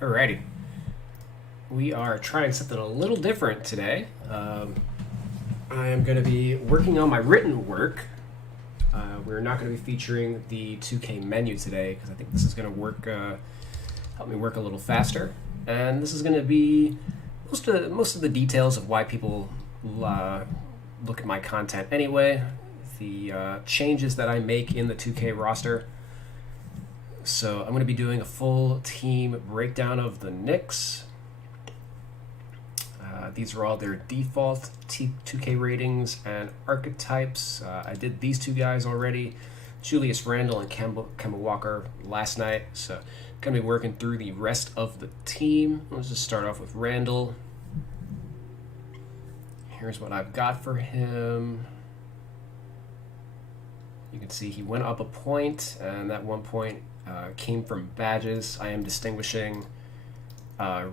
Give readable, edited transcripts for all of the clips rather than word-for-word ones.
Alrighty. We are trying something a little different today. I am going to be working on my written work. We're not going to be featuring the 2K menu today because I think this is going to help me work a little faster. And this is going to be most of the details of why people look at my content anyway, the changes that I make in the 2K roster. So I'm going to be doing a full team breakdown of the Knicks. These are all their default 2K ratings and archetypes. I did these two guys already, Julius Randle and Kemba Walker, last night. So I'm going to be working through the rest of the team. Let's just start off with Randle. Here's what I've got for him. You can see he went up a point, and that 1 point came from badges. I am distinguishing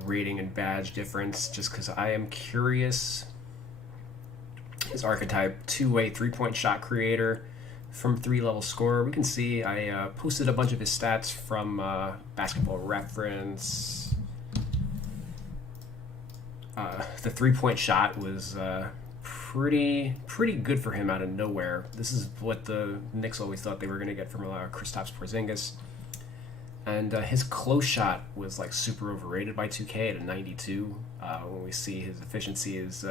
rating and badge difference just because I am curious. His archetype, two-way three-point shot creator from three-level scorer. We can see I posted a bunch of his stats from Basketball Reference. The three-point shot was pretty good for him out of nowhere. This is what the Knicks always thought they were going to get from Kristaps Porzingis. And his close shot was like super overrated by 2K at a 92. When we see his efficiency is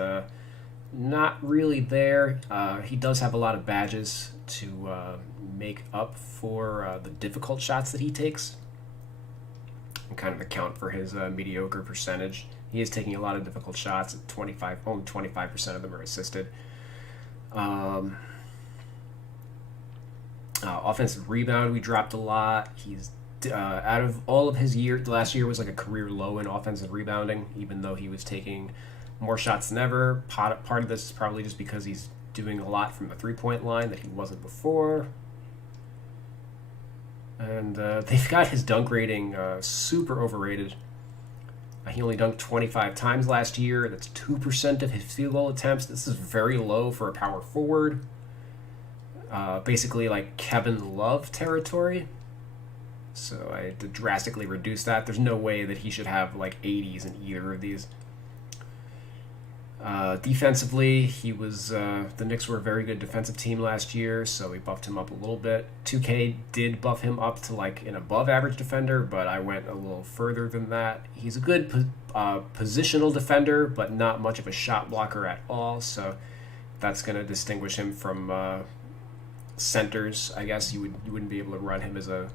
not really there. He does have a lot of badges to make up for the difficult shots that he takes and kind of account for his mediocre percentage. He is taking a lot of difficult shots. Only 25% of them are assisted. Offensive rebound, we dropped a lot. He's out of all of his year, last year was like a career low in offensive rebounding, even though he was taking more shots than ever. Part of this is probably just because he's doing a lot from the three-point line that he wasn't before. And they've got his dunk rating super overrated. He only dunked 25 times last year. That's 2% of his field goal attempts. This is very low for a power forward. Basically like Kevin Love territory. So I had to drastically reduce that. There's no way that he should have like 80s in either of these. Defensively, the Knicks were a very good defensive team last year, so we buffed him up a little bit. 2K did buff him up to like an above average defender, but I went a little further than that. He's a good positional defender, but not much of a shot blocker at all, so that's going to distinguish him from centers. I guess you wouldn't be able to run him as a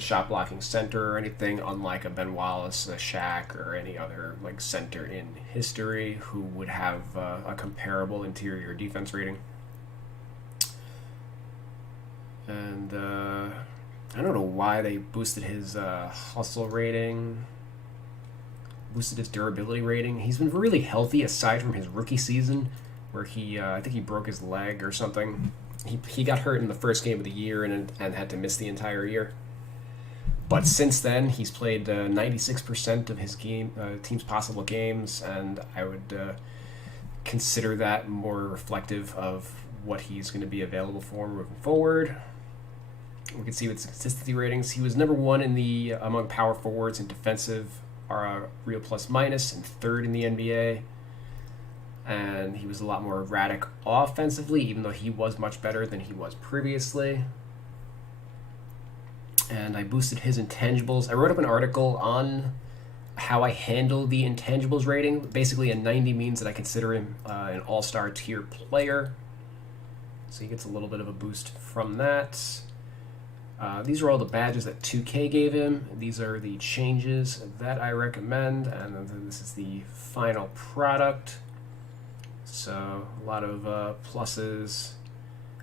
shot blocking center or anything, unlike a Ben Wallace, a Shaq, or any other like center in history who would have a comparable interior defense rating. And I don't know why they boosted his hustle rating, boosted his durability rating. He's been really healthy aside from his rookie season, where I think he broke his leg or something. He got hurt in the first game of the year and had to miss the entire year. But since then, he's played 96% of his team's possible games, and I would consider that more reflective of what he's going to be available for moving forward. We can see with his consistency ratings, he was number one among power forwards in defensive real plus minus, and third in the NBA. And he was a lot more erratic offensively, even though he was much better than he was previously. And I boosted his intangibles. I wrote up an article on how I handle the intangibles rating. Basically, a 90 means that I consider him an all-star tier player. So he gets a little bit of a boost from that. These are all the badges that 2K gave him. These are the changes that I recommend. And then this is the final product. So a lot of pluses.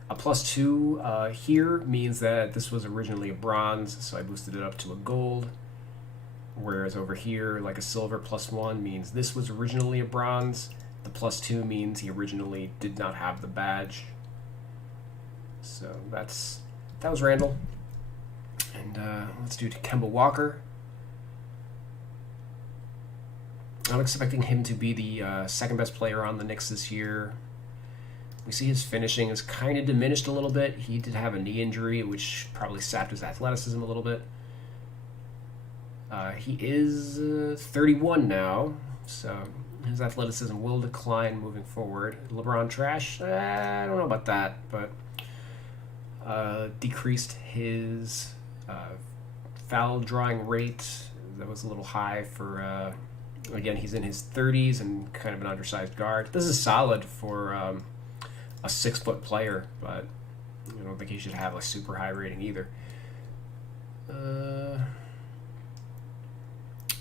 A +2 here means that this was originally a bronze, so I boosted it up to a gold. Whereas over here, like a silver +1 means this was originally a bronze. The +2 means he originally did not have the badge. So that was Randall. And let's do Kemba Walker. I'm expecting him to be the second best player on the Knicks this year. We see his finishing is kind of diminished a little bit. He did have a knee injury, which probably sapped his athleticism a little bit. He is 31 now, so his athleticism will decline moving forward. LeBron trash? I don't know about that, but decreased his foul drawing rate. That was a little high for, again, he's in his 30s and kind of an undersized guard. This is solid for a 6-foot player, but I don't think he should have a super high rating either.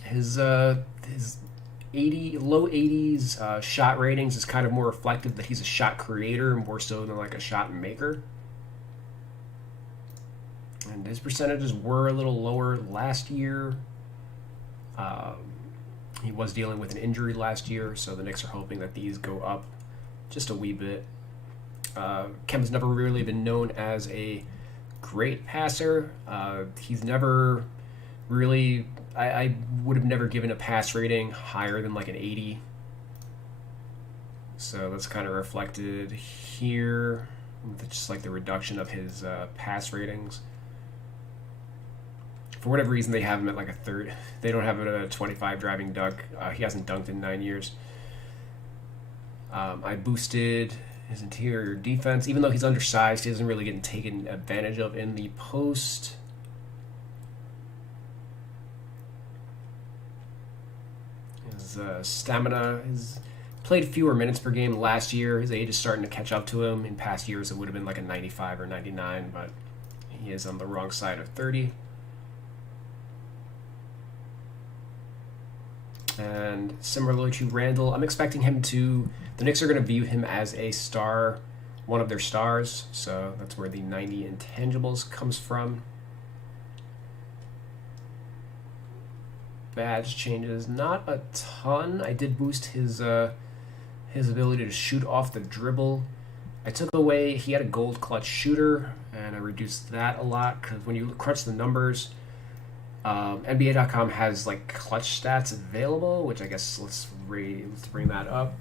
His low 80s shot ratings is kind of more reflective that he's a shot creator more so than like a shot maker. And his percentages were a little lower last year. He was dealing with an injury last year, so the Knicks are hoping that these go up just a wee bit. Kemba's never really been known as a great passer. He's never really... I would have never given a pass rating higher than like an 80. So that's kind of reflected here. Just like the reduction of his pass ratings. For whatever reason, they have him at like a third. They don't have him at a 25 driving dunk. He hasn't dunked in 9 years. I boosted his interior defense. Even though he's undersized, he isn't really getting taken advantage of in the post. His stamina is played fewer minutes per game last year. His age is starting to catch up to him. In past years, it would have been like a 95 or 99, but he is on the wrong side of 30. And similarly to Randall, I'm expecting him to... The Knicks are going to view him as a star, one of their stars. So that's where the 90 intangibles comes from. Badge changes, not a ton. I did boost his ability to shoot off the dribble. I took away... He had a gold clutch shooter, and I reduced that a lot because when you crunch the numbers... NBA.com has like clutch stats available, which I guess let's bring that up.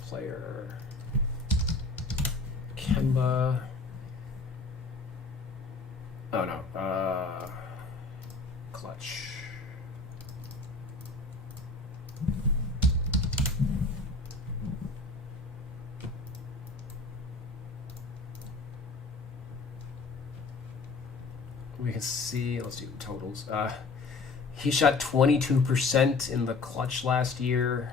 Player Kemba. Oh no, clutch. We can see, let's do totals. He shot 22% in the clutch last year.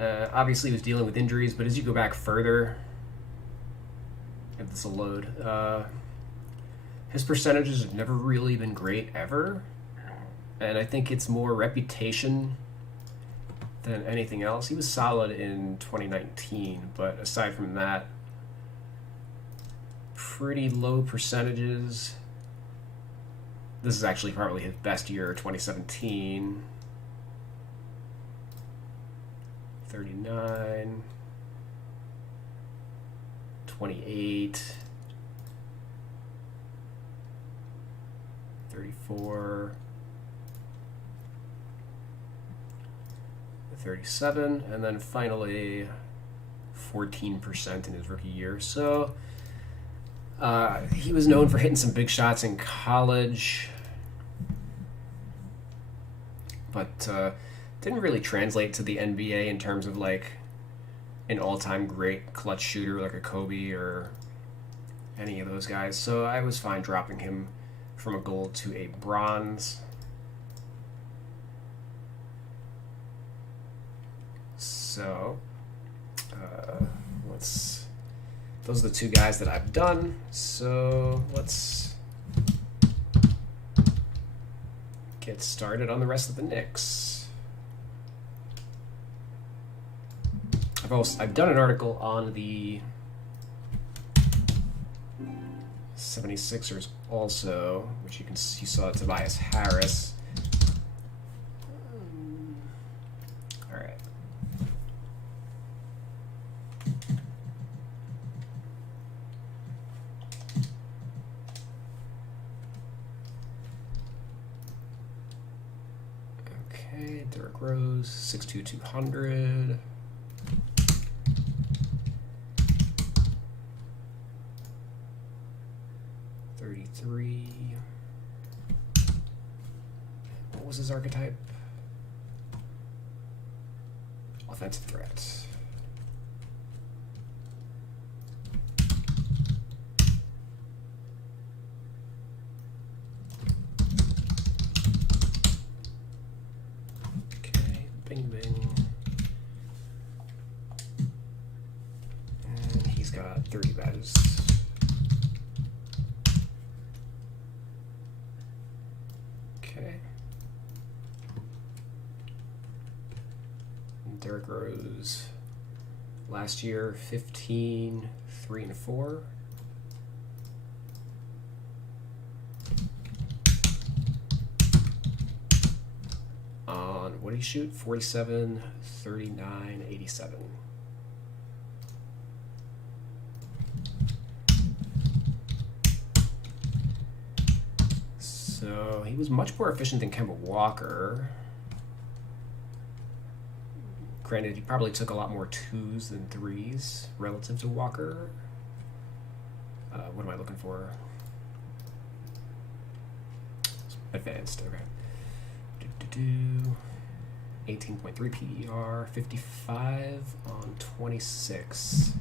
Obviously, he was dealing with injuries, but as you go back further, if this will load, his percentages have never really been great ever. And I think it's more reputation than anything else. He was solid in 2019, but aside from that, pretty low percentages. This is actually probably his best year, 2017. 39. 28. 34. 37. And then finally 14% in his rookie year. So he was known for hitting some big shots in college, but didn't really translate to the NBA in terms of like an all-time great clutch shooter like a Kobe or any of those guys. So I was fine dropping him from a gold to a bronze. So those are the two guys that I've done. So let's get started on the rest of the Knicks. I've done an article on the 76ers also, which you saw Tobias Harris. All right. Okay, Derrick Rose, 6'2", 200. was his archetype? Offensive threat. Okay, bing bing. And he's got 30 badges. Okay. Derrick Rose. Last year, 15, 3 and 4. On what did he shoot? 47, 39, 87. So he was much more efficient than Kemba Walker. Granted, he probably took a lot more 2s than 3s relative to Walker. What am I looking for? Advanced, okay. 18.3 PER, 55 on 26.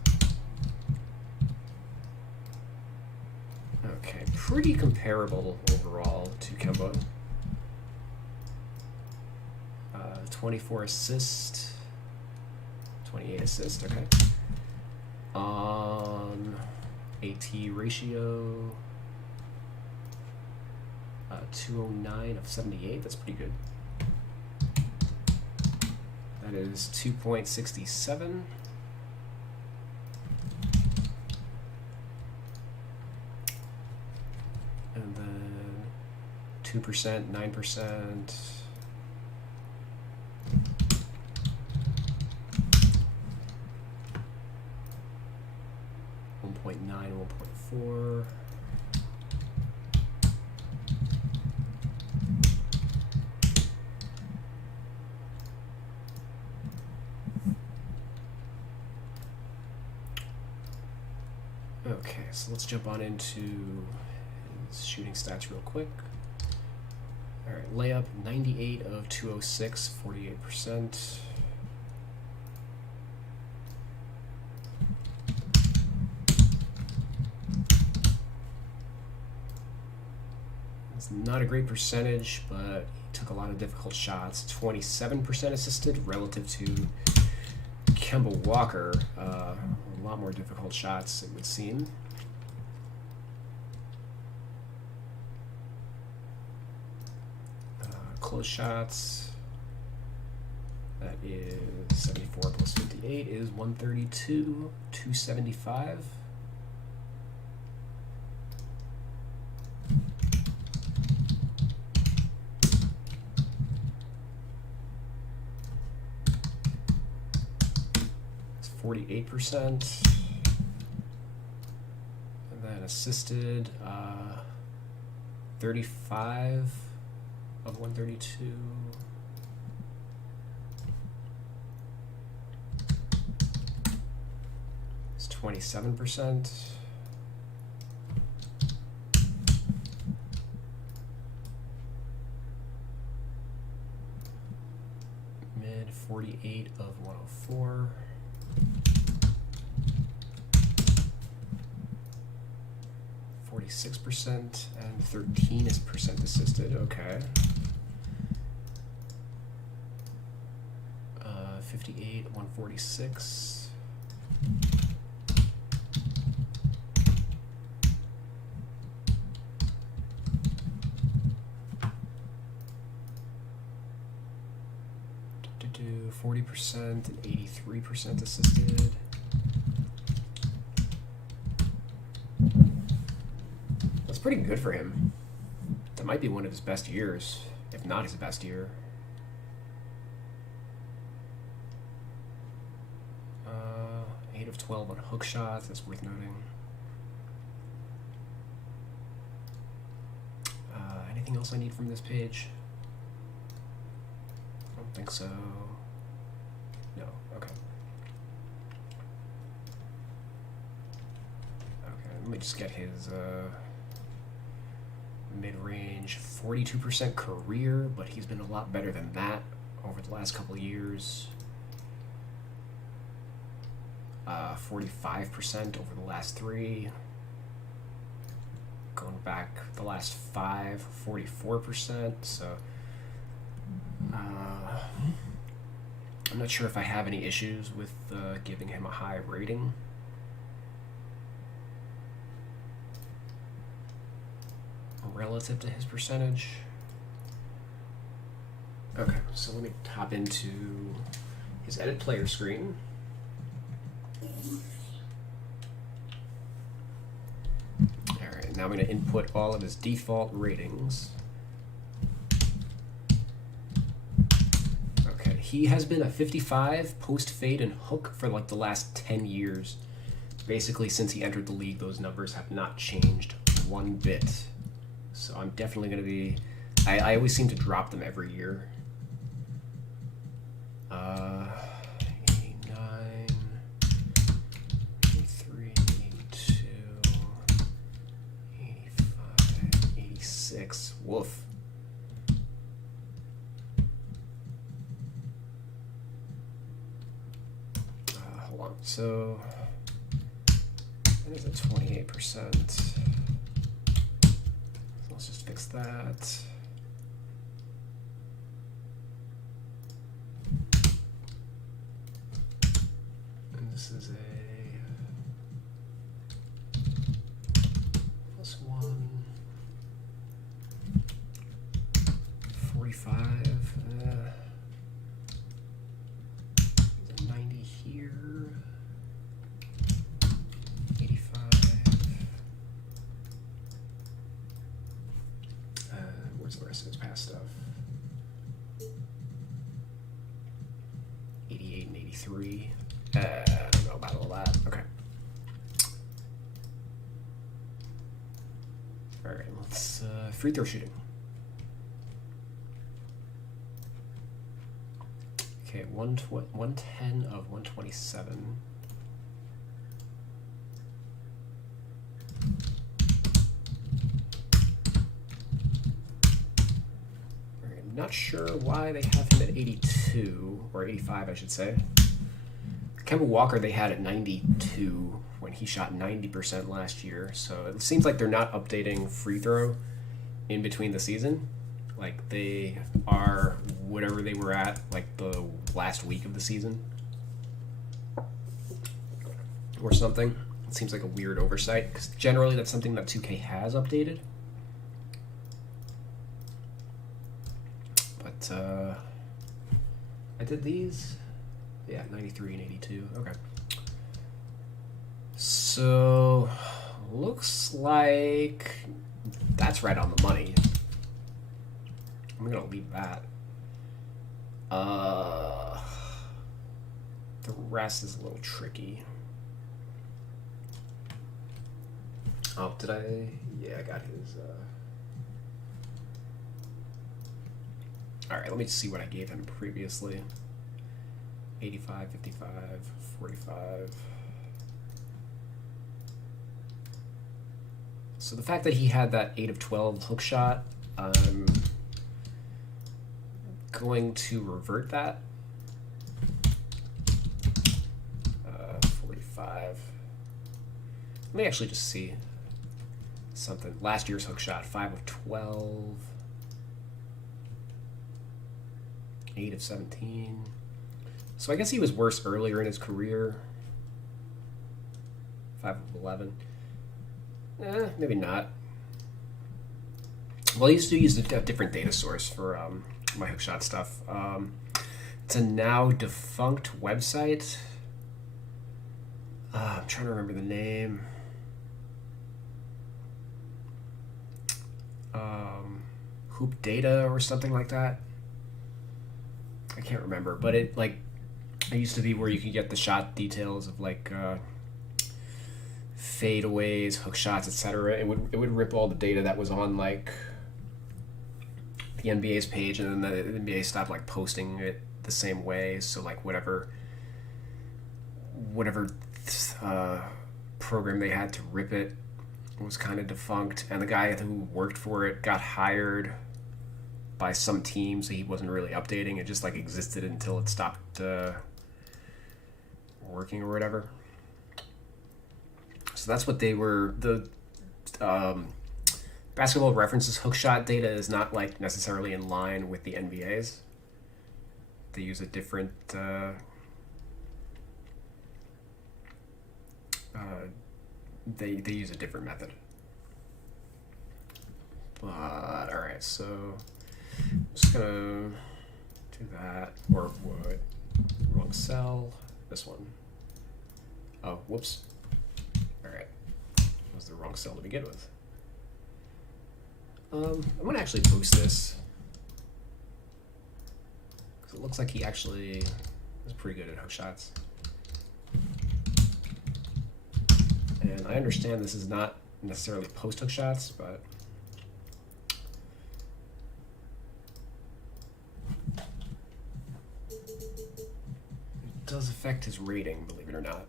Okay, pretty comparable overall to Kemba. 24 assists, 28 assists, okay. AT ratio, 209 of 78, that's pretty good. That is 2.67. And then 2%, 9%. 1.9, 1.4. Okay, so let's jump on into his shooting stats real quick. All right, layup 98 of 206, 48%. It's not a great percentage, but he took a lot of difficult shots. 27% assisted relative to Kemba Walker. A lot more difficult shots, it would seem. Close shots, that is 74 plus 58 is 132, 275. It's 48%. And then assisted, 35 of 132. It's 27%. Mid 48 of 104. .6% and 13 is percent assisted. Okay. 58, 146. Do 40% and 83% assisted. That's pretty good for him. That might be one of his best years, if not his best year. 8 of 12 on hook shots, that's worth noting. Anything else I need from this page? I don't think so. No, okay. Okay, let me just get his mid-range percentage, 42% career, but he's been a lot better than that over the last couple of years. 45% over the last 3. Going back the last 5, 44%. So I'm not sure if I have any issues with giving him a high rating. Relative to his percentage. Okay, so let me hop into his edit player screen. Alright, now I'm going to input all of his default ratings. Okay, he has been a 55 post fade and hook for like the last 10 years. Basically, since he entered the league, those numbers have not changed one bit. So I'm definitely going to be... I always seem to drop them every year. 89, 83, 82, 85, 86. Woof. Hold on. So that is a 28%. Let's just fix that. And this is a +1, 45. There's a 90 here. 85. Where's the rest of his past stuff? 88 and 83. I don't know about all that. Okay. All right, let's free throw shooting. Okay, 110 of 127. I'm not sure why they have him at 82, or 85, I should say. Kemba Walker they had at 92 when he shot 90% last year, so it seems like they're not updating free throw in between the season. Like, they are whatever they were at, like, the last week of the season. Or something. It seems like a weird oversight, because generally that's something that 2K has updated. But, I did these. Yeah, 93 and 82. Okay. So, looks like that's right on the money. I'm gonna leave that. The rest is a little tricky. Oh, did I? Yeah, I got his. All right, let me see what I gave him previously. 85, 55, 45. So the fact that he had that 8 of 12 hook shot, I'm going to revert that. 45. Let me actually just see something. Last year's hook shot, 5 of 12. 8 of 17. So I guess he was worse earlier in his career. 5 of 11. Maybe not. Well, I used to use a different data source for my hookshot stuff. It's a now defunct website. I'm trying to remember the name. Hoop Data or something like that. I can't remember, but it used to be where you could get the shot details of like fadeaways, hook shots, etc. It would rip all the data that was on like the NBA's page, and then the NBA stopped like posting it the same way. So like whatever program they had to rip it was kind of defunct, and the guy who worked for it got hired by some team, so he wasn't really updating. It just like existed until it stopped working or whatever. So that's what they were. The Basketball References hookshot data is not like necessarily in line with the NBA's. They use a different they use a different method. But all right, so I'm just gonna do that. Or what? Wrong cell. This one. Oh, whoops. All right, that was the wrong cell to begin with. I'm gonna actually boost this because it looks like he actually is pretty good at hook shots. And I understand this is not necessarily post hook shots, but it does affect his rating, believe it or not.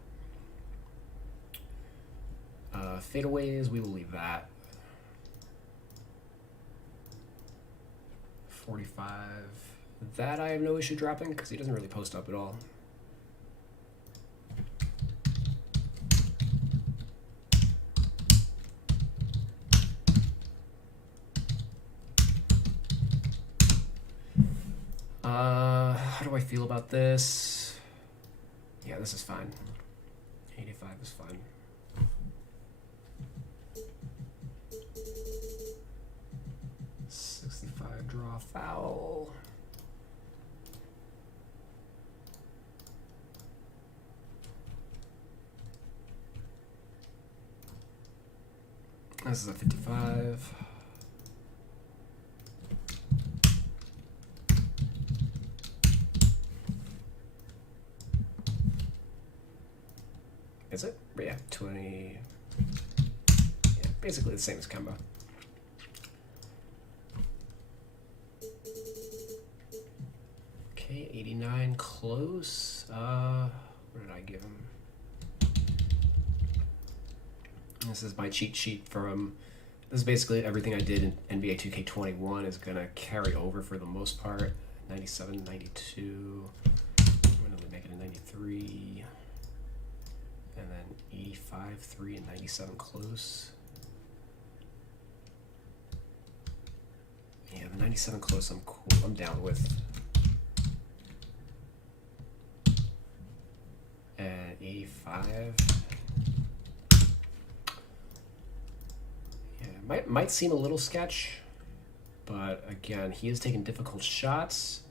Fadeaways, we will leave that. 45. That I have no issue dropping because he doesn't really post up at all. How do I feel about this? Yeah, this is fine. 85 is fine. Draw foul. This is a 55. Is it? Yeah, 20. Yeah, basically the same as Kemba. Okay, 89 close. What did I give him? This is my cheat sheet from. This is basically everything I did in NBA 2K21 is gonna carry over for the most part. 97, 92. I'm gonna make it a 93. And then 85, 3, and 97 close. Yeah, the 97 close I'm cool. I'm down with. And 85. Yeah, might seem a little sketch, but again, he has taken difficult shots.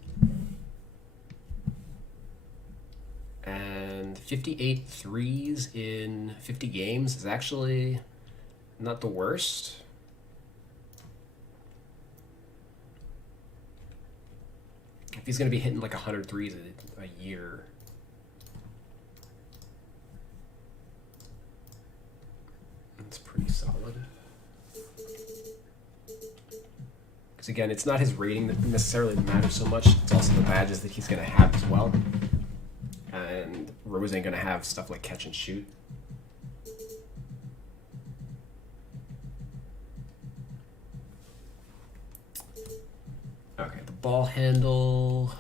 And 58 threes in 50 games is actually not the worst. If he's going to be hitting like 100 threes a year, that's pretty solid. Because again, it's not his rating that necessarily matters so much. It's also the badges that he's going to have as well. And Rose ain't going to have stuff like catch and shoot. Okay, the ball handle,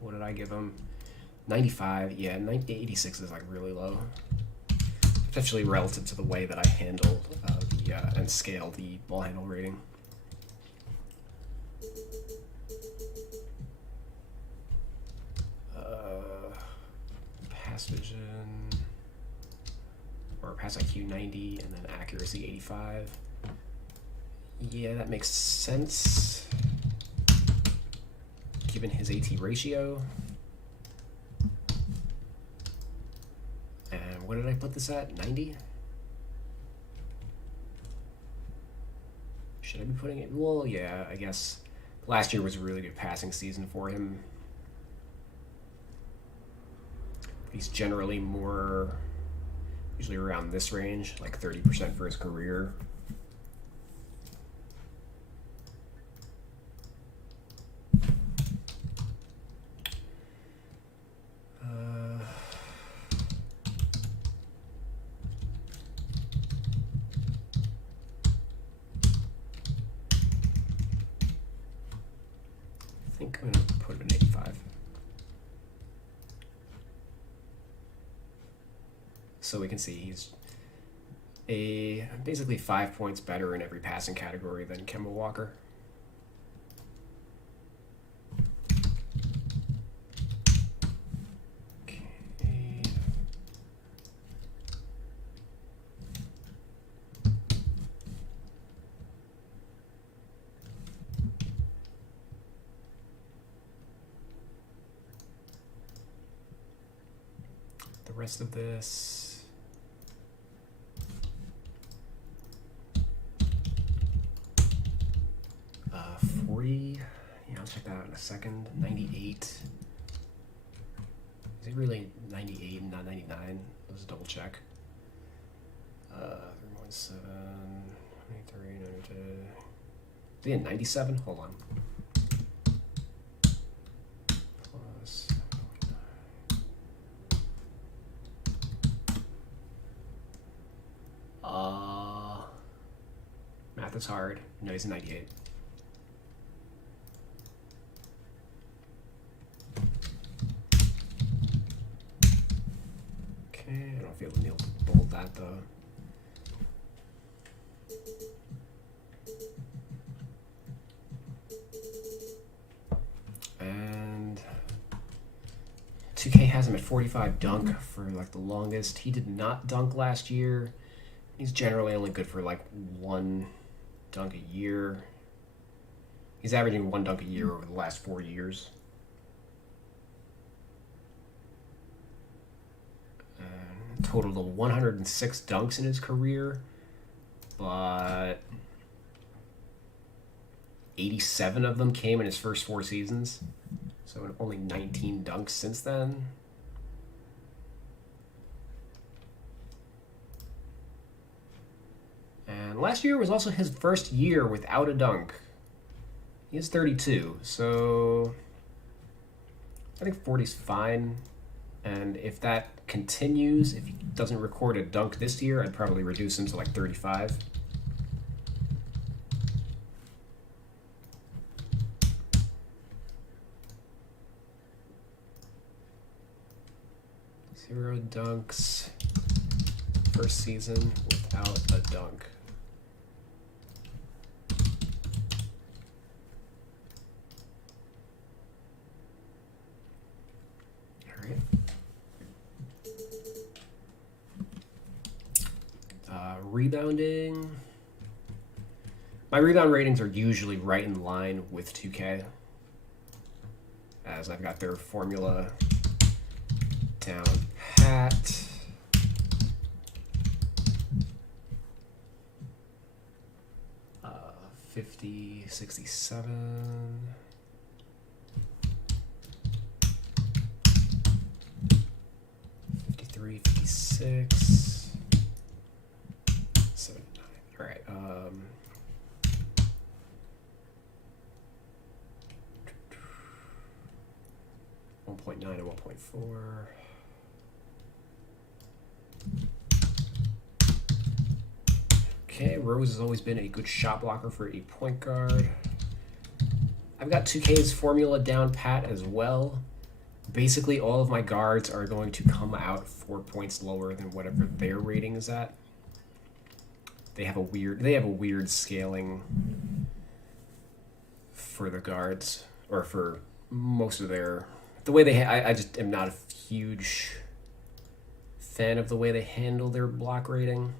what did I give him? 95, yeah, 86 is like really low. Especially relative to the way that I handled and scaled the ball handle rating. Pass vision, or pass IQ 90, and then accuracy 85. Yeah, that makes sense, given his AT ratio. And what did I put this at? 90? Should I be putting it? Well, yeah, I guess last year was a really good passing season for him. He's generally more, usually around this range, like 30% for his career. think I'm going to put him in 85. So we can see he's basically 5 points better in every passing category than Kemba Walker. Okay. The rest of this. 40. Yeah, I'll check that out in a second. 98. Is it really 98 and not 99? Let's double check. 3.7, 23, 92. Is he in 97? Hold on. Plus. Math is hard. No, he's in 98. I don't know if you'll be able to bold that though. And 2K has him at 45 dunk for like the longest. He did not dunk last year. He's generally only good for like 1 dunk a year. He's averaging 1 dunk a year over the last 4 years. Totaled 106 dunks in his career, but 87 of them came in his first 4 seasons. So only 19 dunks since then. And last year was also his first year without a dunk. He is 32, so I think 40's fine. And if that continues, if he doesn't record a dunk this year, I'd probably reduce him to like 35. Zero dunks first season without a dunk. All right. Rebounding. My rebound ratings are usually right in line with 2K, as I've got their formula down pat. Uh, 50, 67. 53, 56. 79. All right. 1.9 and 1.4. Okay, Rose has always been a good shot blocker for a point guard. I've got 2K's formula down pat as well. Basically, all of my guards are going to come out 4 points lower than whatever their rating is at. They have a weird scaling for the guards, or for most of their, the way they I just am not a huge fan of the way they handle their block rating.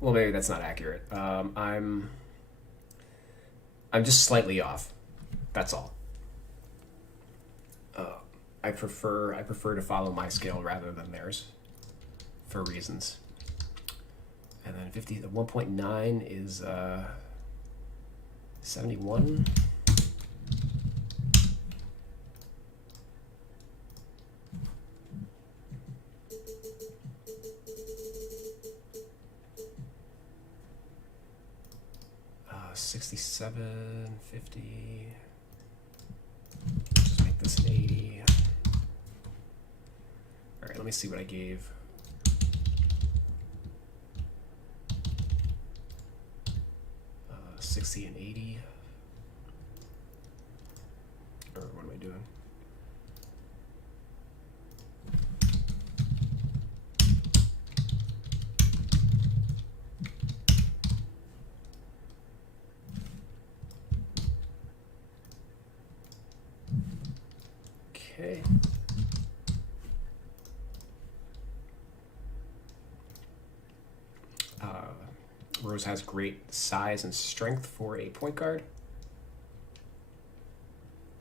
Well, maybe that's not accurate. I'm just slightly off. That's all. I prefer to follow my scale rather than theirs, for reasons. And then 1.9 is 71. Uh, 67, 50. Just make this an 80. All right, let me see what I gave. 60 and 80. Or what am I doing? Okay. Rose has great size and strength for a point guard.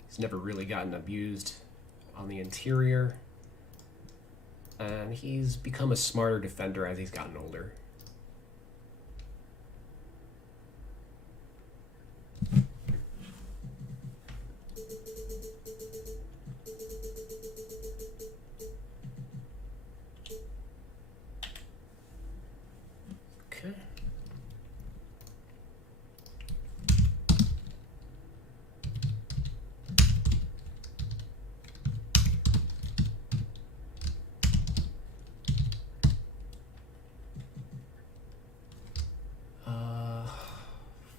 He's never really gotten abused on the interior. And he's become a smarter defender as he's gotten older. Okay.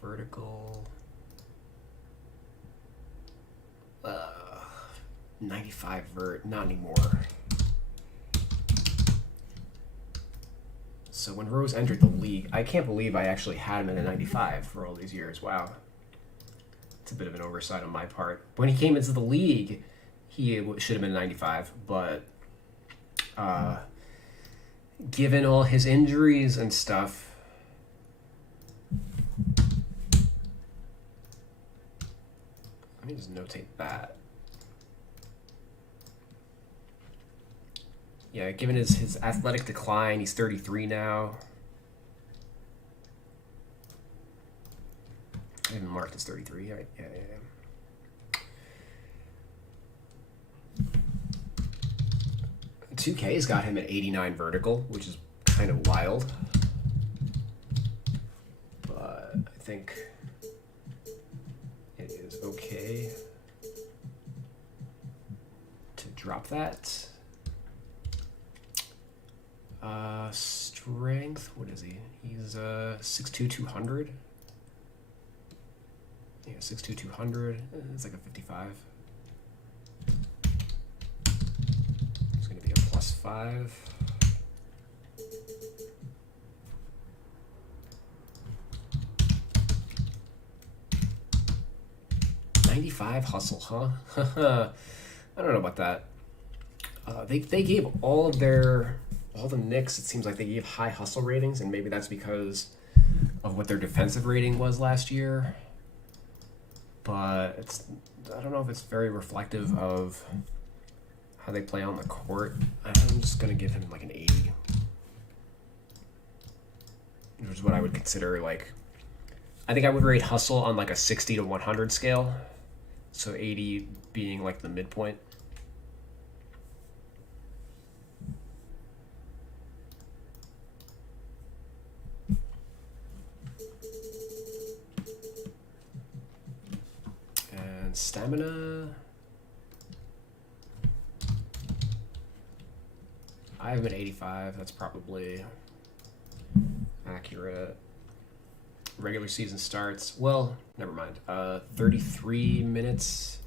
Vertical. 95 vert, not anymore. So when Rose entered the league, I can't believe I actually had him in a 95 for all these years. Wow. It's a bit of an oversight on my part. When he came into the league, he should have been a 95, but given all his injuries and stuff, let me just notate that. Yeah, given his athletic decline, he's 33 now. I even marked as 33. Right? Yeah. 2K's got him at 89 vertical, which is kind of wild. But I think it is okay to drop that. Strength, what is he? He's 6'2", 200. Yeah, 6'2", 200. It's like a 55. It's going to be a +5. '95 hustle, huh? I don't know about that. They gave all the Knicks, it seems like they gave high hustle ratings, and maybe that's because of what their defensive rating was last year. But I don't know if it's very reflective of how they play on the court. I'm just going to give him like an 80. Which is what I would consider like, I think I would rate hustle on like a 60 to 100 scale. So 80 being like the midpoint. And stamina. I have an 85. That's probably accurate. Regular season starts. Well, never mind. 33 minutes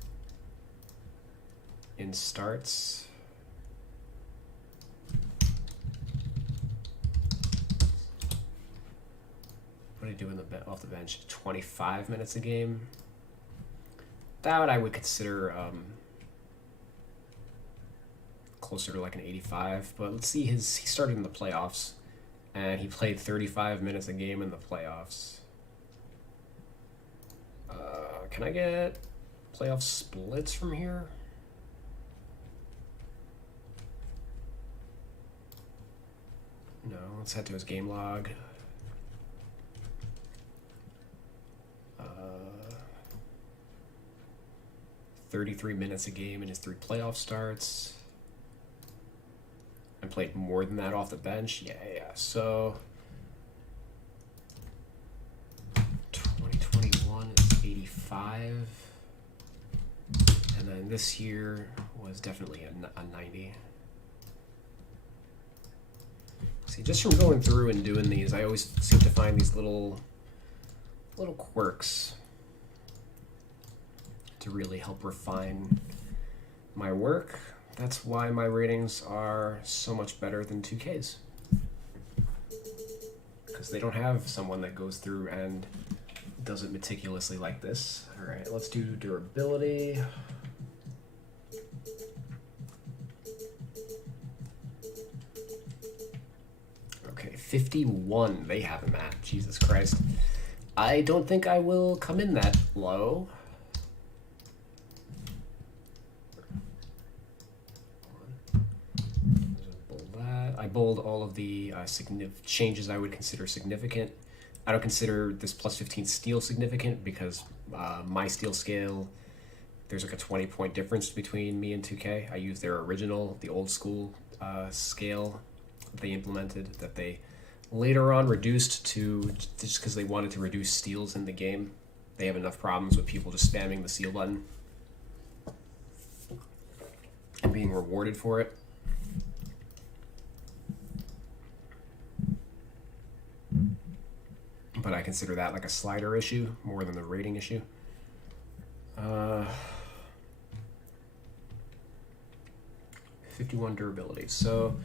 in starts. What do you do in off the bench? 25 minutes a game. That I would consider closer to like an 85. But let's see, he started in the playoffs, and he played 35 minutes a game in the playoffs. Can I get playoff splits from here? No, let's head to his game log. 33 minutes a game in his 3 playoff starts. And played more than that off the bench. Yeah. So 2021 is 85. And then this year was definitely a 90. See, just from going through and doing these, I always seem to find these little little quirks to really help refine my work. That's why my ratings are so much better than 2K's. Because they don't have someone that goes through and does it meticulously like this. All right, let's do durability. Okay, 51 they have him at. Jesus Christ. I don't think I will come in that low. I bold all of the changes I would consider significant. I don't consider this plus 15 steal significant because my steal scale, there's like a 20-point difference between me and 2K. I use their original, the old school scale they implemented that they later on reduced to just because they wanted to reduce steals in the game. They have enough problems with people just spamming the steal button and being rewarded for it. But I consider that like a slider issue more than the rating issue. 51 durability. So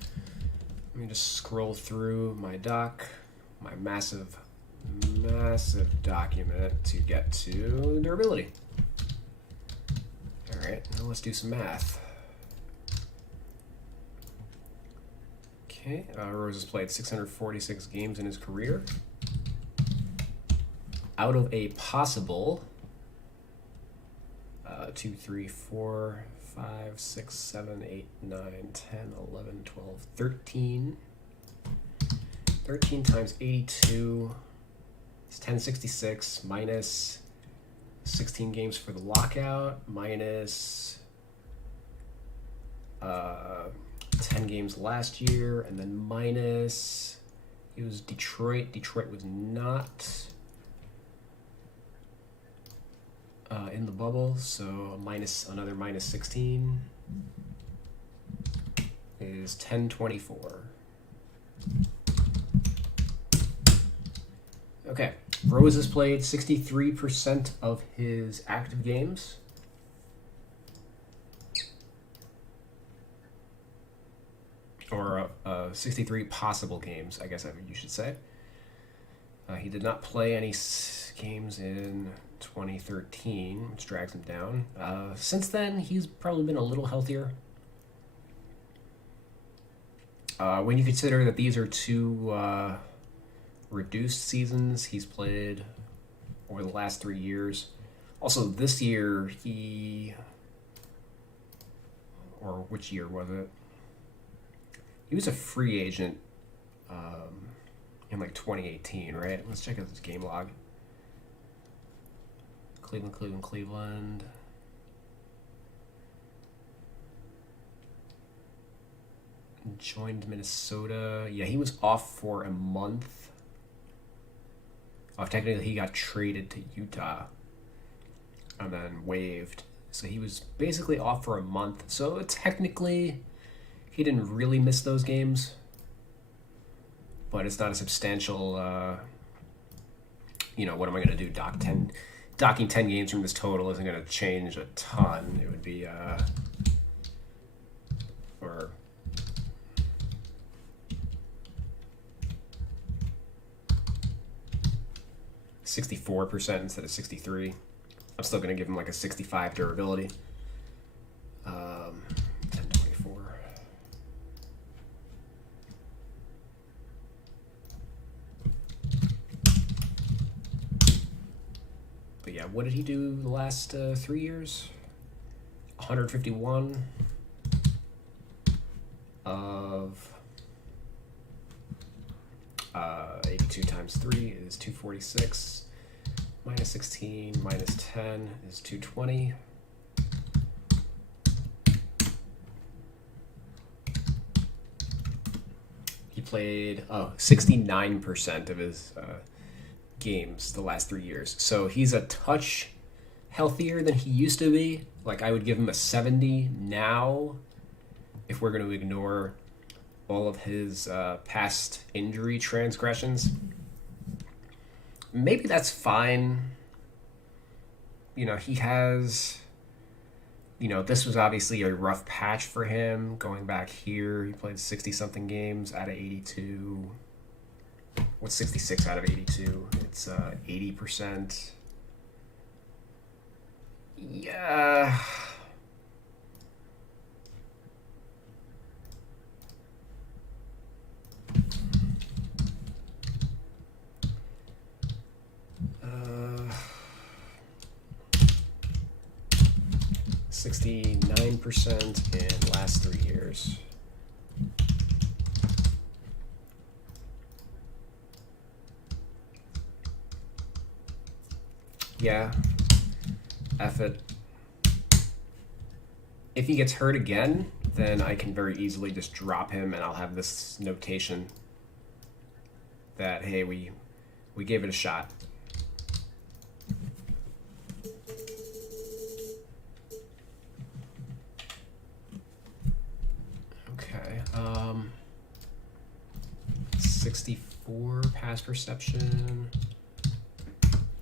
let me just scroll through my doc, my massive document to get to durability. All right, now let's do some math. Okay, Rose has played 646 games in his career. Out of a possible 2, 3, 4, 5, 6, 7, 8, 9, 10, 11, 12, 13. 13 times 82 is 1066 minus 16 games for the lockout minus 10 games last year, and then minus, it was Detroit. Detroit was not in the bubble, so another minus 16 is 1024. Okay, Rose has played 63% of his active games. Or 63 possible games, I guess you should say. He did not play any games in 2013, which drags him down. Since then, he's probably been a little healthier. When you consider that these are two reduced seasons he's played over the last 3 years. Also, this year, or which year was it? He was a free agent in like 2018, right? Let's check out his game log. Cleveland. Joined Minnesota. Yeah, he was off for a month. Technically, he got traded to Utah and then waived. So he was basically off for a month. So technically, he didn't really miss those games. But it's not a substantial, what am I going to do? Docking 10 games from this total isn't going to change a ton. It would be, or 64% instead of 63. I'm still going to give him like a 65 durability. 1024. But yeah, what did he do the last 3 years? 151 of 82 times 3 is 246. Minus 16 minus 10 is 220. He played 69% of his games the last 3 years. So he's a touch healthier than he used to be. Like, I would give him a 70 now if we're going to ignore all of his past injury transgressions. maybe that's fine. You know, he has, you know, this was obviously a rough patch for him going back here. He played 60 something games out of 82. What's 66 out of 82? It's 80%. Yeah. 69% in last 3 years. Yeah. F it. If he gets hurt again, then I can very easily just drop him and I'll have this notation that, hey, we gave it a shot. Okay. 64 pass perception.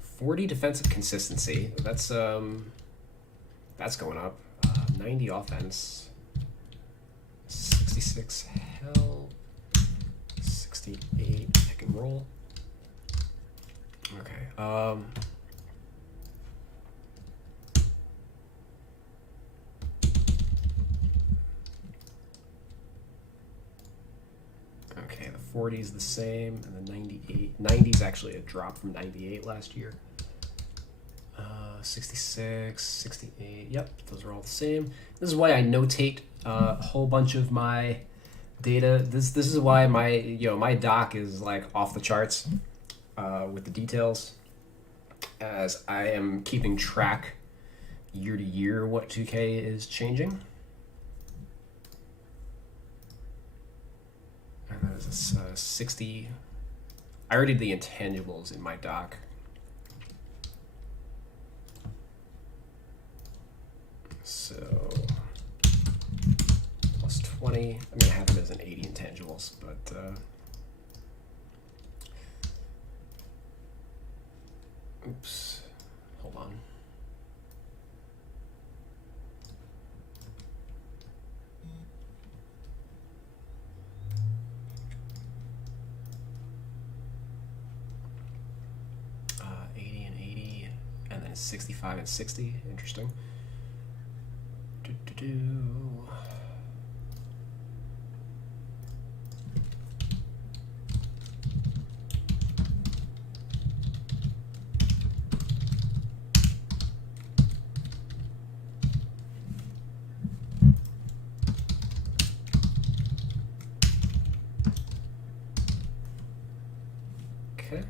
40 defensive consistency. That's going up. 90 offense. 66 help. 68 pick and roll. Okay. Okay, the 40 is the same, and the 98. 90 is actually a drop from 98 last year. 66, 68. Yep, those are all the same. This is why I notate a whole bunch of my data. This is why my doc is like off the charts with the details, as I am keeping track year to year what 2K is changing. And that is a 60. I already did the intangibles in my doc. So plus 20. I'm going to have it as an 80 intangibles, but oops, hold on. And then 65 and 60. Interesting. Okay.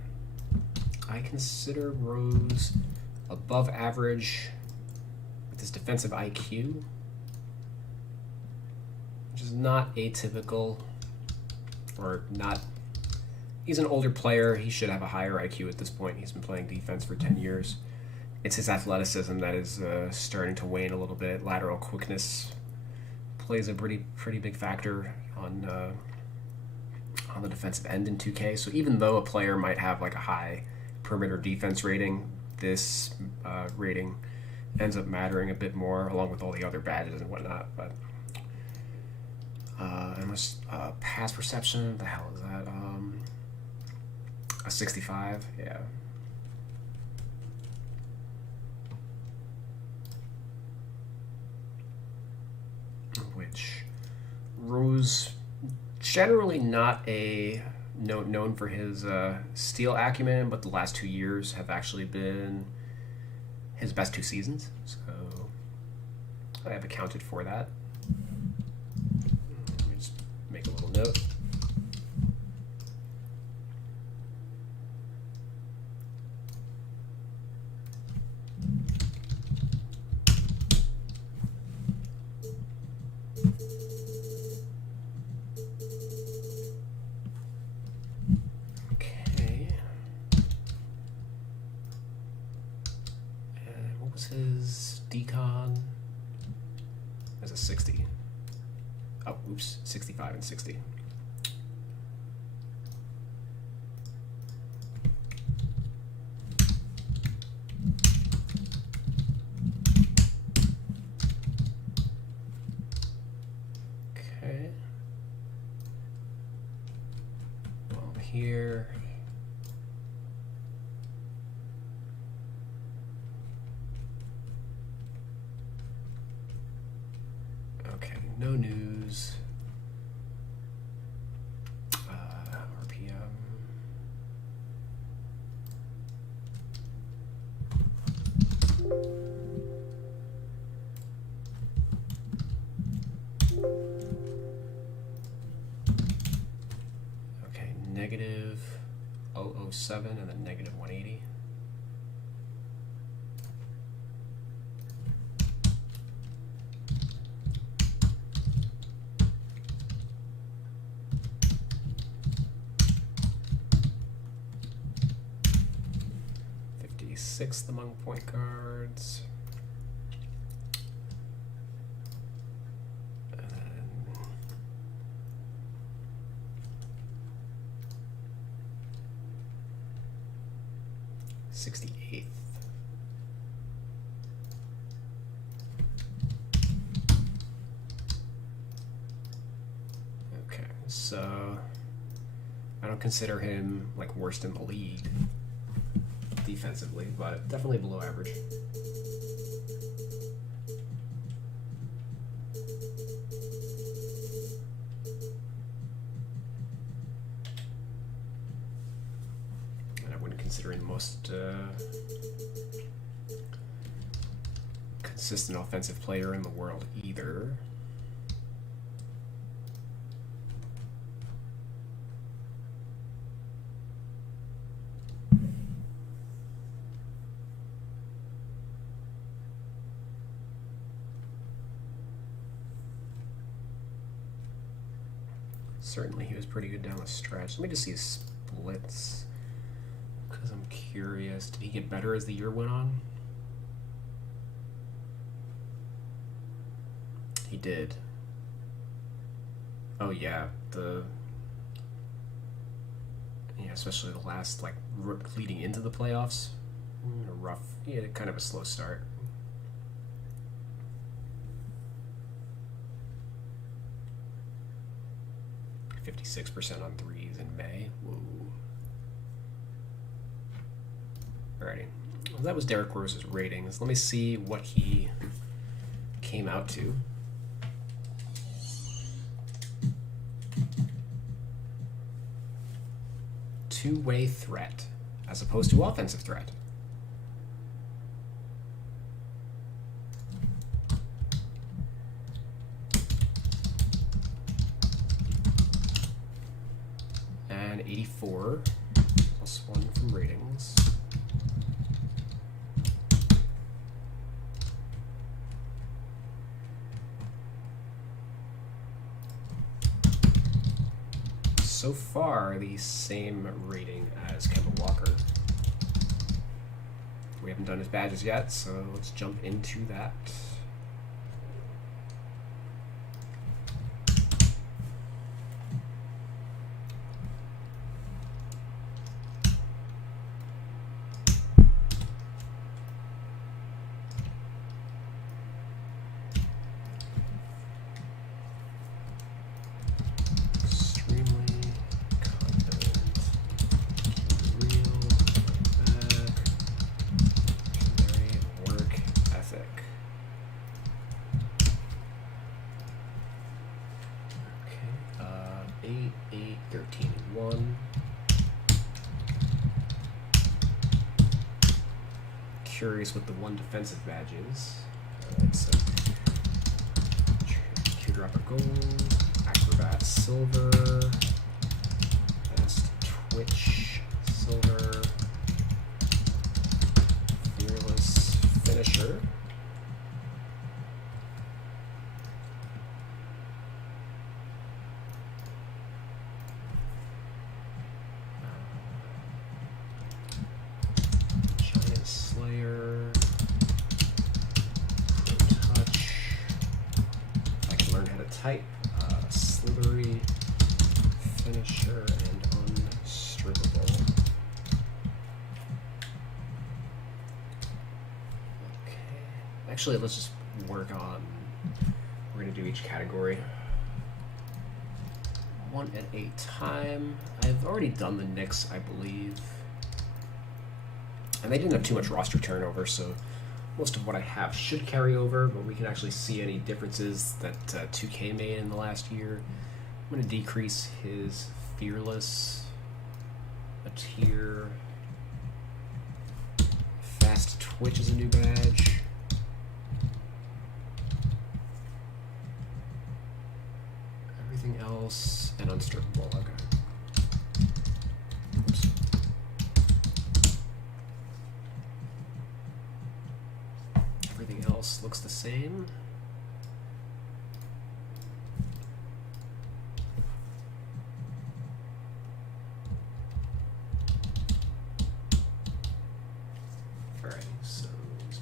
I consider Rose above average with his defensive IQ, which is not atypical, or not. He's an older player. He should have a higher IQ at this point. He's been playing defense for 10 years. It's his athleticism that is starting to wane a little bit. Lateral quickness plays a pretty big factor on the defensive end in 2K. So even though a player might have like a high perimeter defense rating, this rating ends up mattering a bit more, along with all the other badges and whatnot. But and pass perception, what the hell is that? A 65, yeah. Which Rose generally not a known for his steal acumen, but the last 2 years have actually been his best 2 seasons. So I have accounted for that. Let me just make a little note. His decon as a 60. Oh, oops, 65 and 60. no news. RPM. Okay, negative 007 and then negative 180. Sixth among point guards. And then 68th. Okay, so I don't consider him like worst in the league defensively, but definitely below average. And I wouldn't consider him the most consistent offensive player in the world either. Certainly he was pretty good down the stretch. Let me just see his splits, because I'm curious. Did he get better as the year went on? He did. Oh yeah, especially the last, like, leading into the playoffs. Rough, yeah, kind of a slow start. 56% on threes in May. Whoa. Alrighty. Well, that was Derrick Rose's ratings. Let me see what he came out to. Two-way threat as opposed to offensive threat. And 84 plus 1 from ratings. So far, the same rating as Kemba Walker. We haven't done his badges yet, so let's jump into that. Curious what the one defensive badge is. Alright, so Q-Dropper Gold, Acrobat Silver, Fast Twitch Silver, Fearless Finisher. Type, Slithery, Finisher, and Unstrippable. Okay. Actually, let's just work on, we're going to do each category one at a time. I've already done the Knicks, I believe. And they didn't have too much roster turnover, so most of what I have should carry over, but we can actually see any differences that 2K made in the last year. I'm going to decrease his Fearless a tier. Fast Twitch is a new badge. Everything else, and Unstrippable, okay. Oops. Everything else looks the same. Alright, so let's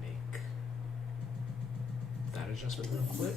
make that adjustment real quick.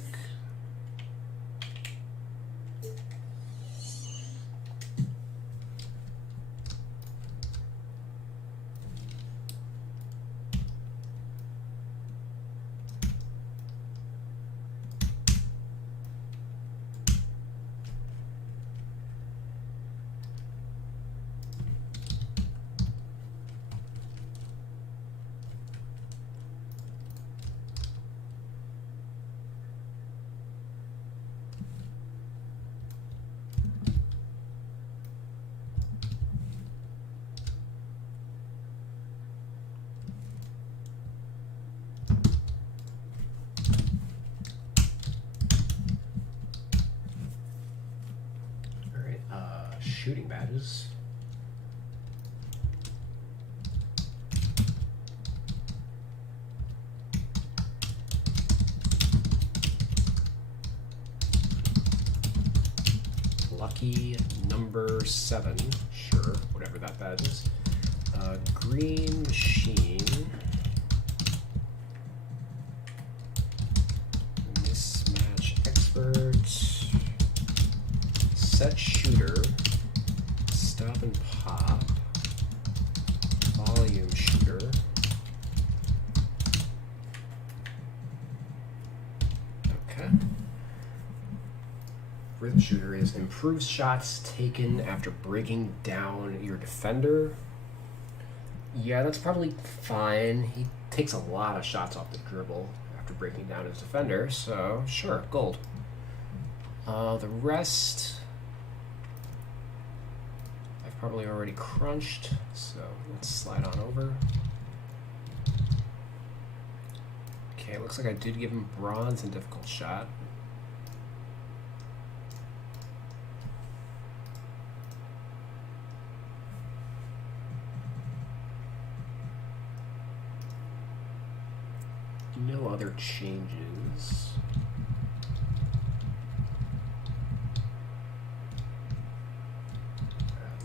Shooting badges. Lucky number 7, sure, whatever that badge is. Green Machine. Mismatch Expert. Set Shooter. Stop and Pop, Volume Shooter, okay. Rhythm Shooter is improves shots taken after breaking down your defender. Yeah, that's probably fine. He takes a lot of shots off the dribble after breaking down his defender, so sure, gold. The rest probably already crunched, so let's slide on over. Okay, looks like I did give him bronze and difficult shot. No other changes.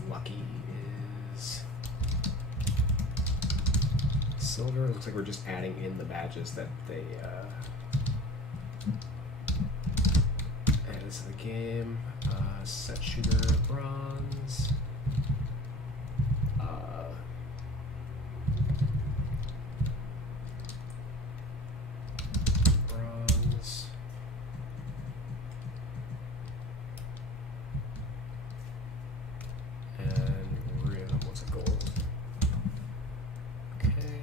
Lucky is silver. Looks like we're just adding in the badges that they added to the game. Set Shooter bronze. Bronze. Gold. Okay.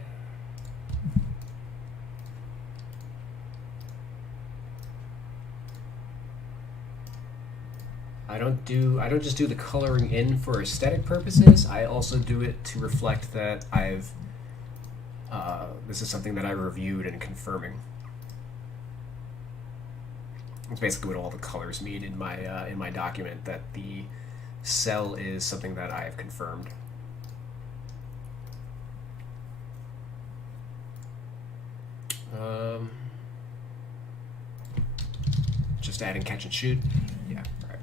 I don't just do the coloring in for aesthetic purposes. I also do it to reflect that this is something that I reviewed and confirming. It's basically what all the colors mean in my document, that the cell is something that I have confirmed. Just adding catch and shoot. Yeah, right.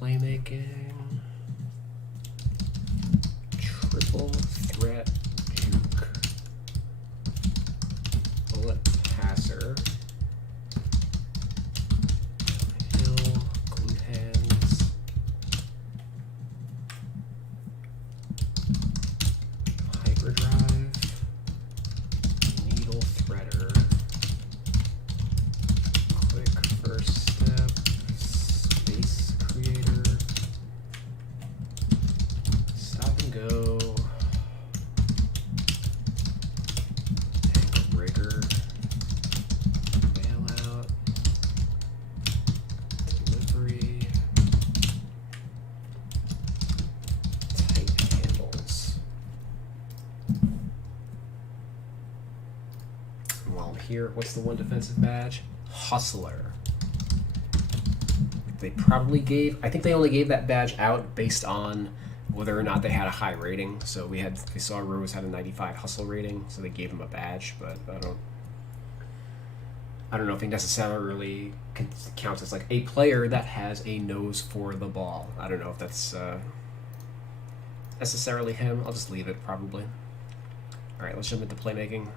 Playmaking. Triple threat juke. Bullet passer. Hill. Glute hands. Hyperdrive. Needle threader. Quick first step. Space creator. Stop and go. Ankle breaker. Bailout. Delivery. Tight handles. And while I'm here, what's the one defensive badge? Hustler. They probably gave, I think they only gave that badge out based on whether or not they had a high rating. So we saw Rose had a 95 hustle rating, so they gave him a badge, but I don't know if he necessarily counts as like a player that has a nose for the ball. I don't know if that's necessarily him. I'll just leave it probably. All right, let's jump into playmaking.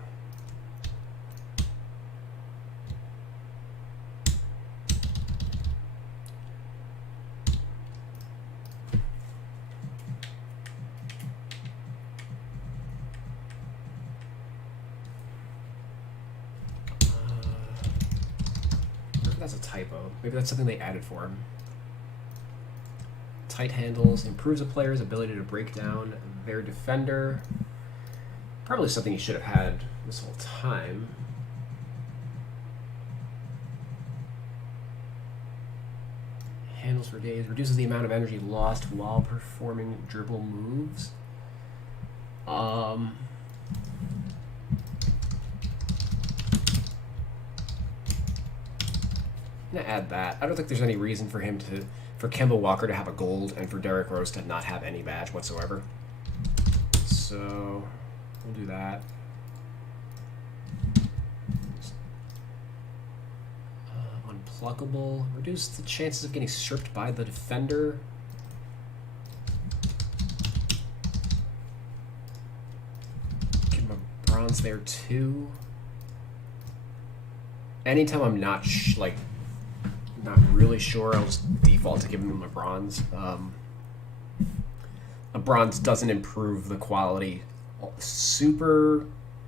That's a typo. Maybe that's something they added for him. Tight handles improves a player's ability to break down their defender. Probably something he should have had this whole time. Handles for days. Reduces the amount of energy lost while performing dribble moves. I'm gonna add that. I don't think there's any reason for Kemba Walker to have a gold and for Derrick Rose to not have any badge whatsoever. So we'll do that. Unpluckable. Reduce the chances of getting stripped by the defender. Give him a bronze there too. Anytime I'm not not really sure, I'll just default to giving them a bronze. A bronze doesn't improve the quality super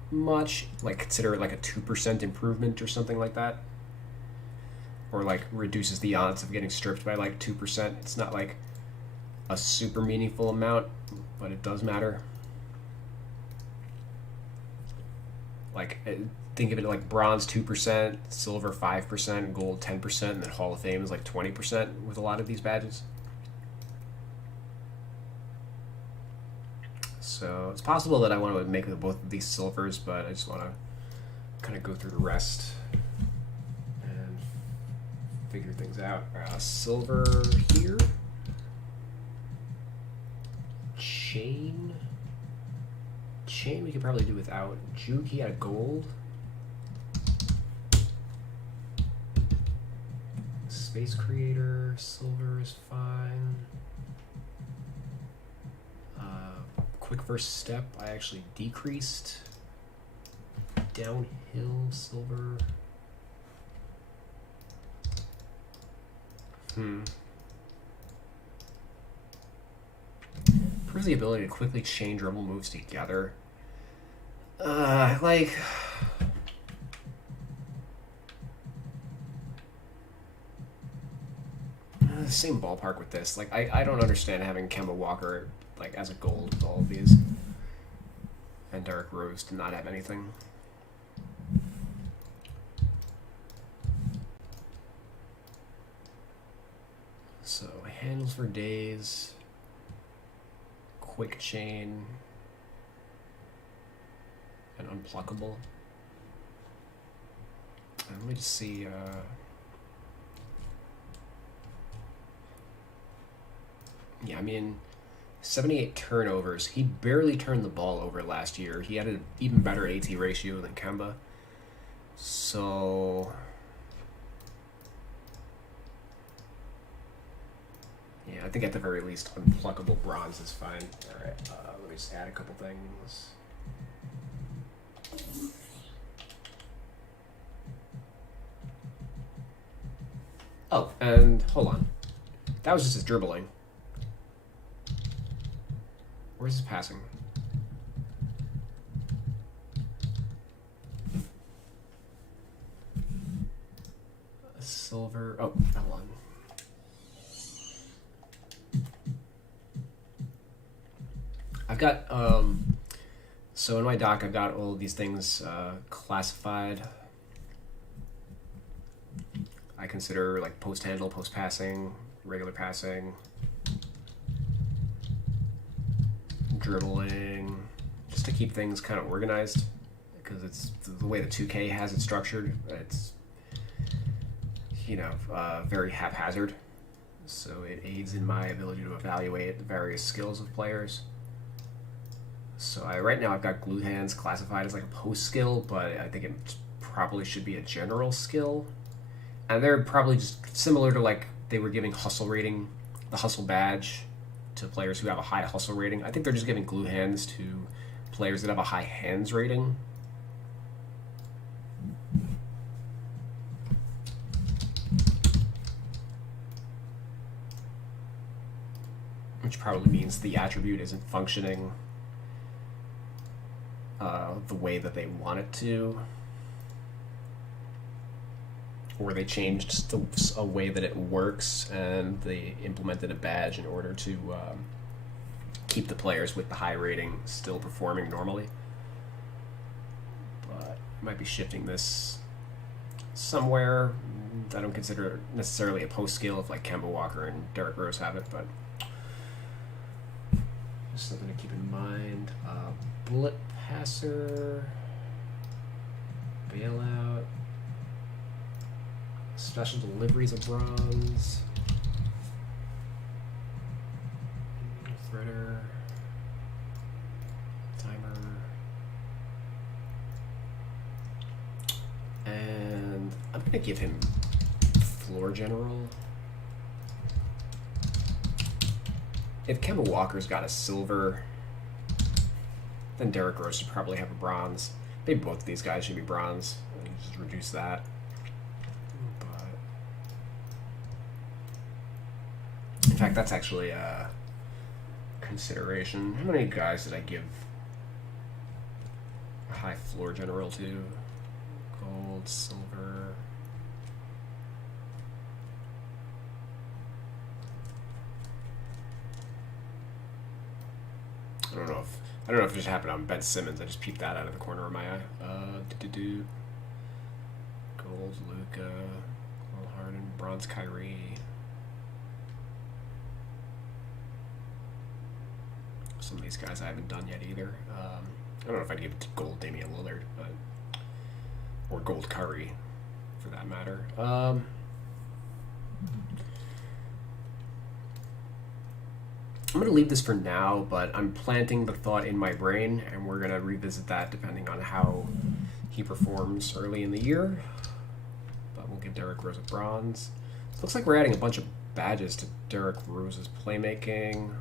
much. Like consider it like a 2% improvement or something like that. Or like reduces the odds of getting stripped by like 2%. It's not like a super meaningful amount, but it does matter. Like think of it like bronze 2%, silver 5%, gold 10%, and then Hall of Fame is like 20% with a lot of these badges. So it's possible that I want to make both of these silvers, but I just want to kind of go through the rest and figure things out. Silver here. Chain we could probably do without. Juke, he had a gold. Space Creator, silver is fine. Quick first step, I actually decreased. Downhill, silver. Improves the ability to quickly chain dribble moves together. Same ballpark with this. Like, I don't understand having Kemba Walker like as a gold with all of these, and Derrick Rose to not have anything. So handles for days, quick chain, and unpluckable. And let me just see. Yeah, I mean, 78 turnovers. He barely turned the ball over last year. He had an even better AT ratio than Kemba. So, yeah, I think at the very least, unpluckable bronze is fine. All right, let me just add a couple things. Oh, and hold on. That was just his dribbling. Where's his passing? A silver. Oh, hold on. I've got so in my doc I've got all of these things classified. I consider like post handle, post passing, regular passing, dribbling, just to keep things kind of organized, because it's the way the 2K has it structured. It's, you know, very haphazard, so it aids in my ability to evaluate the various skills of players. So right now I've got glue hands classified as like a post skill, but I think it probably should be a general skill. And they're probably just similar to like they were giving hustle rating, the hustle badge, to players who have a high hustle rating. I think they're just giving glue hands to players that have a high hands rating. Which probably means the attribute isn't functioning the way that they want it to. Or they changed a way that it works and they implemented a badge in order to keep the players with the high rating still performing normally. But I might be shifting this somewhere. I don't consider it necessarily a post skill if like Kemba Walker and Derrick Rose have it, but just something to keep in mind. Bullet passer, bailout. Special deliveries of bronze. Threader. Timer. And I'm going to give him floor general. If Kemba Walker's got a silver, then Derrick Rose should probably have a bronze. Maybe both of these guys should be bronze. Just reduce that. In fact, that's actually a consideration. How many guys did I give a high floor general to? Gold, silver. I don't know if it just happened on Ben Simmons. I just peeped that out of the corner of my eye. Gold, Luka, Gold Harden, bronze Kyrie. Some of these guys I haven't done yet either. I don't know if I'd give it to gold Damian Lillard, or gold Curry, for that matter. I'm going to leave this for now, but I'm planting the thought in my brain, and we're going to revisit that depending on how he performs early in the year. But we'll give Derrick Rose a bronze. Looks like we're adding a bunch of badges to Derrick Rose's playmaking,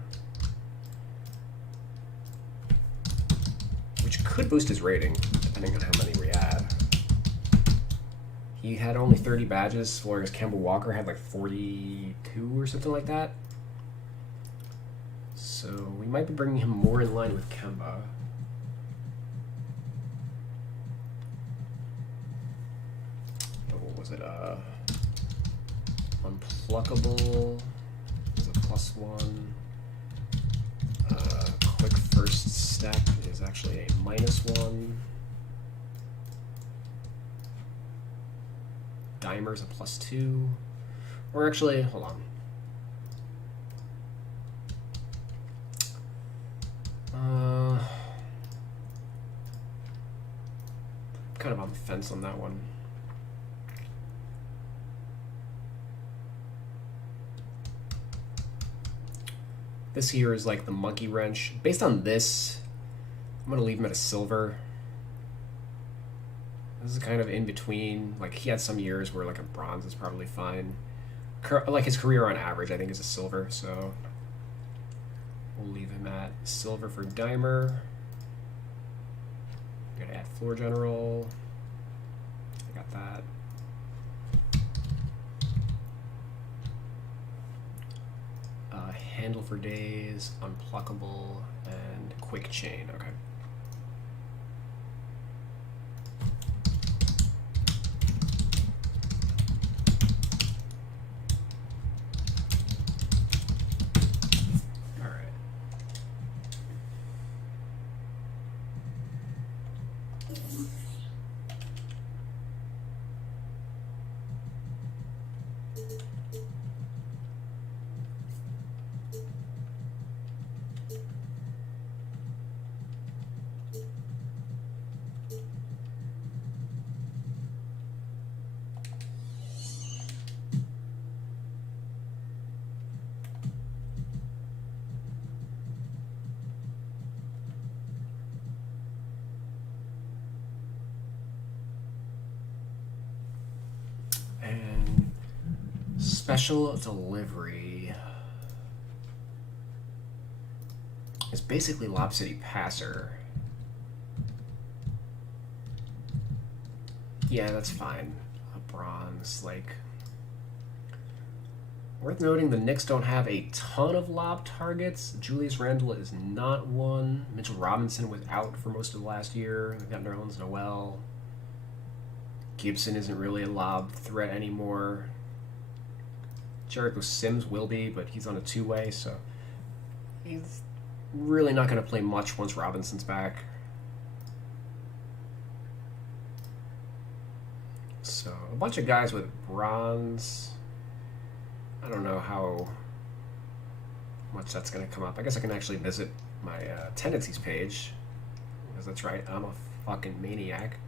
which could boost his rating, depending on how many we add. He had only 30 badges, whereas Kemba Walker had like 42 or something like that. So we might be bringing him more in line with Kemba. What was it? Unpluckable is a +1. Quick first step is actually a -1. Dimer's a +2. Or actually, hold on. Kind of on the fence on that one. This here is like the monkey wrench. Based on this, I'm going to leave him at a silver. This is kind of in between. Like, he had some years where like a bronze is probably fine. Like his career on average, I think, is a silver, so we'll leave him at silver for Dimer. I'm gonna add floor general. I got that. Handle for days, unpluckable, and quick chain. Okay. Special delivery is basically Lob City Passer. Yeah, that's fine. A bronze, like. Worth noting, the Knicks don't have a ton of lob targets. Julius Randle is not one. Mitchell Robinson was out for most of the last year. They've got Nerlens Noel. Gibson isn't really a lob threat anymore. Jericho Sims will be, but he's on a two-way, so he's really not going to play much once Robinson's back. So a bunch of guys with bronze. I don't know how much that's going to come up. I guess I can actually visit my tendencies page, because that's right, I'm a fucking maniac.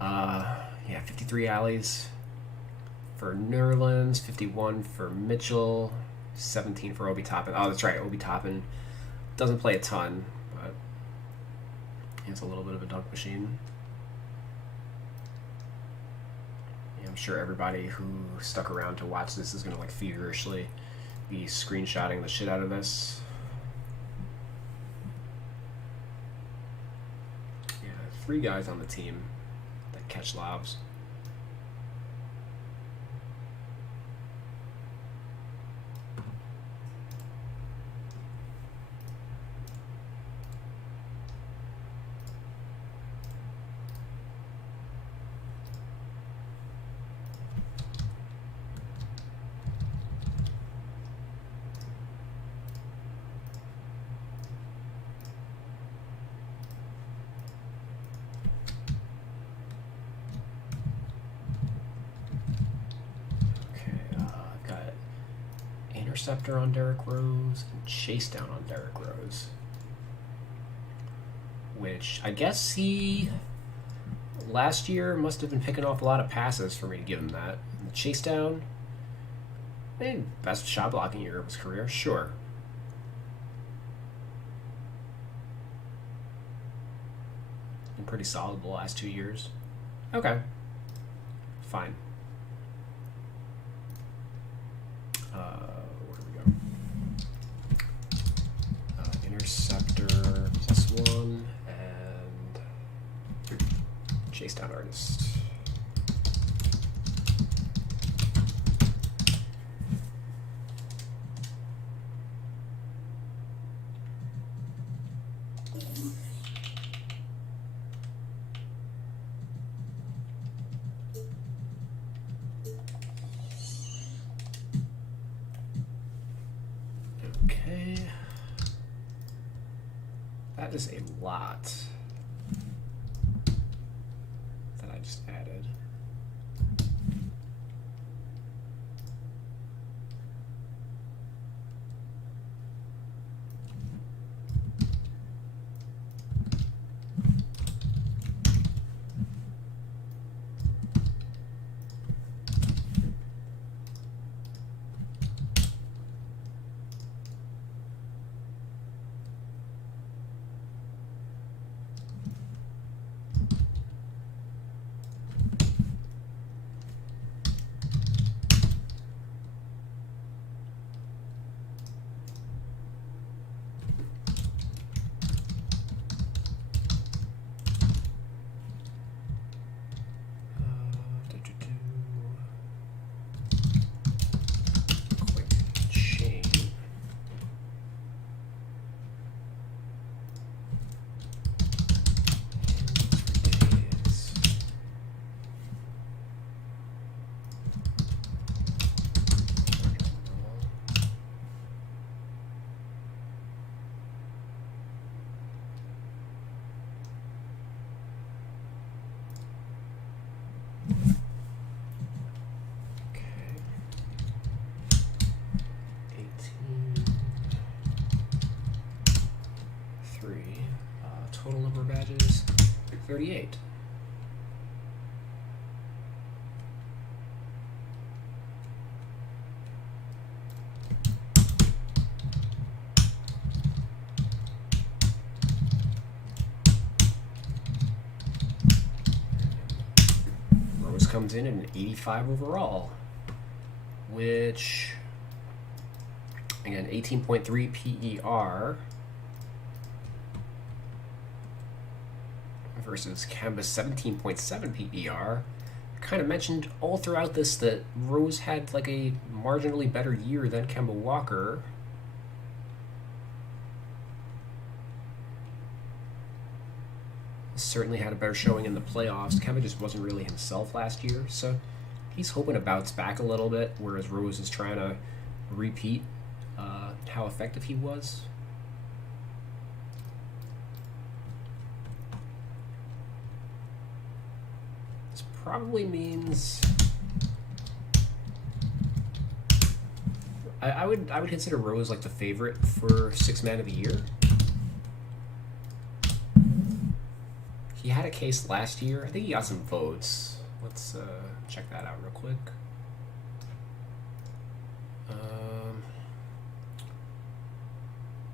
Yeah, 53 alleys for Nerlens, 51 for Mitchell, 17 for Obi Toppin. Oh, that's right, Obi Toppin doesn't play a ton, but he has a little bit of a dunk machine. Yeah, I'm sure everybody who stuck around to watch this is going to like feverishly be screenshotting the shit out of this. Yeah, 3 guys on the team that catch lobs. Interceptor on Derrick Rose and chase down on Derrick Rose, which I guess he last year must have been picking off a lot of passes for me to give him that. And the chase down, best shot blocking year of his career, sure. Been pretty solid the last 2 years. Okay, fine. Interceptor +1 and chase down artist. Okay. That is a lot that I just added. Badges, 38. Rose comes in at an 85 overall, which, again, 18.3 PER versus Kemba's 17.7 PER. Kind of mentioned all throughout this that Rose had like a marginally better year than Kemba Walker. Certainly had a better showing in the playoffs. Kemba just wasn't really himself last year, so he's hoping to bounce back a little bit, whereas Rose is trying to repeat how effective he was. This probably means I would consider Rose like the favorite for Sixth Man of the Year. He had a case last year. I think he got some votes. Let's check that out real quick.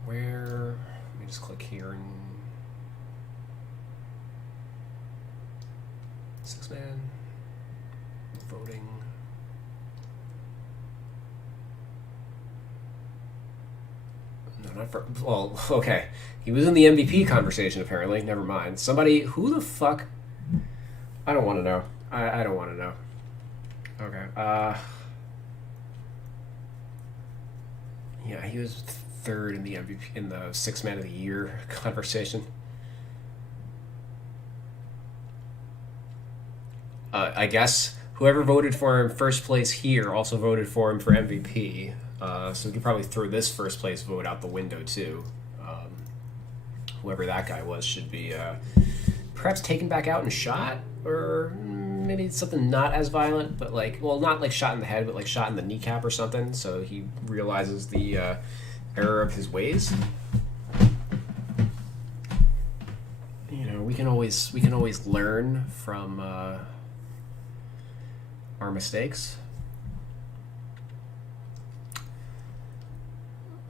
Let me just click here and Sixth Man voting. No, not for. Well, okay. He was in the MVP conversation, apparently. Never mind. Somebody. Who the fuck? I don't want to know. I don't want to know. Okay. Yeah, he was third in the MVP, in the Sixth Man of the Year conversation. I guess whoever voted for him first place here also voted for him for MVP. So we could probably throw this first place vote out the window too. Whoever that guy was should be perhaps taken back out and shot, or maybe something not as violent, but like, well, not like shot in the head, but like shot in the kneecap or something, so he realizes the error of his ways. You know, we can always learn from our mistakes.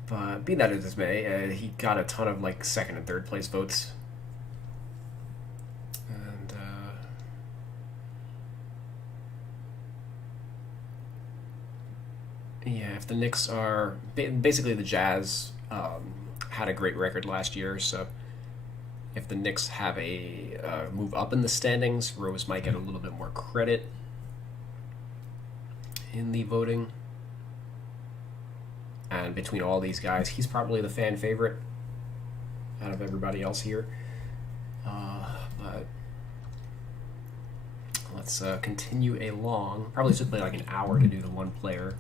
But be that as it may, he got a ton of like second and third place votes. And yeah, if the Knicks are basically the Jazz had a great record last year, so if the Knicks have a move up in the standings, Rose might get a little bit more credit in the voting. And between all these guys, he's probably the fan favorite out of everybody else here. But let's continue along. Probably took like an hour to do the one player.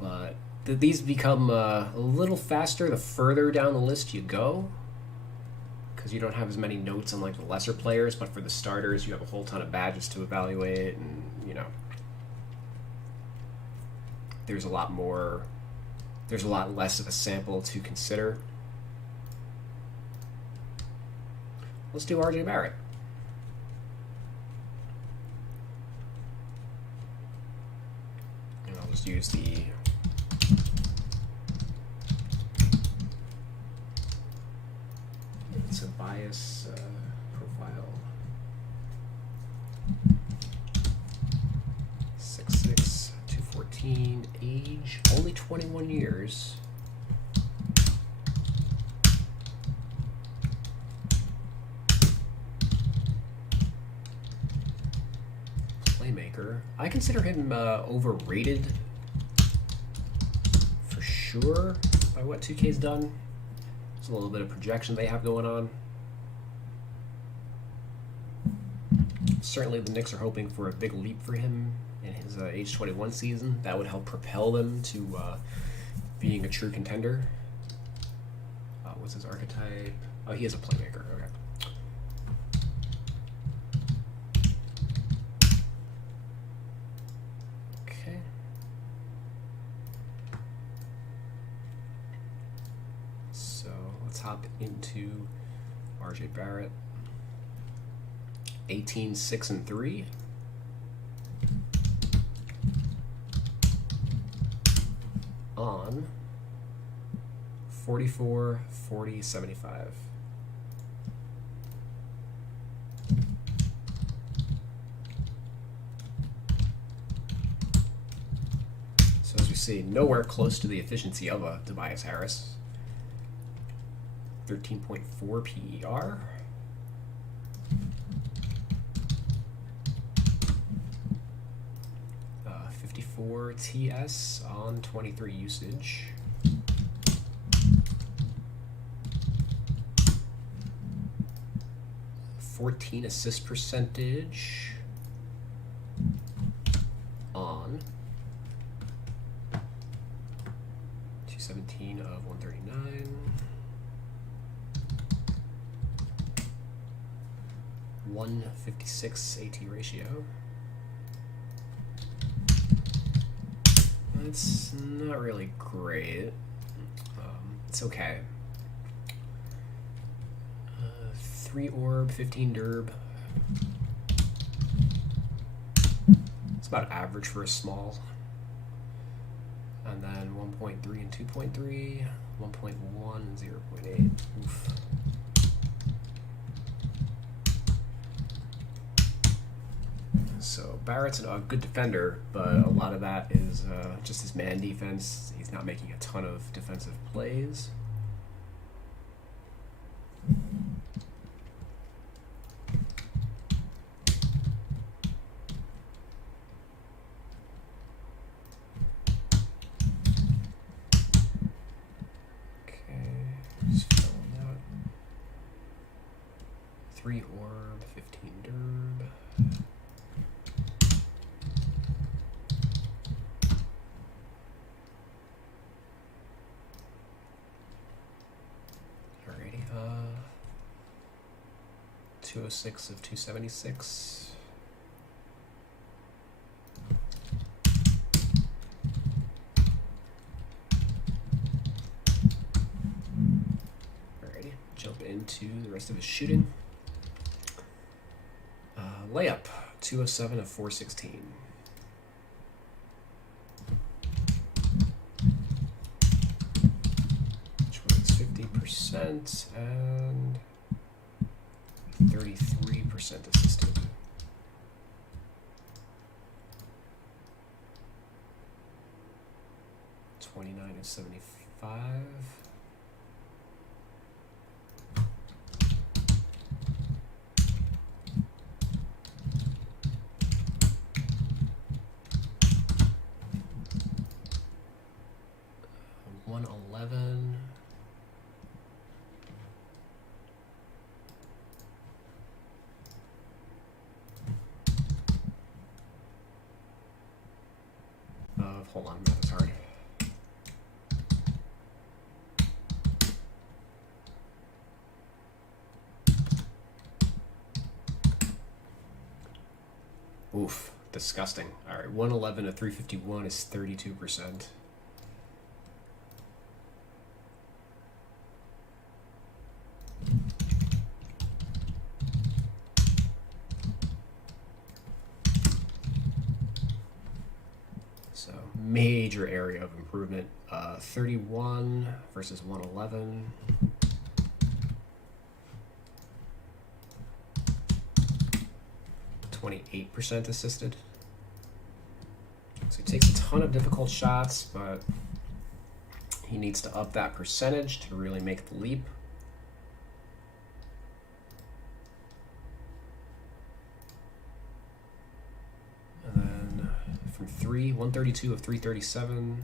But these become a little faster the further down the list you go, because you don't have as many notes on like the lesser players, but for the starters you have a whole ton of badges to evaluate, and you know, there's a lot less of a sample to consider. Let's do RJ Barrett. And I'll just use the it's a bias profile. 6'6", 214, age only 21 years. Playmaker. I consider him overrated for sure by what 2K's done. There's a little bit of projection they have going on. Certainly the Knicks are hoping for a big leap for him in his age 21 season. That would help propel them to being a true contender. What's his archetype? Oh, he is a playmaker. Okay. Okay. So let's hop into RJ Barrett. 18, 6, and 3. On 44, 40, 75. So as we see, nowhere close to the efficiency of a Tobias Harris. 13.4 PER. Uh, 54 TS on 23 usage. .14 assist percentage on 217 of 139. 156 AT ratio. It's not really great. It's okay. 3 orb, 15 derb. It's about average for a small. And then 1.3 and 2.3, 1.1 and 0.8. Oof. So Barrett's a good defender, but a lot of that is just his man defense. He's not making a ton of defensive plays. Okay, just filling out. 3 orb, 15 derb. Alrighty, 206 of 276. Alrighty, jump into the rest of his shooting. Layup, 207 of 416. Which was 50% and 33% assisted. $29 of 75. $111. Hold on, math is hard. Oof, disgusting. All right, 111 to 351 is 32%. So major area of improvement. 31 versus 111. .28% assisted. So he takes a ton of difficult shots, but he needs to up that percentage to really make the leap. And then from 3, 132 of 337.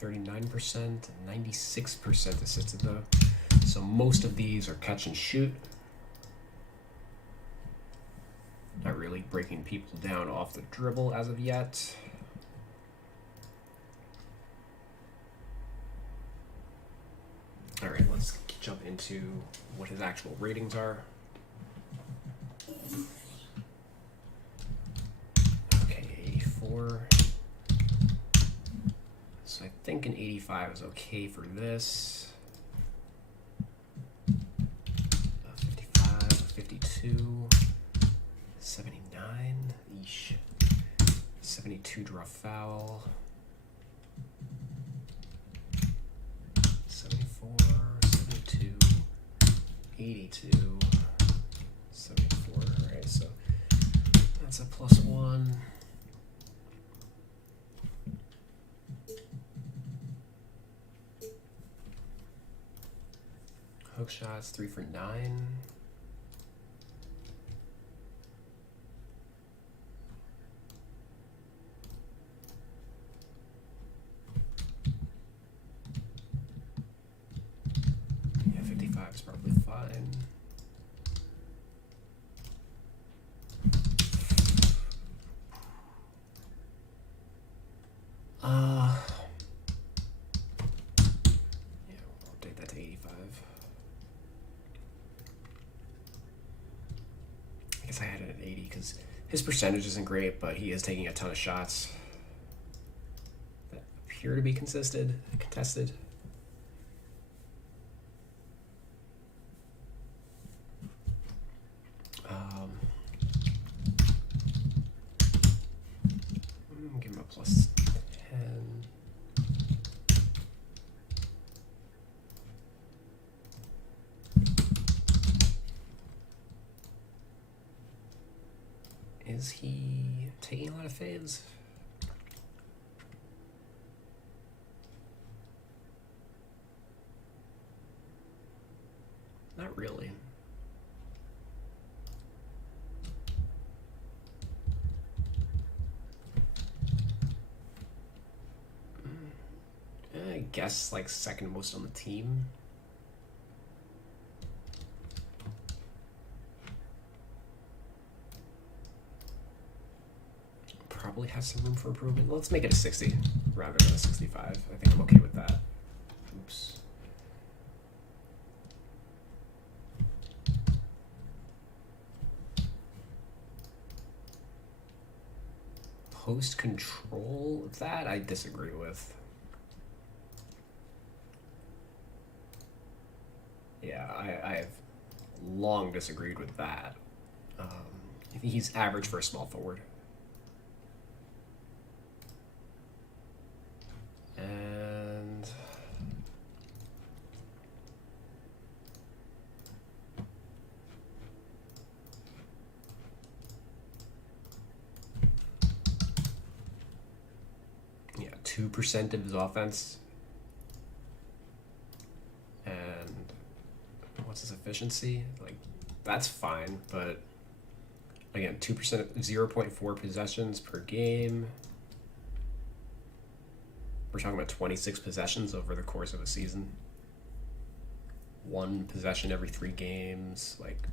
39%, 96% assisted though. So most of these are catch and shoot. Not really breaking people down off the dribble as of yet. All right, let's jump into what his actual ratings are. Okay, 84. think an 85 is okay for this. 55, 52, 79. Eesh. 72 draw foul. 74, 72, 82, 74. All right, so that's a +1. Hook shots, 3 for 9. Yeah, 55 is probably fine. Yeah, we'll update that to 85. I guess I had it at 80 because his percentage isn't great, but he is taking a ton of shots that appear to be contested. Give him a +10. Is he taking a lot of fades? Not really. I guess like second most on the team. Probably has some room for improvement. Let's make it a 60 rather than a 65. I think I'm okay with that. Oops. Post control, that I disagree with. Yeah, I've long disagreed with that. He's average for a small forward. And yeah, 2% of his offense. And what's his efficiency? Like, that's fine, but again, 2%, 0.4 possessions per game. We're talking about 26 possessions over the course of a season. 1 possession every 3 games. Like,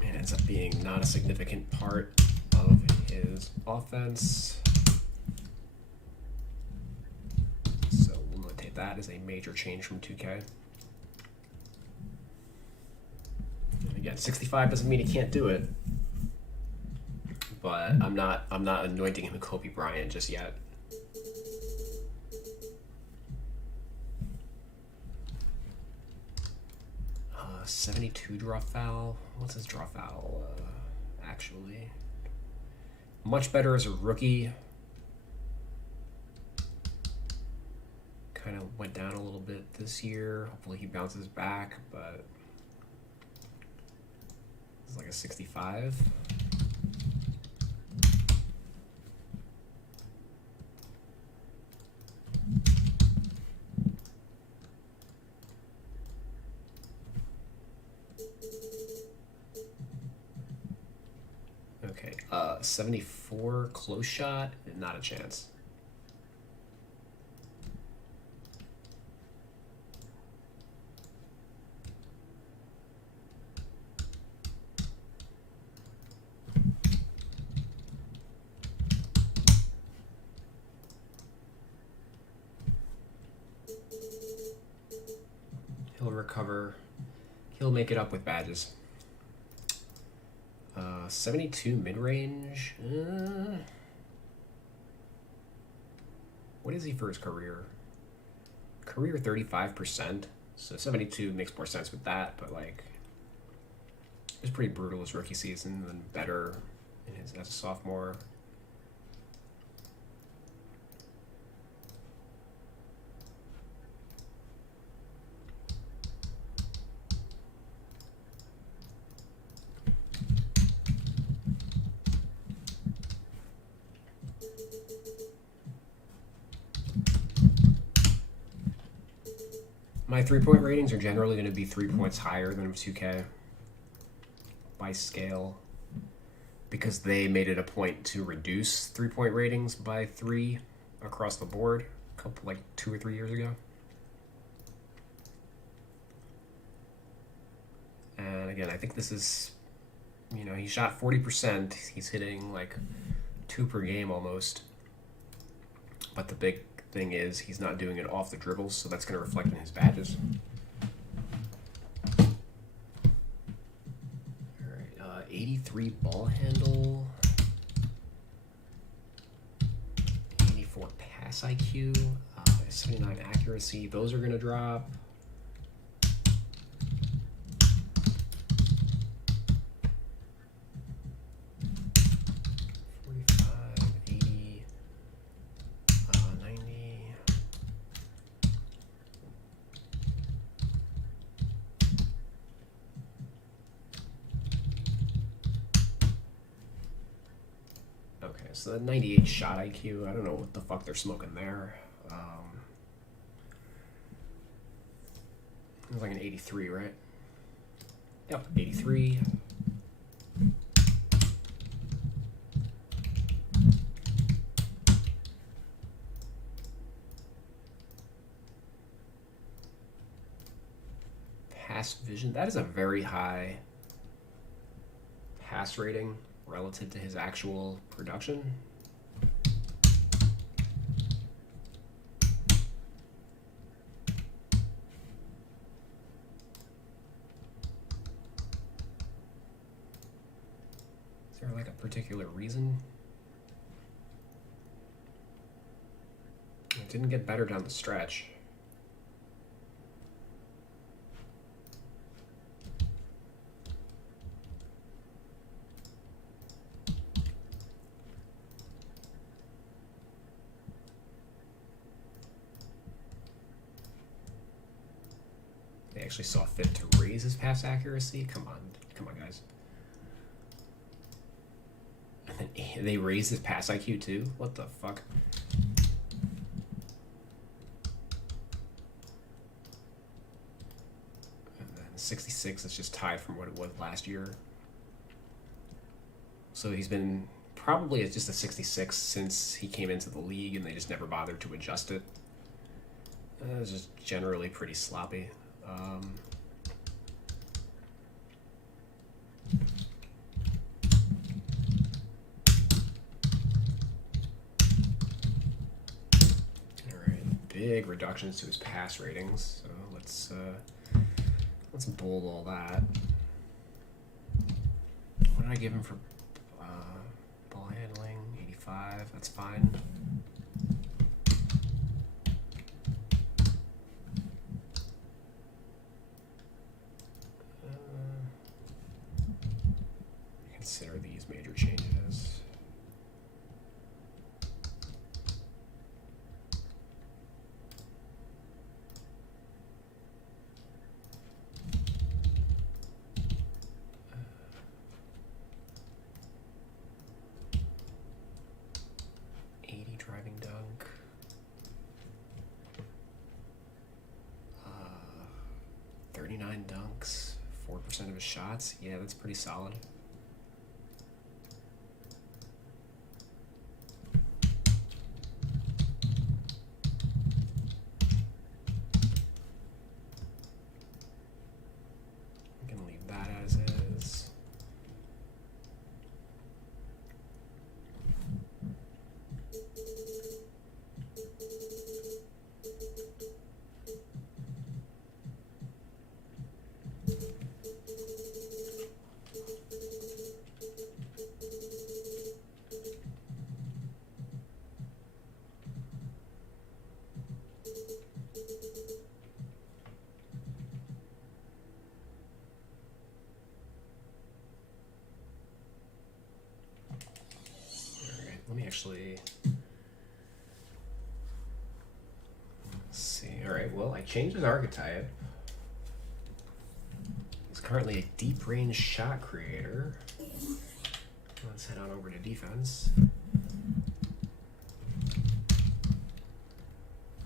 it ends up being not a significant part of his offense. So we'll notate that as a major change from 2K. And again, 65 doesn't mean he can't do it. But I'm not anointing him Kobe Bryant just yet. Uh, 72 draw foul. What's his draw foul? Actually, much better as a rookie. Kind of went down a little bit this year. Hopefully he bounces back, but it's like a 65. Okay, 74 close shot, not a chance. He'll recover. He'll make it up with badges. 72 mid-range. What is he for his career? Career 35%. So 72 makes more sense with that, but like, it was pretty brutal his rookie season, then better in his as a sophomore. My 3-point ratings are generally going to be 3 points higher than 2K by scale, because they made it a point to reduce 3-point ratings by 3 across the board a couple, like 2 or 3 years ago. And again, I think this is, he shot 40%. He's hitting like 2 per game almost. But the big thing is he's not doing it off the dribbles, so that's going to reflect in his badges. All right, 83 ball handle, 84 pass IQ, 79 accuracy. Those are going to drop. So that 98 shot IQ, I don't know what the fuck they're smoking there. It was like an 83, right? Yep, 83. Pass vision, that is a very high pass rating relative to his actual production. Is there like a particular reason? It didn't get better down the stretch. Actually saw fit to raise his pass accuracy. Come on, guys. And then they raised his pass IQ too. What the fuck? And then 66 is just tied from what it was last year. So he's been probably at just a 66 since he came into the league, and they just never bothered to adjust it. It's just generally pretty sloppy. Alright, big reductions to his pass ratings, so let's bold all that. What did I give him for ball handling? 85, that's fine. Consider these major changes. Driving dunk. 39 dunks, 4% of his shots. Yeah, that's pretty solid. We can leave that as is. me actually see. All right, well, I changed his archetype. He's currently a deep range shot creator. Let's head on over to defense.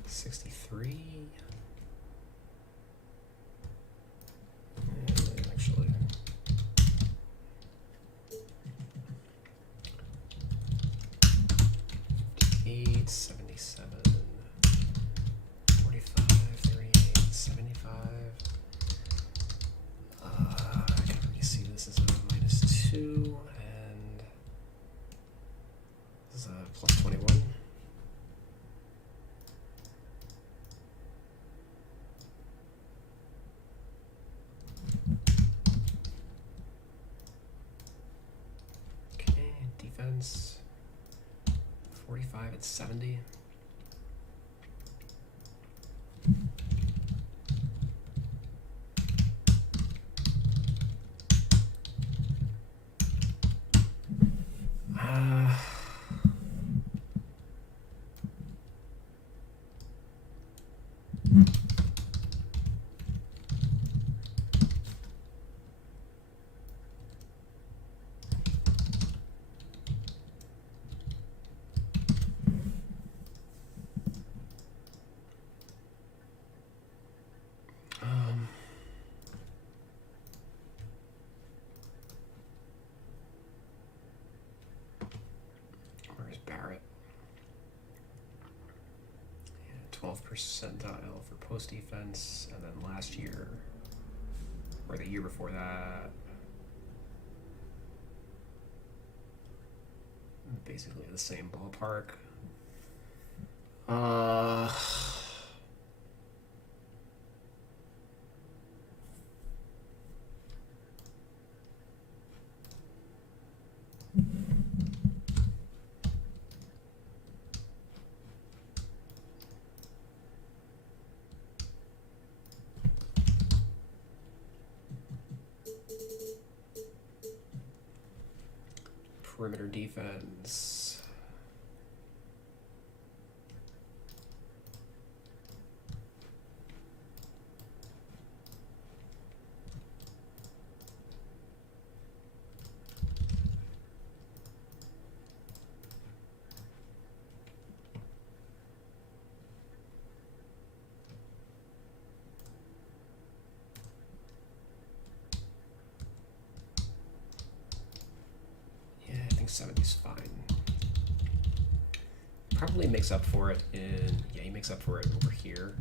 63. And actually, 58, 77, 45, 38, 75. I can already see this as a -2, and this is a +21. Okay, defense 45 at 70. Where's Barrett? 12th percentile for post defense, and then last year, or the year before that, basically the same ballpark. Perimeter defense. Yeah, I think 70's fine. Probably makes up for it in, yeah, he makes up for it over here.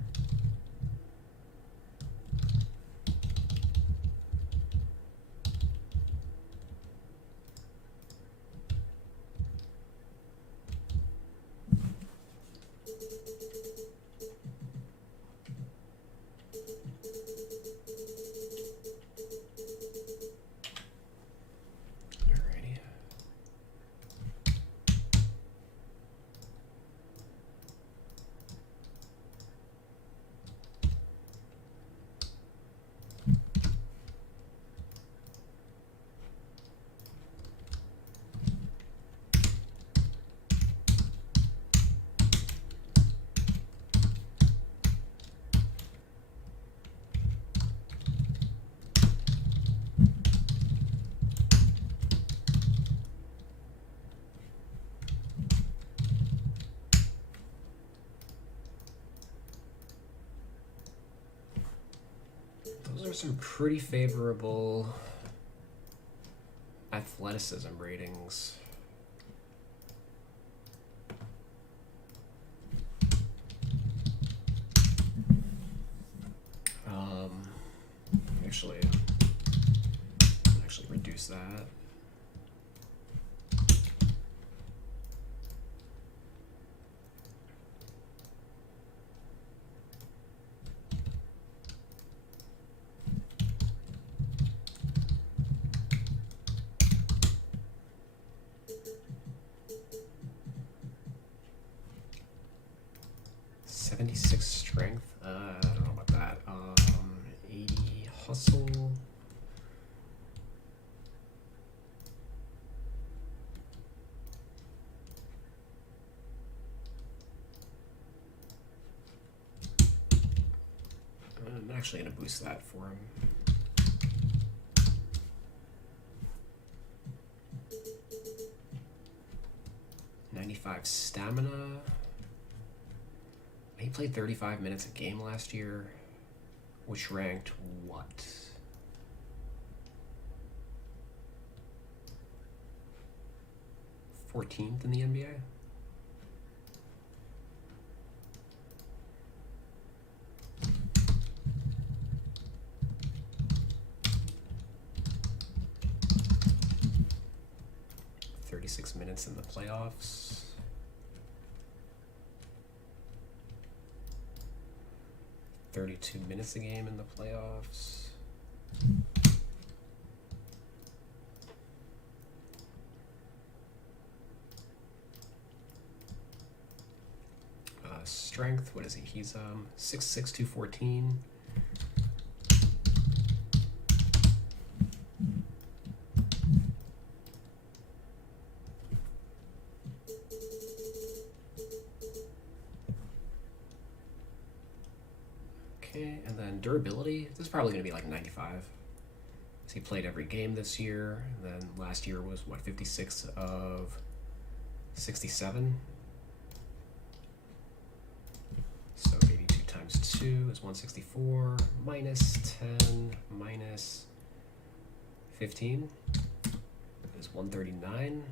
Alrighty. Those are some pretty favorable athleticism ratings. Actually reduce that. .76 strength. I don't know about that. 80 hustle. actually going to boost that for him. .95 stamina. He played 35 minutes a game last year, which ranked what? 14th in the NBA? Minutes in the playoffs. .32 minutes a game in the playoffs. Strength, what is he? He's 6'6", 214. And then durability, this is probably going to be like 95. So he played every game this year. And then last year was, what, 56 of 67? So 82 times 2 is 164, minus 10, minus 15 is 139.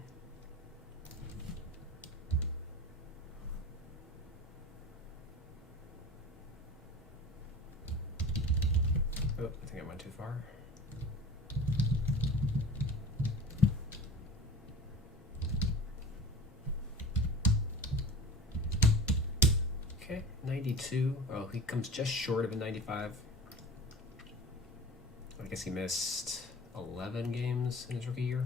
Oh, I think I went too far. Okay, 92. Oh, he comes just short of a 95. I guess he missed 11 games in his rookie year.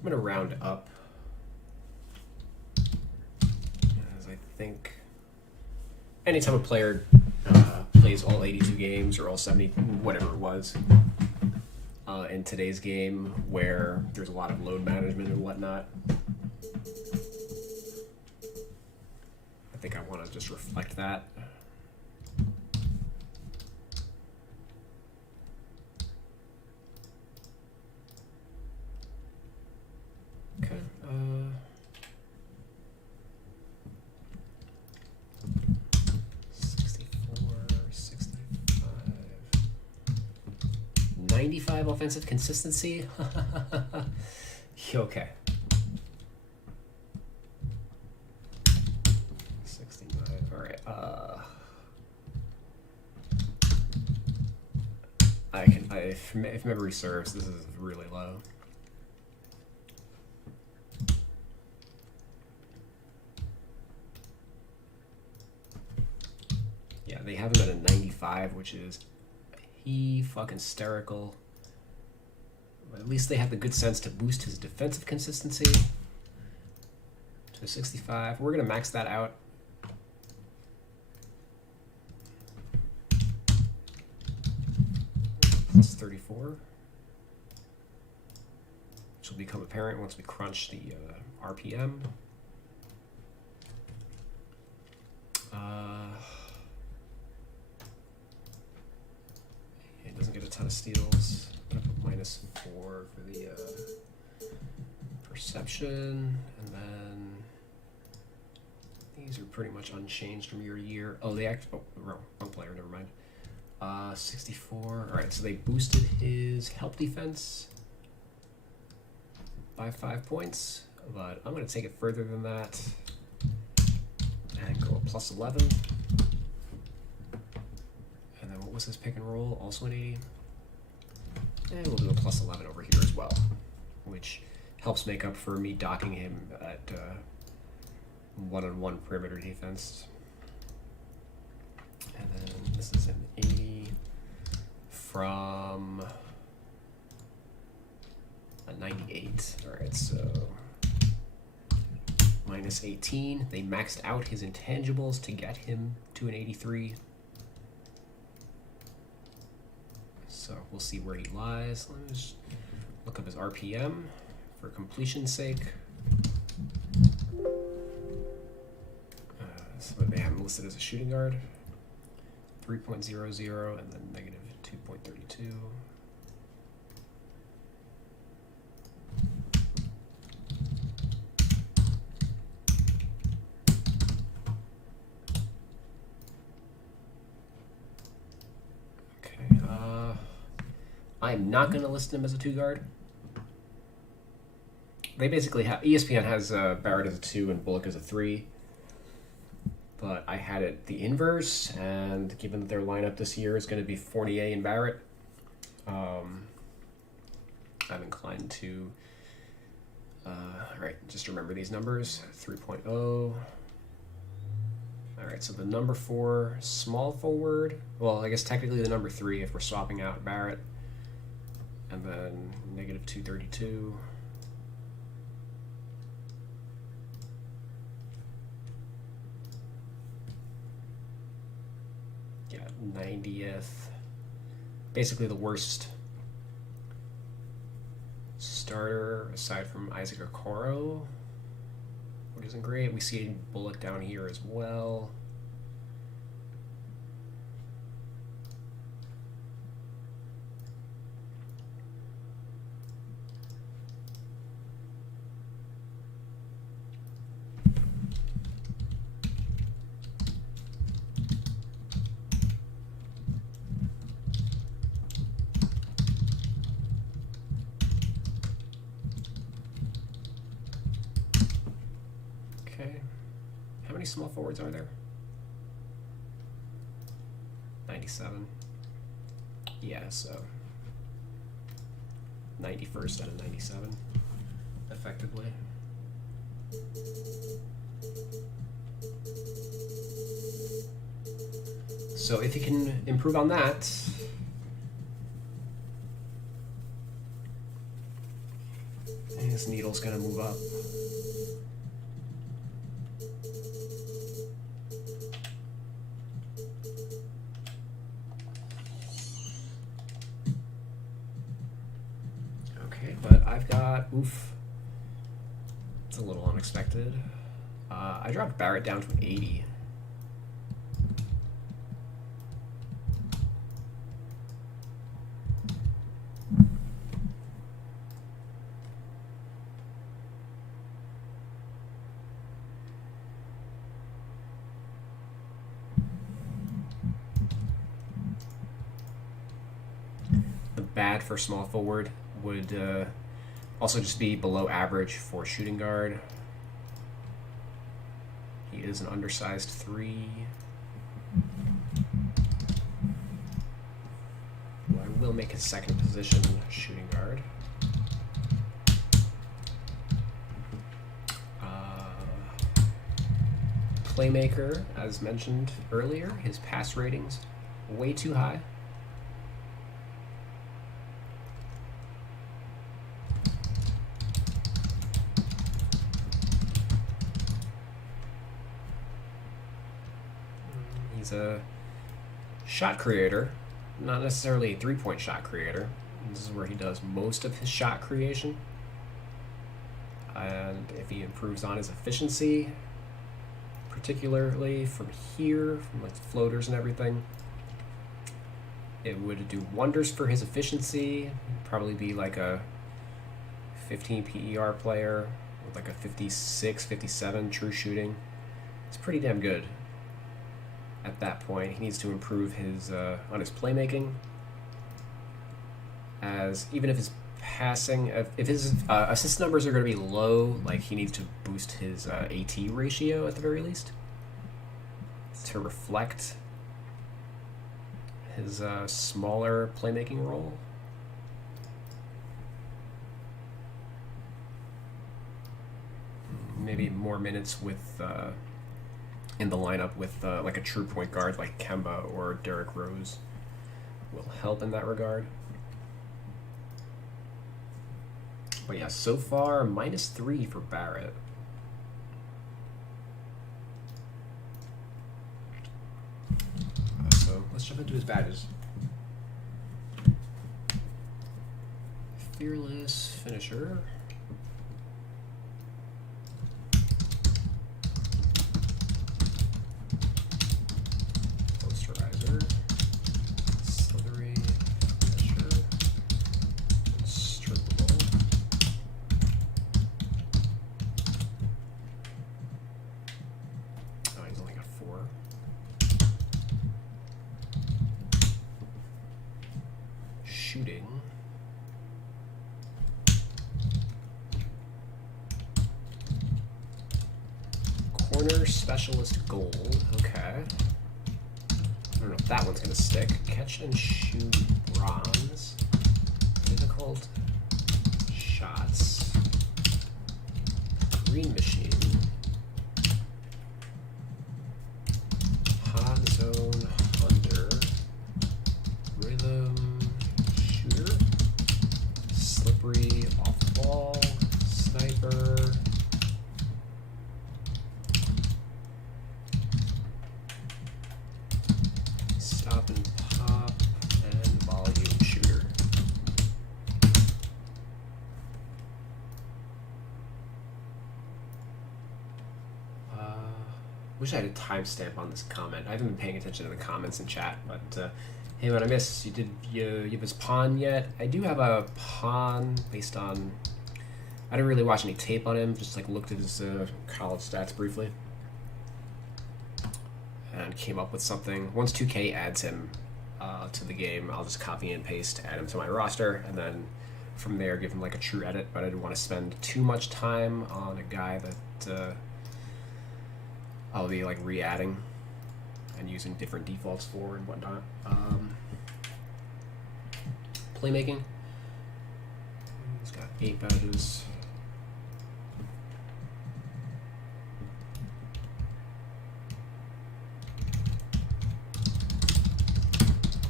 I'm going to round up, as I think anytime a player plays all 82 games or all 70, whatever it was, in today's game where there's a lot of load management and whatnot, I think I want to just reflect that. Okay. 64, 65. 95 offensive consistency? Okay. 69. All right. If memory serves, this is really low. Yeah, they have him at a 95, which is fucking hysterical. At least they have the good sense to boost his defensive consistency to 65. We're gonna max that out. Plus 34, which will become apparent once we crunch the RPM. It doesn't get a ton of steals. I'm gonna put -4 for the perception, and then these are pretty much unchanged from year to year. Oh, wrong player. Never mind. 64. All right, so they boosted his help defense by 5 points, but I'm going to take it further than that and go a plus 11. And then what was his pick and roll? Also an 80. And we'll do a plus 11 over here as well, which helps make up for me docking him at one-on-one perimeter defense. And then this is an 80 from a 98. All right, so minus 18. They maxed out his intangibles to get him to an 83. So we'll see where he lies. Let me just look up his RPM for completion's sake. So they have him listed as a shooting guard. 3.00 and then negative 2.32. I'm not going to list him as a 2 guard. They basically have, ESPN has Barrett as a 2 and Bullock as a 3. But I had it the inverse, and given that their lineup this year is going to be Fournier and Barrett, I'm inclined to, just remember these numbers, 3.0. All right, so the number 4 small forward, well, I guess technically the number 3 if we're swapping out Barrett, and then negative 232. Yeah, 90th. Basically the worst starter aside from Isaac Okoro, which isn't great. We see Bullock down here as well. How many small forwards are there? 97. Yeah, so 91st out of 97, effectively. So if you can improve on that, this needle's gonna move up. But I've got, it's a little unexpected. I dropped Barrett down to an 80. The bad for small forward would also just be below average for shooting guard. He is an undersized 3. I will make his second position shooting guard. Playmaker, as mentioned earlier, his pass ratings way too high. He's a shot creator, not necessarily a three-point shot creator. This is where he does most of his shot creation. And if he improves on his efficiency, particularly from here, from like the floaters and everything, it would do wonders for his efficiency. He'd probably be like a 15 PER player with like a 56, 57 true shooting. It's pretty damn good. At that point, he needs to improve his on his playmaking. As even if his passing, if his assist numbers are going to be low, like he needs to boost his AT ratio at the very least to reflect his smaller playmaking role. Maybe more minutes with in the lineup with like a true point guard like Kemba or Derrick Rose will help in that regard. But yeah, so far -3 for Barrett. let's jump into his badges. Fearless finisher. Posterizer. Slithery finisher. Strippable. Oh, he's only got 4. Shooting. Corner specialist gold. Okay. I don't know if that one's gonna stick. Catch and shoot bronze. Difficult shots. Green machine. Hot zone hunter. Rhythm shooter. Slippery off the ball. Sniper. Stop and pop and volume shooter. Wish I had a timestamp on this comment. I haven't been paying attention to the comments and chat, but hey, what I missed? You have his pawn yet? I do have a pawn based on. I didn't really watch any tape on him. Just like looked at his college stats briefly, and came up with something. Once 2K adds him to the game, I'll just copy and paste, add him to my roster, and then from there give him like a true edit. But I didn't want to spend too much time on a guy that I'll be like re-adding and using different defaults for and whatnot. Playmaking. He's got 8 badges.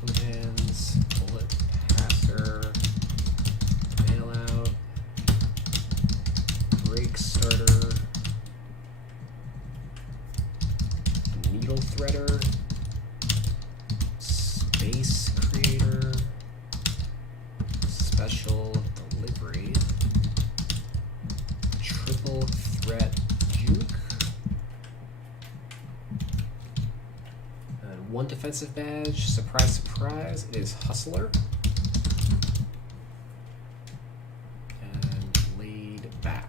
Good hands, bullet passer, bailout, break starter, needle threader, space creator, special delivery, triple threat juke, and 1 defensive badge. Surprise, surprise, it is hustler. And laid back.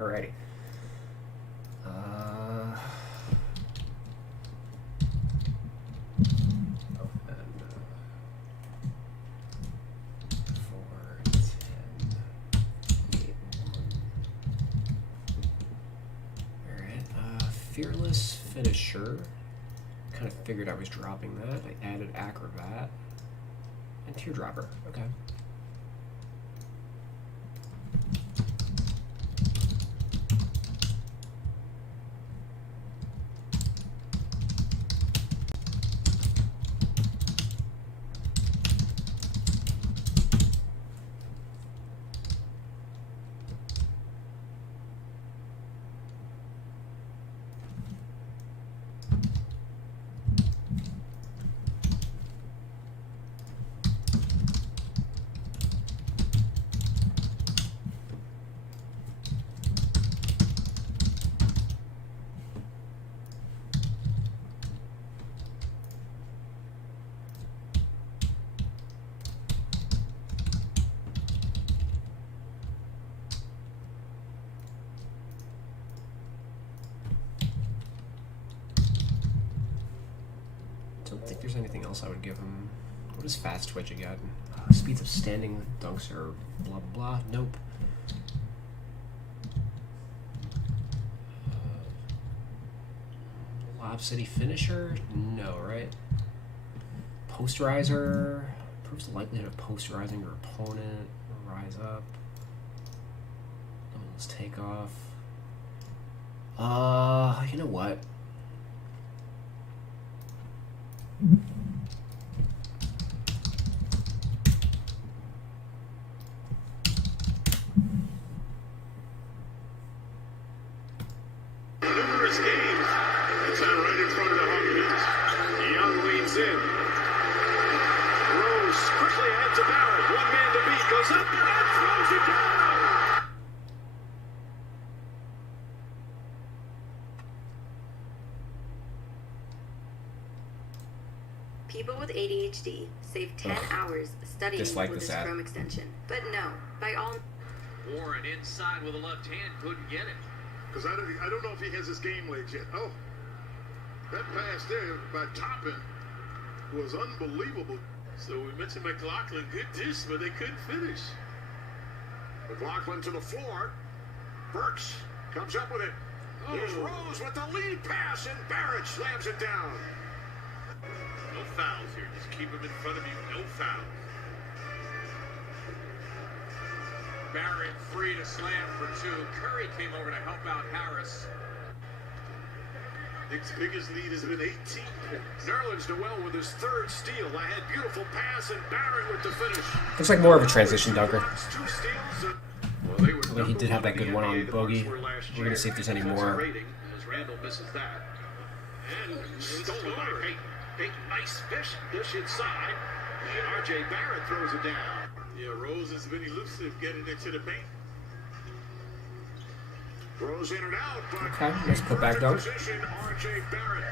Alrighty. And 4, 10, 8, 1. Alright, fearless finisher. Kind of figured I was dropping that. I added acrobat and teardropper. Okay. I don't think there's anything else I would give him. What is fast twitch again? Speeds of standing dunks are blah blah. Nope. Lob City finisher? No, right? Posterizer. Improves the likelihood of posterizing your opponent. Rise up. Let's take off. You know what? Numerous games. It's right in front of the home bench. Young leans in. Rose quickly ahead to Barrett. One man to beat. Goes up and throws it down. People with ADHD save 10 hours studying with this Chrome extension. But no, by all... Warren inside with a left hand, couldn't get it. Because I don't know if he has his game legs yet. Oh, that pass there by Toppin was unbelievable. So we mentioned McLaughlin, good dish, but they couldn't finish. McLaughlin to the floor. Burks comes up with it. There's Rose with the lead pass, and Barrett slams it down. No fouls here. Just keep them in front of you. No fouls. Barrett free to slam for two. Curry came over to help out Harris. Nick's biggest lead has been 18 points. Nerlens Noel with his third steal. I had beautiful pass, and Barrett with the finish. Looks like more of a transition dunker. Well, he did have that good one on Bogey. We're going to see if there's any more. As Randall misses that. And stolen by Peyton. Peyton, nice dish inside. And R.J. Barrett throws it down. Yeah, Rose has been elusive getting into the paint. Rose in and out, but okay, let's put back down. R.J. Barrett.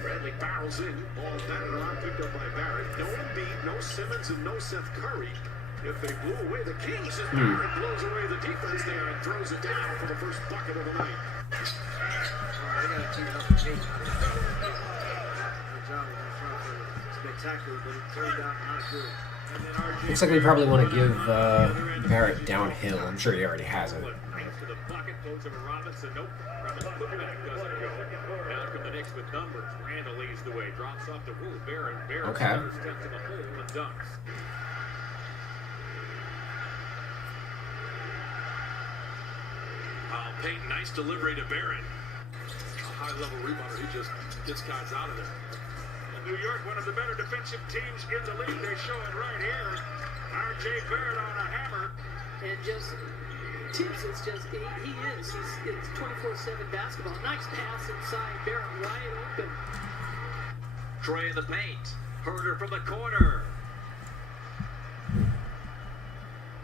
Bradley barrels in. Ball batted around, picked up by Barrett. No Embiid, no Simmons, and no Seth Curry. If they blew away the Kings, as Barrett blows away the defense there and throws it down for the first bucket of the night. They got to keep it up the gate. Good job spectacular, but it turned out not good. Looks like we probably want to give Barrett downhill. I'm sure he already has it. To the bucket, goes over Robinson. Nope. Robinson putback doesn't go. Down come the Knicks with numbers. Randall leads the way. Drops off the rule. Barrett okay. Steps to the hole and dunks. Peyton, nice delivery to Barrett. A high-level rebounder. He just gets guys out of there. New York, one of the better defensive teams in the league. They show it right here. R.J. Barrett on a hammer. And just Tibbs is just, he is. It's 24/7 basketball. Nice pass inside. Barrett wide open. Trey in the paint. Herder from the corner.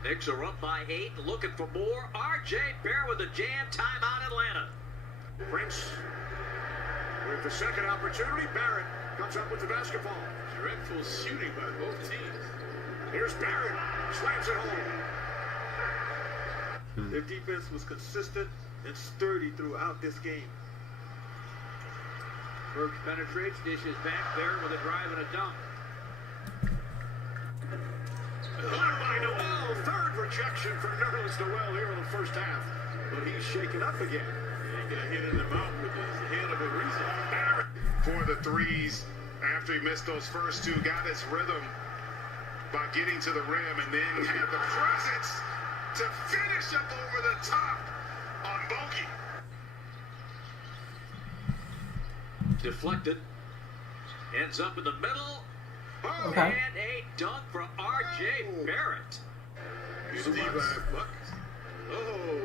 Knicks are up by 8, looking for more. R.J. Barrett with a jam. Timeout Atlanta. Prince with the second opportunity. Barrett comes up with the basketball. Dreadful shooting by both teams. Here's Barrett. Slams it home. Their defense was consistent and sturdy throughout this game. Burks penetrates, dishes back there with a drive and a dunk. Blocked by Noel. Third rejection for Nerlens Noel here in the first half. But he's shaken up again. He got hit in the mouth with his hand of a reason. Barrett for the threes. After he missed those first two, got his rhythm by getting to the rim and then had the presence to finish up over the top on Bogey. Deflected. Ends up in the middle. Oh, okay. And a dunk from R.J. Barrett.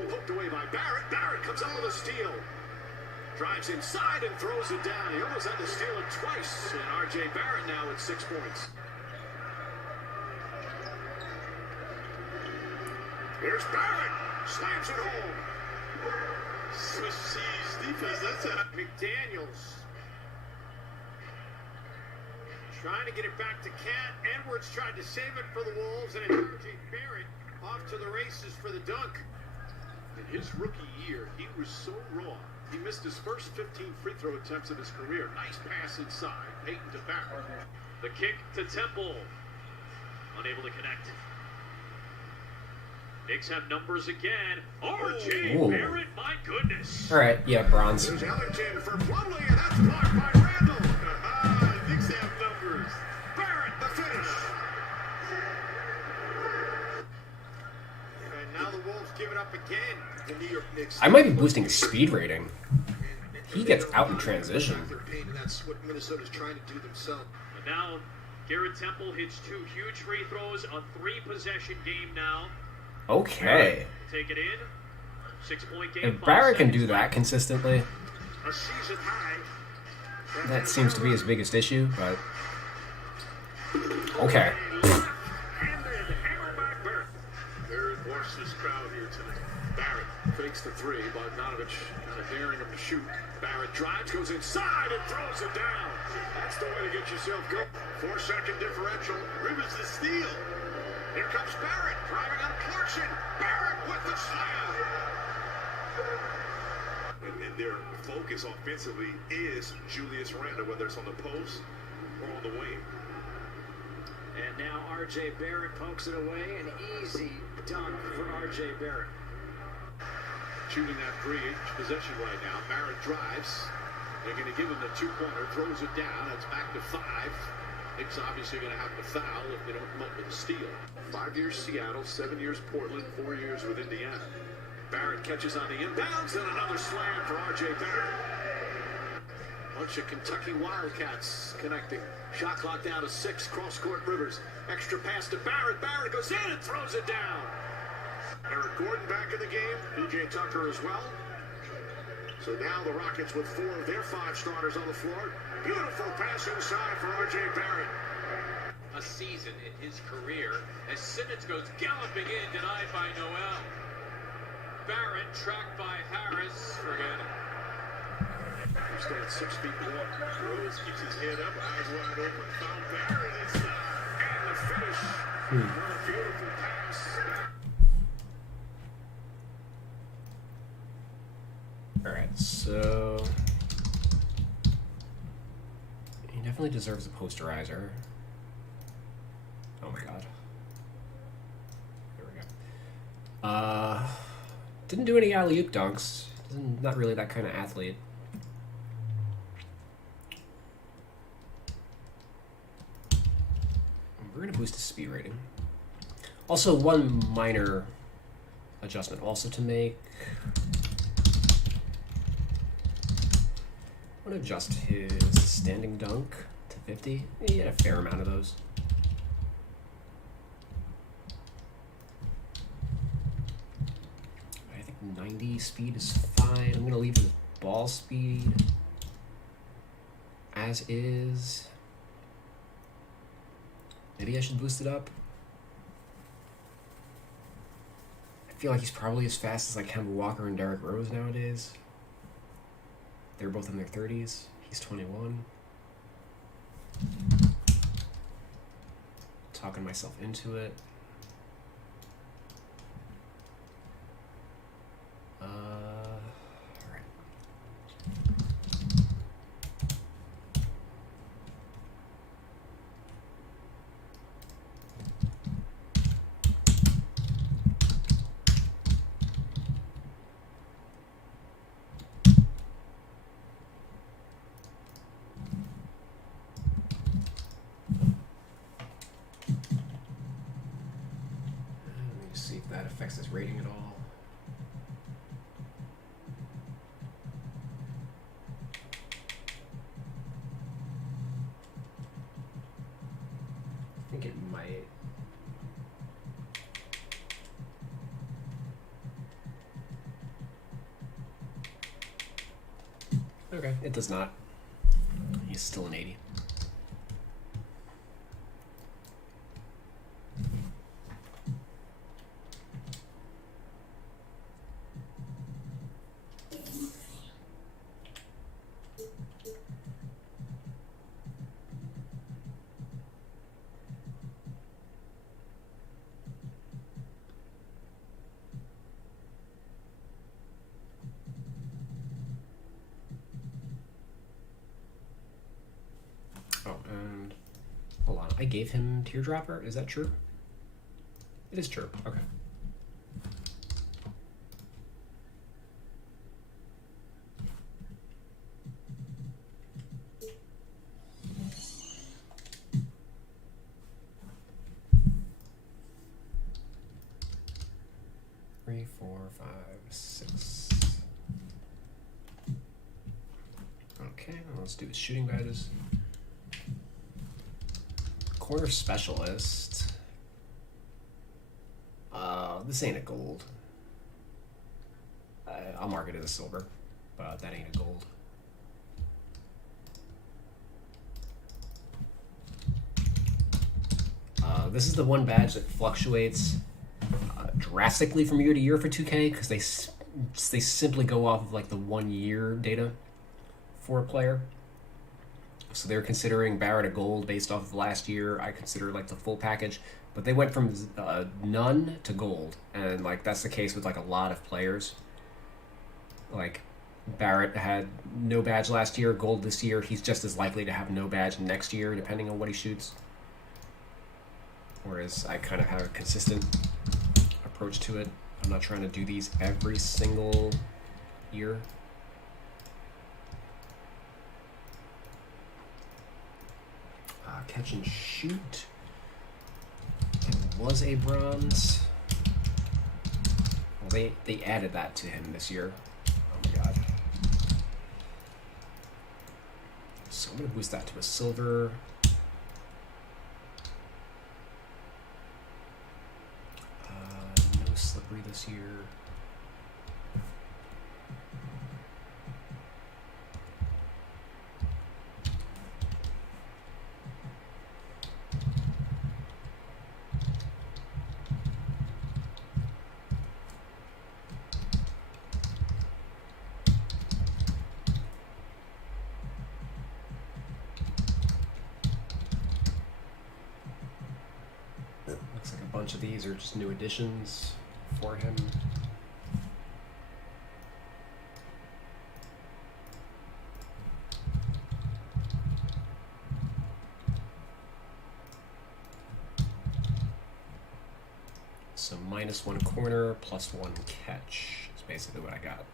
Hooked away by Barrett. Barrett comes out with a steal. Drives inside and throws it down. He almost had to steal it twice. And R.J. Barrett now with 6 points. Here's Barrett. Slams it home. Swiss cheese defense. That's a McDaniels. Trying to get it back to Cat. Edwards tried to save it for the Wolves. And R.J. Barrett off to the races for the dunk. In his rookie year, he was so raw. He missed his first 15 free throw attempts of his career. Nice pass inside. Peyton to Barrett. The kick to Temple. Unable to connect. Knicks have numbers again. R.J. Barrett, my goodness. All right, yeah, bronze. There's Ellington for Plumlee, and that's blocked by Randall. Knicks have numbers. Barrett, the finish. And now the Wolves give it up again. The New York Knicks. I might be boosting his speed rating. He gets out in transition. And that's what Minnesota's trying to do themselves. And now, Garrett Temple hits 2 huge free throws, a 3-possession game now. Okay. Take it in. 6-point game. If Barrett can do that consistently, A season high. that seems to be his biggest issue, but... Okay. Handed, hammered by Barrett. Very boisterous crowd here tonight. Barrett fakes the 3, Bogdanovich kind of daring him to shoot. Barrett drives, goes inside, and throws it down. That's the way to get yourself going. 4-second differential. Rivers the steal. Here comes Barrett, driving on Clarkson. Barrett with the slam. And their focus offensively is Julius Randle, whether it's on the post or on the wing. And now R.J. Barrett pokes it away. An easy dunk for R.J. Barrett. Shooting that 3 possession right now. Barrett drives. They're going to give him the 2-pointer, throws it down. That's back to 5. Knicks obviously going to have to foul if they don't come up with a steal. 5 years Seattle, 7 years Portland, 4 years with Indiana. Barrett catches on the inbounds, and another slam for R.J. Barrett. Bunch of Kentucky Wildcats connecting. Shot clock down to 6, cross-court Rivers. Extra pass to Barrett. Barrett goes in and throws it down. Eric Gordon back in the game. P.J. Tucker as well. So now the Rockets with 4 of their 5 starters on the floor. Beautiful pass inside for R.J. Barrett. A season in his career as Simmons goes galloping in, denied by Noel. Barrett tracked by Harris. Forget it. He stands 6 feet 1. Rose keeps his head up, eyes wide open. Found Barrett inside. And the finish. What a beautiful pass. Alright, so... He definitely deserves a posterizer. Oh my god. There we go. Didn't do any alley-oop dunks. Not really that kind of athlete. We're going to boost his speed rating. Also, one minor adjustment also to make. I'm going to adjust his standing dunk to 50. He had a fair amount of those. I think 90 speed is fine. I'm going to leave his ball speed as is. Maybe I should boost it up. I feel like he's probably as fast as like Kemba Walker and Derrick Rose nowadays. They're both in their 30s. He's 21. Talking myself into it. All right. Let me see if that affects his rating at all. I think it might. Okay, it does not. He's still an 80. Oh, and hold on. I gave him Teardropper. Is that true? It is true. Okay. let's do his shooting badges. Corner specialist. This ain't a gold. I'll mark it as a silver, but that ain't a gold. This is the one badge that fluctuates drastically from year to year for 2K because they simply go off of like the 1 year data for a player. So they're considering Barrett a gold based off of last year. I consider like the full package, but they went from none to gold, and like that's the case with like a lot of players. Like Barrett had no badge last year, gold this year. He's just as likely to have no badge next year, depending on what he shoots. Whereas I kind of have a consistent approach to it. I'm not trying to do these every single year. Catch and shoot. It was a bronze. Well, they added that to him this year. Oh my god. So I'm going to boost that to a silver. No slippery this year. Looks like a bunch of these are just new additions for him. So -1 corner, +1 catch is basically what I got.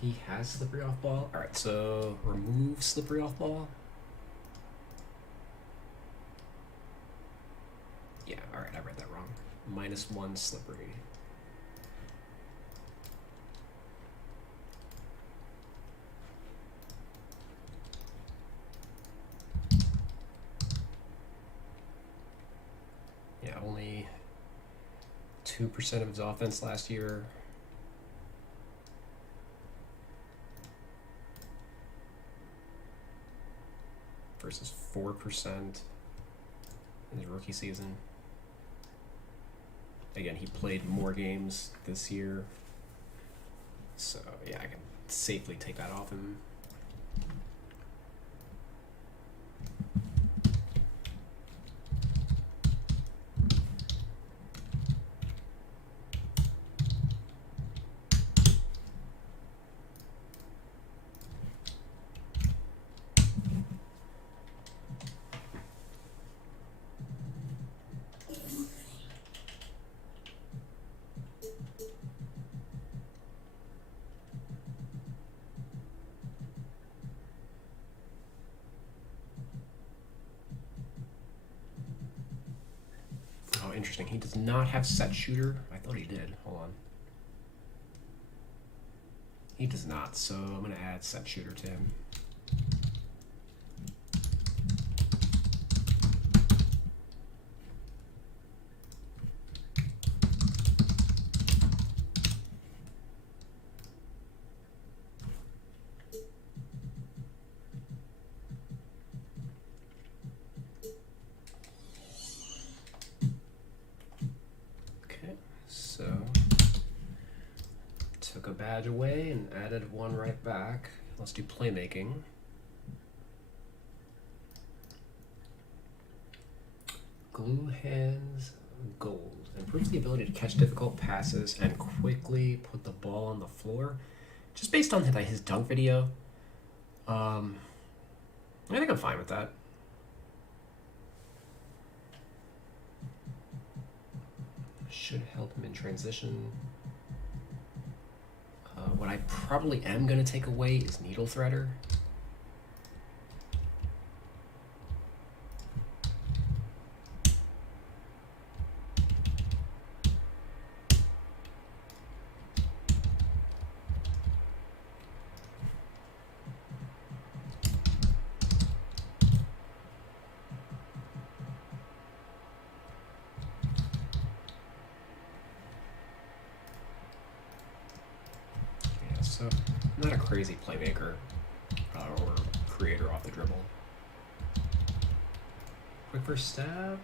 He has slippery off ball. All right, so remove slippery off ball. Yeah, all right, I read that wrong. -1 slippery. Yeah, only 2% of his offense last year. Versus 4% in his rookie season. Again, he played more games this year. So, yeah, I can safely take that off him. Interesting. He does not have set shooter. I thought he did. Hold on. He does not, so I'm going to add set shooter to him. Took a badge away and added one right back. Let's do playmaking. Glue hands, gold. Improves the ability to catch difficult passes and quickly put the ball on the floor. Just based on his dunk video, I think I'm fine with that. Should help him in transition. What I probably am going to take away is Needle Threader. So, not a crazy playmaker or creator off the dribble. Quick first stab.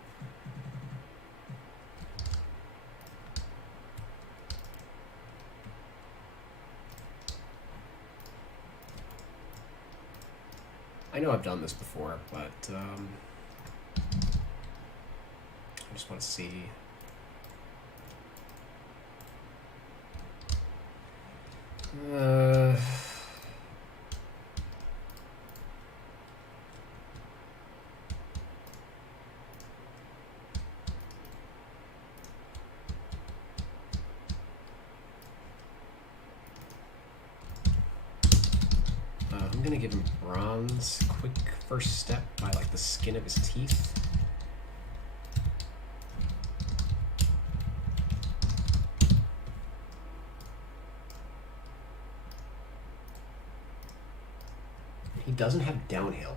I know I've done this before, but I just want to see. I'm gonna give him bronze quick first step by like the skin of his teeth. He doesn't have downhill.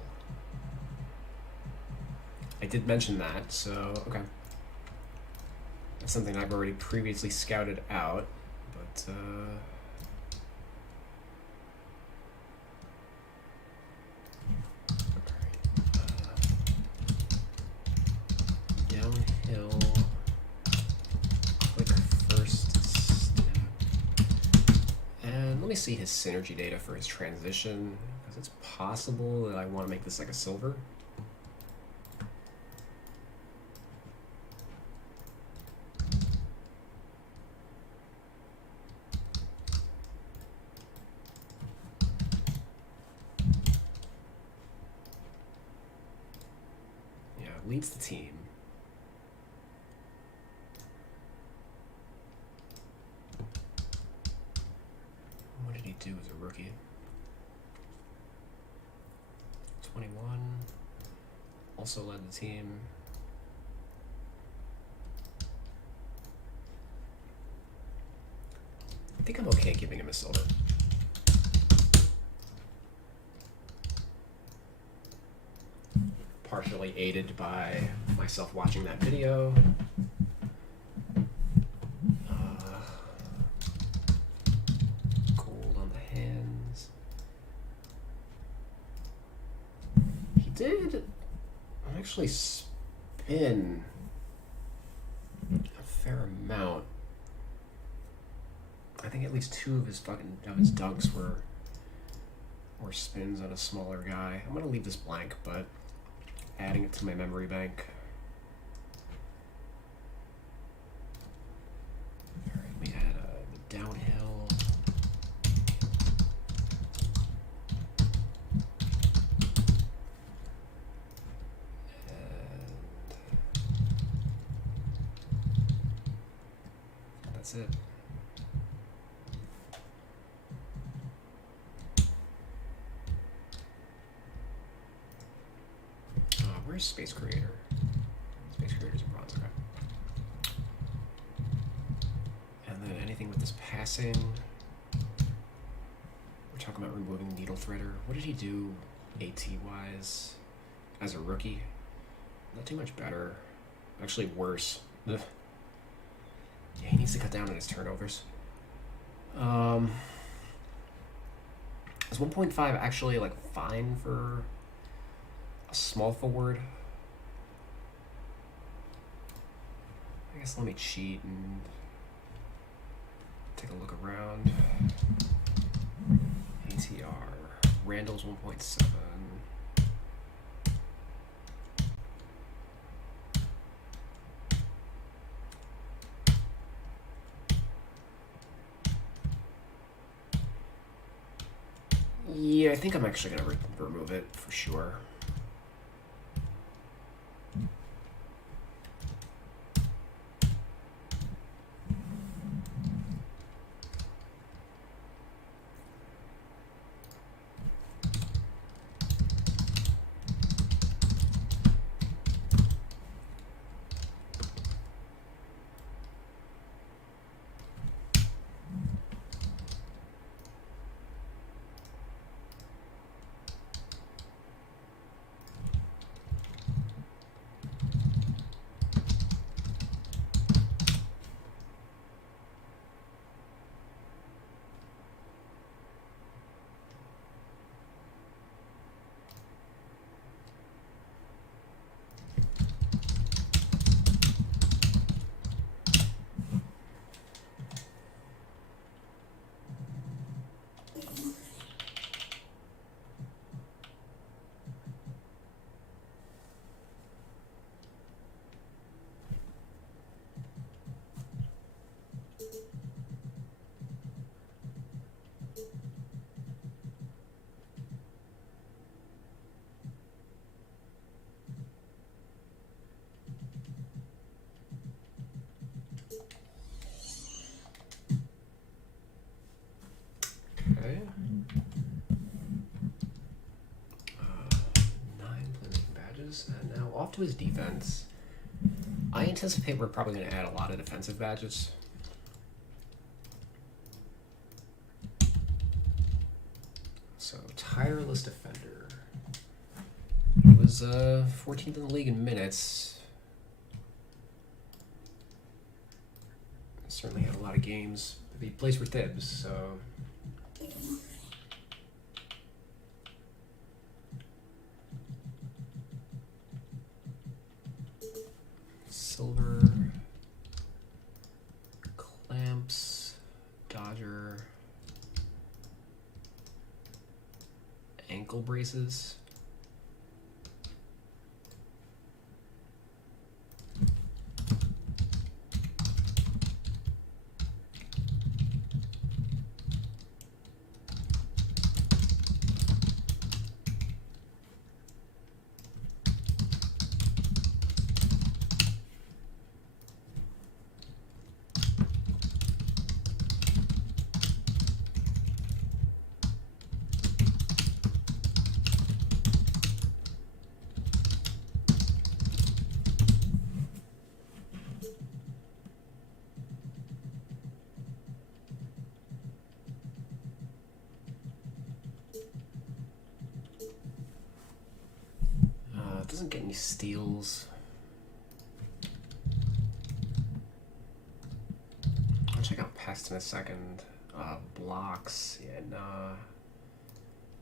I did mention that, so okay. That's something I've already previously scouted out, but downhill, quick first step. And let me see his synergy data for his transition, because it's possible that I want to make this like a silver. Leads the team. What did he do as a rookie? 21. Also led the team. I think I'm okay giving him a silver. Partially aided by myself watching that video. Gold on the hands. He did actually spin a fair amount. I think at least two of his dunks were spins on a smaller guy. I'm gonna leave this blank, but adding it to my memory bank. All right, we had the downhill. And that's it. Where's Space Creator? Space Creator's a bronze, okay. And then anything with this passing. We're talking about removing Needle Threader. What did he do AT-wise as a rookie? Not too much better. Actually worse. Ugh. Yeah, he needs to cut down on his turnovers. Is 1.5 actually like fine for a small forward? I guess let me cheat and take a look around. ATR. Randall's 1.7. Yeah, I think I'm actually going to remove it for sure. Now, off to his defense. I anticipate we're probably going to add a lot of defensive badges. So, tireless defender. He was 14th in the league in minutes. Certainly had a lot of games. He plays for Thibs, so... Silver, clamps, Dodger, ankle braces. Doesn't get any steals. I'll check out Pest in a second. Blocks, yeah, nah.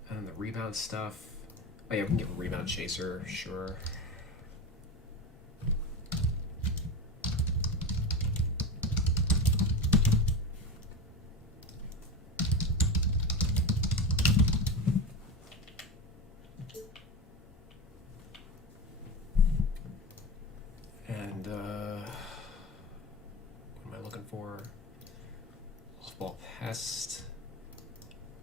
And then the rebound stuff. Oh yeah, we can get a rebound chaser, sure. For off-ball pest.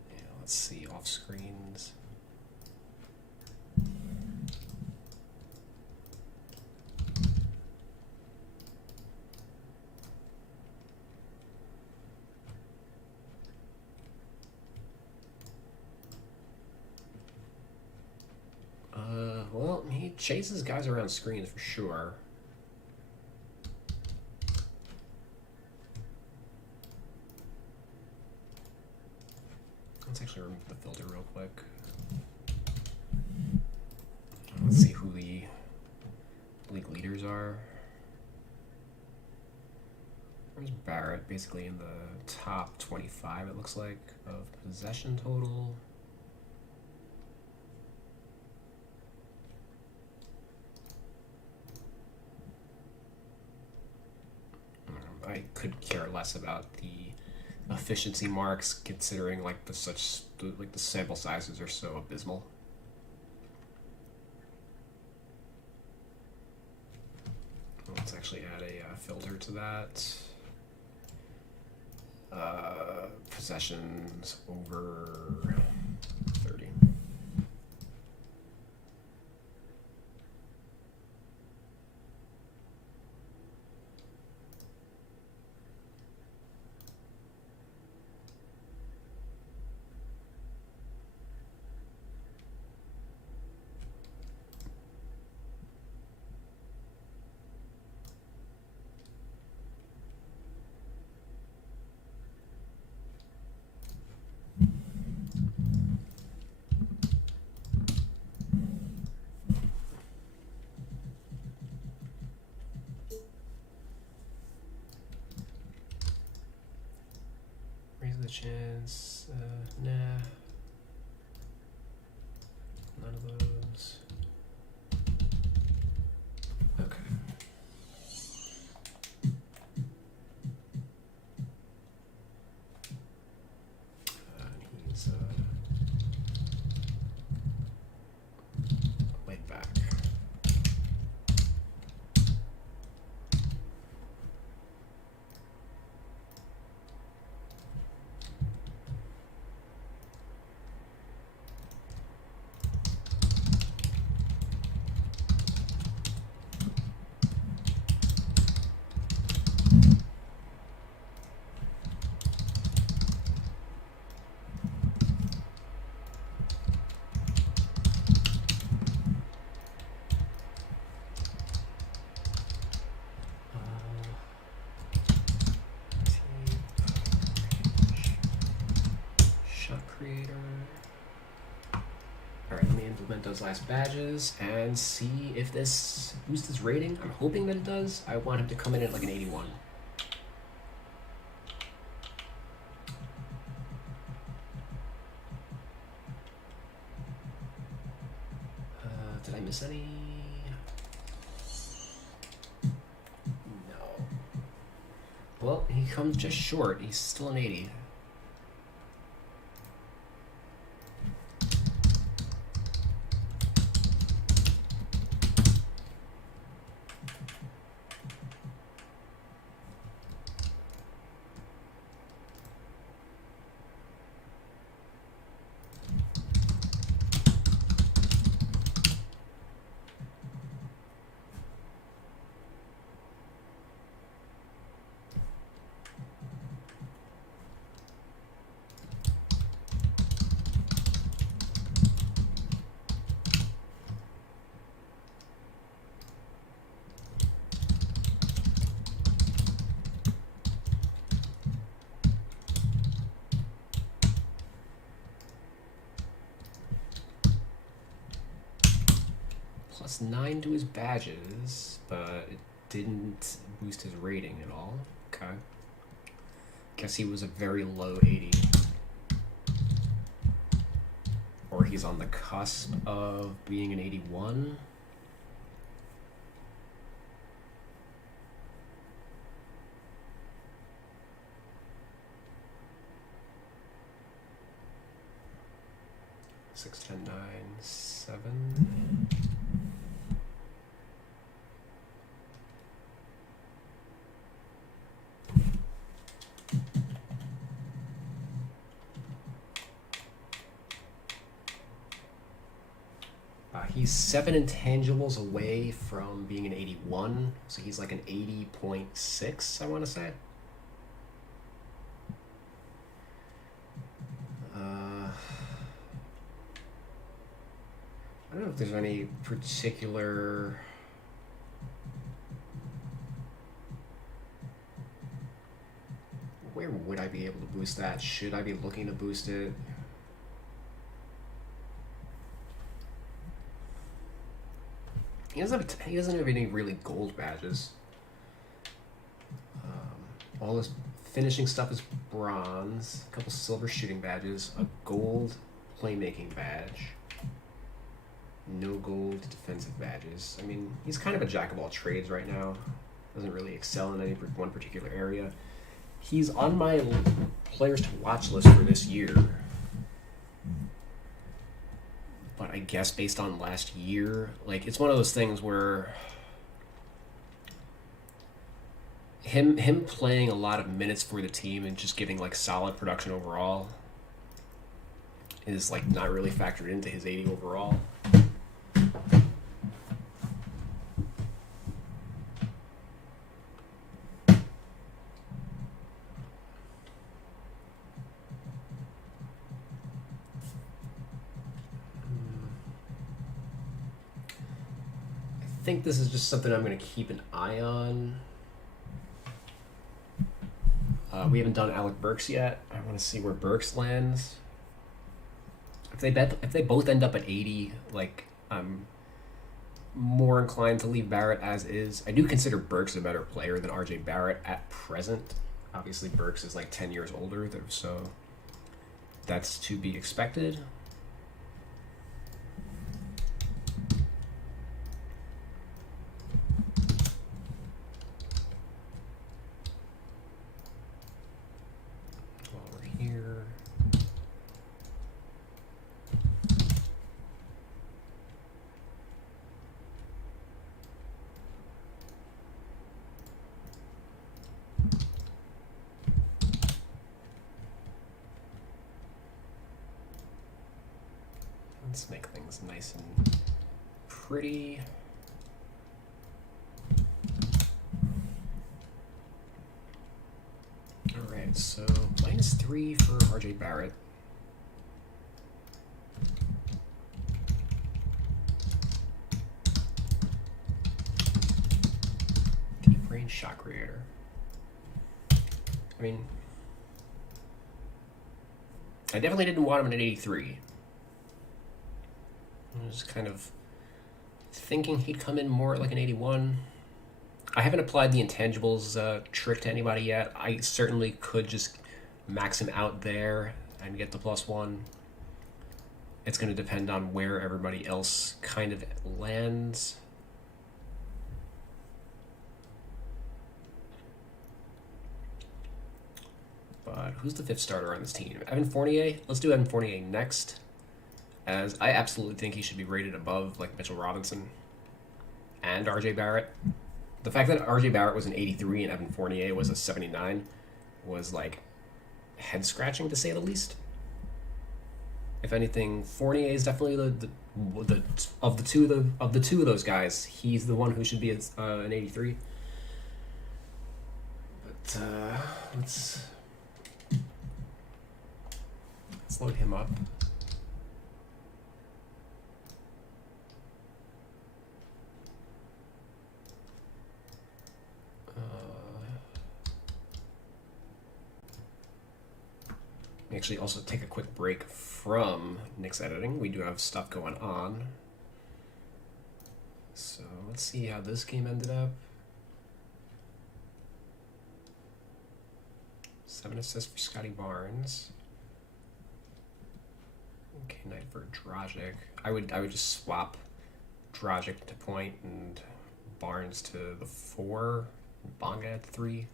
Yeah, let's see, off screens. Well, he chases guys around screens for sure. Let's actually remove the filter real quick. Let's see who the league leaders are. Where's Barrett? Basically in the top 25, it looks like, of possession total. I could care less about the efficiency marks, considering like the sample sizes are so abysmal. Let's actually add a filter to that. Possessions over 30. Raise the chance. Nah. None of those. Okay. And he's laid back. does last badges and see if this boosts his rating. I'm hoping that it does. I want him to come in at like an 81. Did I miss any? No. Well, he comes just short. He's still an 80. Plus 9 to his badges, but it didn't boost his rating at all. Okay. Guess he was a very low 80. Or he's on the cusp of being an 81. Six, 10, 9, 7. He's 7 intangibles away from being an 81, so he's like an 80.6, I want to say. I don't know if there's any particular... Where would I be able to boost that? Should I be looking to boost it? He doesn't have any really gold badges. All his finishing stuff is bronze, a couple silver shooting badges, a gold playmaking badge, no gold defensive badges. I mean, he's kind of a jack of all trades right now. Doesn't really excel in any one particular area. He's on my players to watch list for this year. But I guess based on last year, like, it's one of those things where him playing a lot of minutes for the team and just giving like solid production overall is like not really factored into his 80 overall. I think this is just something I'm going to keep an eye on. We haven't done Alec Burks yet. I want to see where Burks lands. If they both end up at 80, like, I'm more inclined to leave Barrett as is. I do consider Burks a better player than RJ Barrett at present. Obviously, Burks is like 10 years older, so that's to be expected. Let's make things nice and pretty. Alright, so -3 for RJ Barrett. Deep range shot creator. I mean, I definitely didn't want him at an 83. I was kind of thinking he'd come in more like an 81. I haven't applied the intangibles trick to anybody yet. I certainly could just max him out there and get the +1. It's going to depend on where everybody else kind of lands. But who's the 5th starter on this team? Evan Fournier? Let's do Evan Fournier next, as I absolutely think he should be rated above like Mitchell Robinson and RJ Barrett. The fact that RJ Barrett was an 83 and Evan Fournier was a 79 was like head scratching to say the least. If anything, Fournier is definitely the of the two of those guys, he's the one who should be an 83. But let's load him up. Actually also take a quick break from Knicks editing. We do have stuff going on. So let's see how this game ended up. 7 assists for Scotty Barnes. Okay, night for Dragic. I would just swap Dragic to point and Barnes to the 4, Bonga at 3.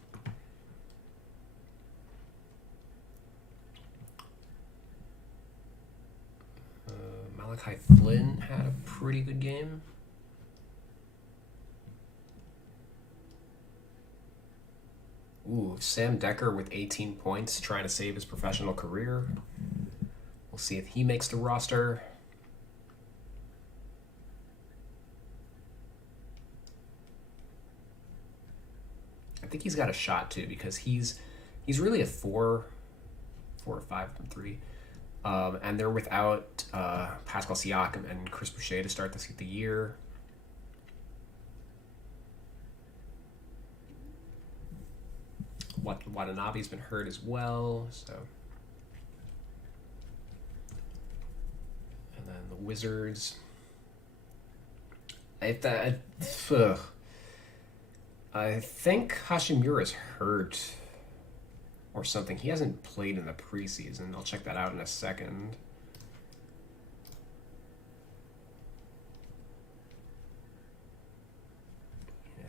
Malachi Flynn had a pretty good game. Ooh, Sam Decker with 18 points, trying to save his professional career. We'll see if he makes the roster. I think he's got a shot too, because he's really a 4 or 5 from 3. And they're without Pascal Siakam and Chris Boucher to start the year. Watanabe's been hurt as well, so. And then the Wizards. I think Hashimura's hurt or something. He hasn't played in the preseason. I'll check that out in a second. Yeah.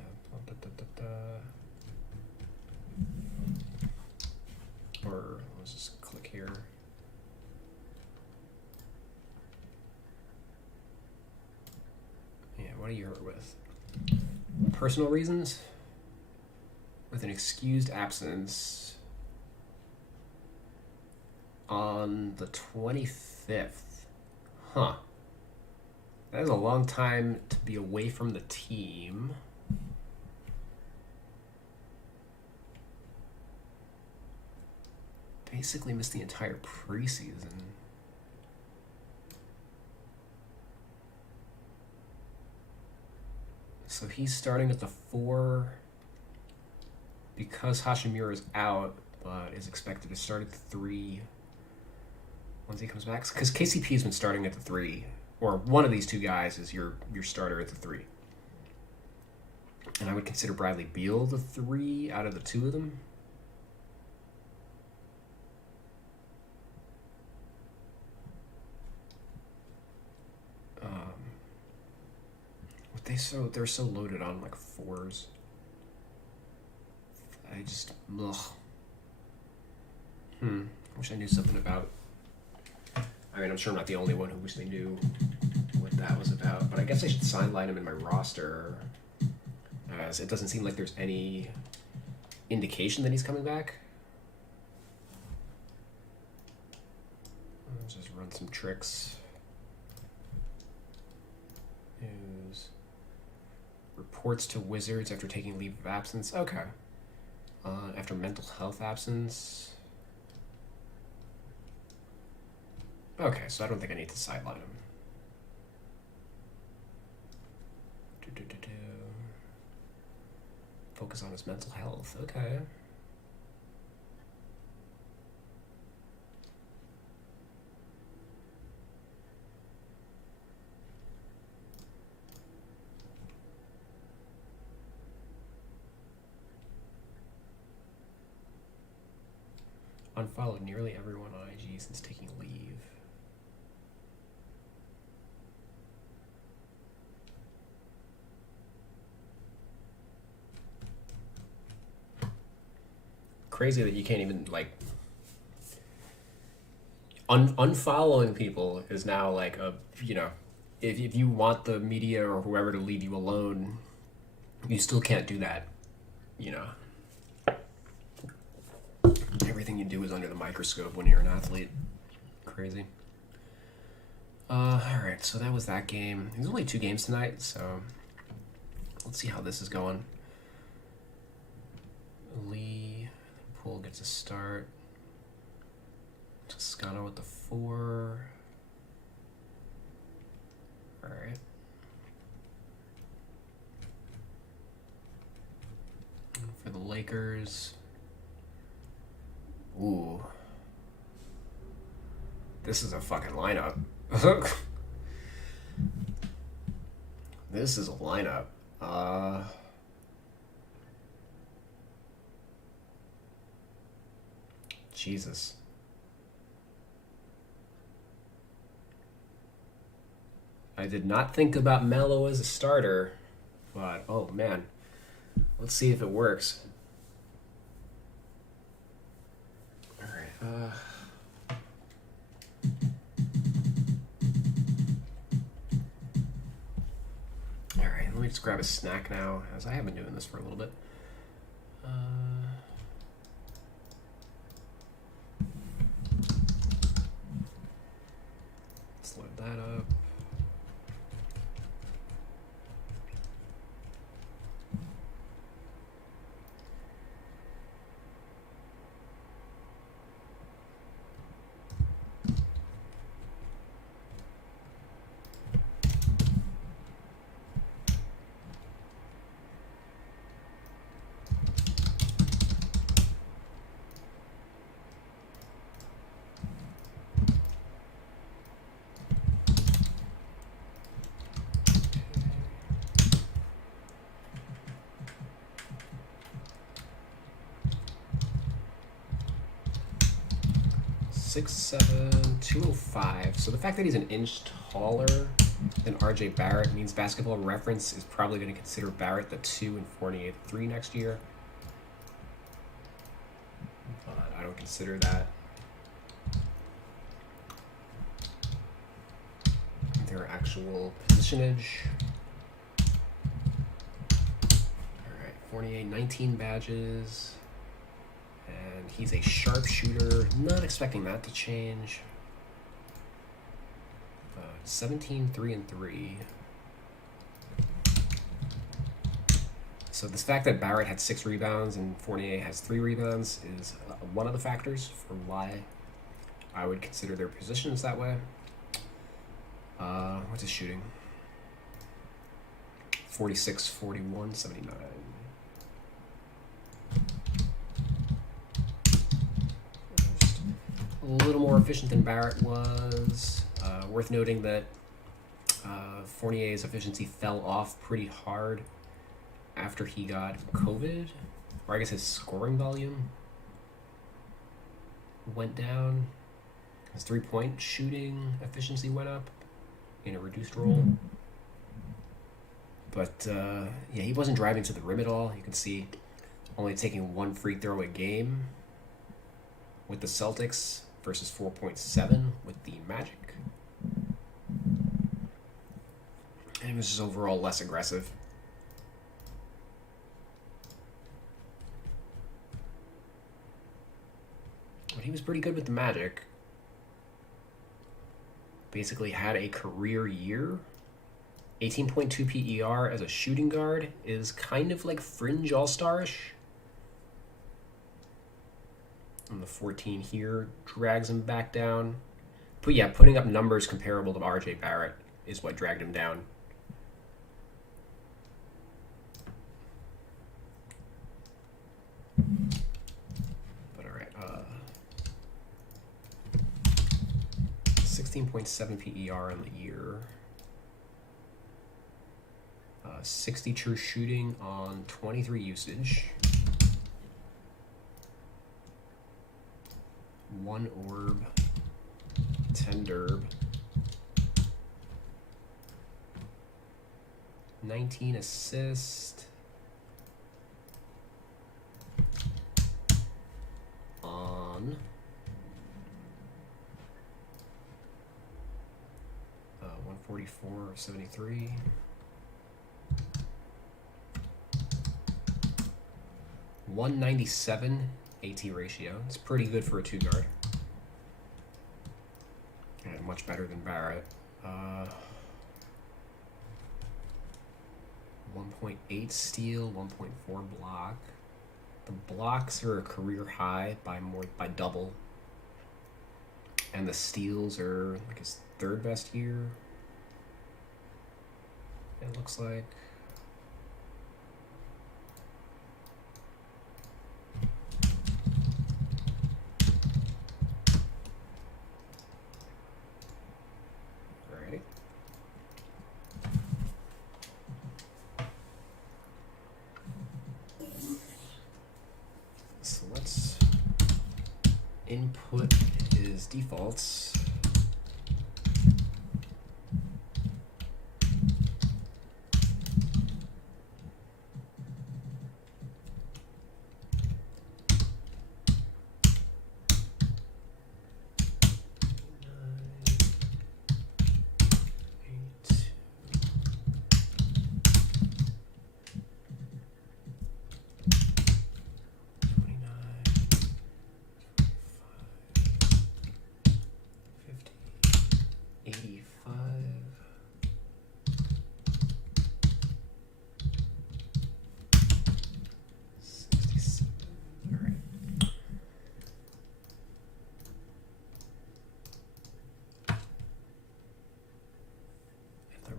Or let's just click here. Yeah, what are you hurt with? Personal reasons? With an excused absence on the 25th. Huh. That is a long time to be away from the team. Basically missed the entire preseason. So he's starting at the 4 because Hashimura is out, but is expected to start at the 3 once he comes back. Because KCP has been starting at the 3, or one of these two guys is your starter at the 3. And I would consider Bradley Beal the 3 out of the 2 of them. They're so loaded on like 4s. I just wish I knew something about. I mean, I'm sure I'm not the only one who wish they knew what that was about, but I guess I should sideline him in my roster, as it doesn't seem like there's any indication that he's coming back. Let's just run some tricks. News. Reports to Wizards after taking leave of absence. Okay. After mental health absence. Okay, so I don't think I need to sideline him. Focus on his mental health. Okay. unfollowed nearly everyone on IG since taking leave. Crazy that you can't even, like, unfollowing people is now like a, you know, if you want the media or whoever to leave you alone, you still can't do that, you know. Everything you do is under the microscope when you're an athlete. Crazy. Alright, so that was that game. There's only 2 games tonight, so let's see how this is going. Lee Poole gets a start. Toscano with the 4. Alright. For the Lakers. Ooh. This is a fucking lineup. This is a lineup. Jesus. I did not think about Melo as a starter, but oh man. Let's see if it works. Alright, Alright, let me just grab a snack now, as I have been doing this for a little bit. Let's load that up. Six, 7, 205. So the fact that he's an inch taller than RJ Barrett means Basketball Reference is probably going to consider Barrett the 2 and Fournier the 3 next year. But I don't consider that. Their actual positionage. Alright, Fournier, 19 badges. And he's a sharpshooter. Not expecting that to change. 17, 3 and 3. So the fact that Barrett had 6 rebounds and Fournier has 3 rebounds is one of the factors for why I would consider their positions that way. What's his shooting? 46, 41, 79. A little more efficient than Barrett was. Worth noting that Fournier's efficiency fell off pretty hard after he got COVID, or I guess his scoring volume went down. His 3-point shooting efficiency went up in a reduced role. But yeah, he wasn't driving to the rim at all. You can see only taking 1 free throw a game with the Celtics versus 4.7 with the Magic. And he was just overall less aggressive. But he was pretty good with the Magic. Basically had a career year. 18.2 PER as a shooting guard is kind of like fringe all-star-ish. And the 14 here drags him back down. But yeah, putting up numbers comparable to RJ Barrett is what dragged him down. But alright, 16.7 PER in the year. 60 true shooting on 23 usage. 1 orb, 10 derb, 19 assist on 144 of 73. .197 AT ratio. It's pretty good for a 2-guard. And much better than Barrett. 1.8 steal, 1.4 block. The blocks are a career high by double. And the steals are like his 3rd best year. It looks like. Alrighty. So let's input his defaults.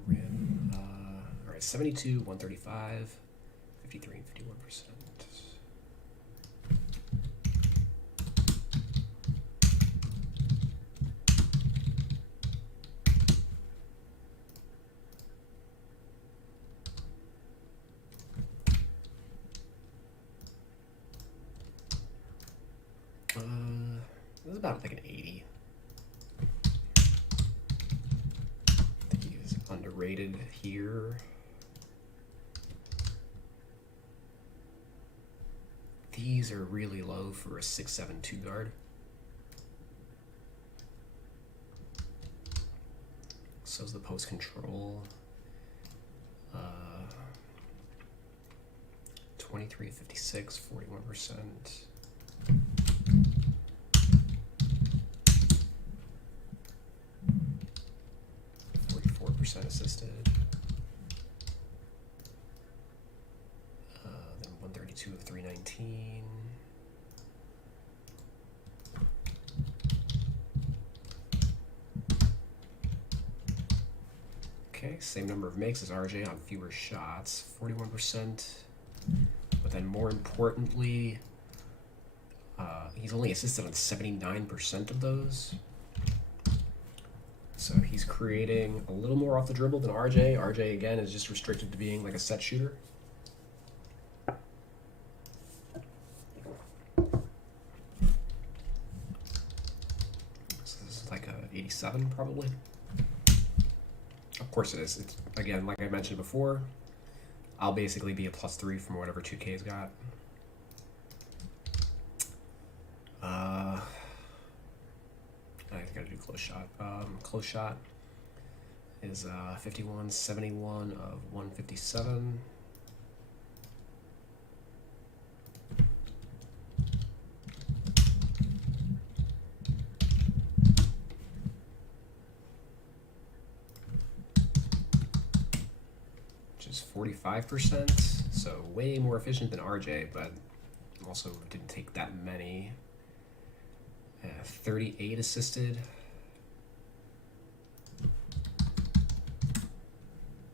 Rim, 72, 135, 53, and 51%. This is about like an 80. I think he's underrated here. These are really low for a 6'7" 2-guard. So is the post control. 23, 56, 41%. 44% assisted. Then 132 of 319. Okay, same number of makes as RJ on fewer shots, 41%. But then more importantly, he's only assisted on 79% of those. So he's creating a little more off the dribble than RJ. RJ, again, is just restricted to being like a set shooter. So this is like a 87 probably. Of course it is. It's, again, like I mentioned before, I'll basically be a +3 from whatever 2K's got. I gotta do close shot. Close shot is 51, 71 of 157. Which is 45%, so way more efficient than RJ, but also didn't take that many. 38 assisted.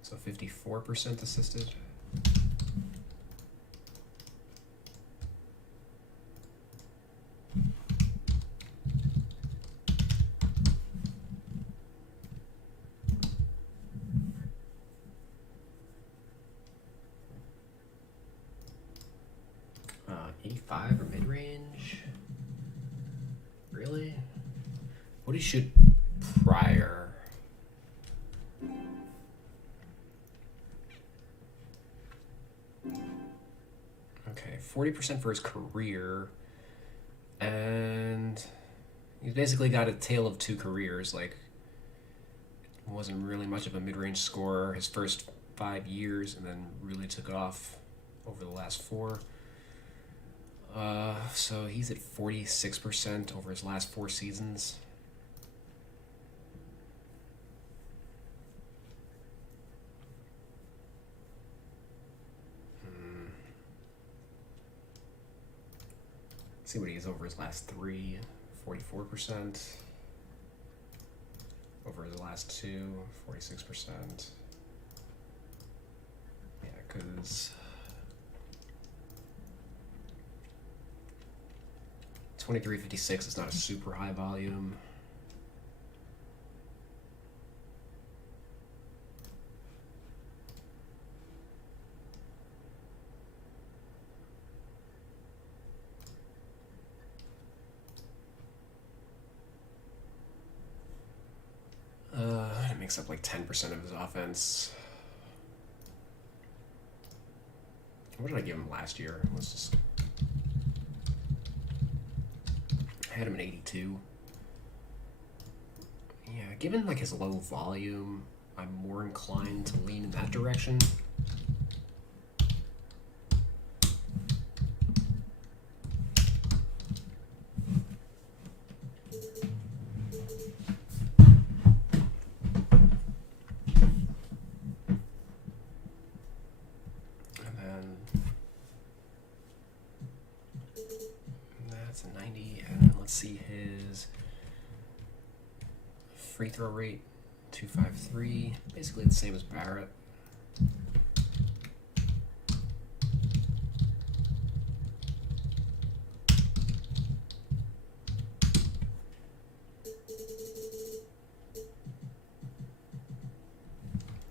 So 54% assisted. '85 or mid-range. Really? he shoot prior? Okay, 40% for his career. And he's basically got a tale of two careers. Like, wasn't really much of a mid-range scorer his first 5 years, and then really took off over the last 4. So he's at 46% over his last 4 seasons. Let's see what he is over his last 3. 44%. Over his last 2, 46%. Yeah, because 2356 is not a super high volume. It makes up like 10% of his offense. What did I give him last year? Let's just... I had him at 82. Yeah, given like his low volume, I'm more inclined to lean in that direction. See his free throw rate, 253, basically the same as Barrett.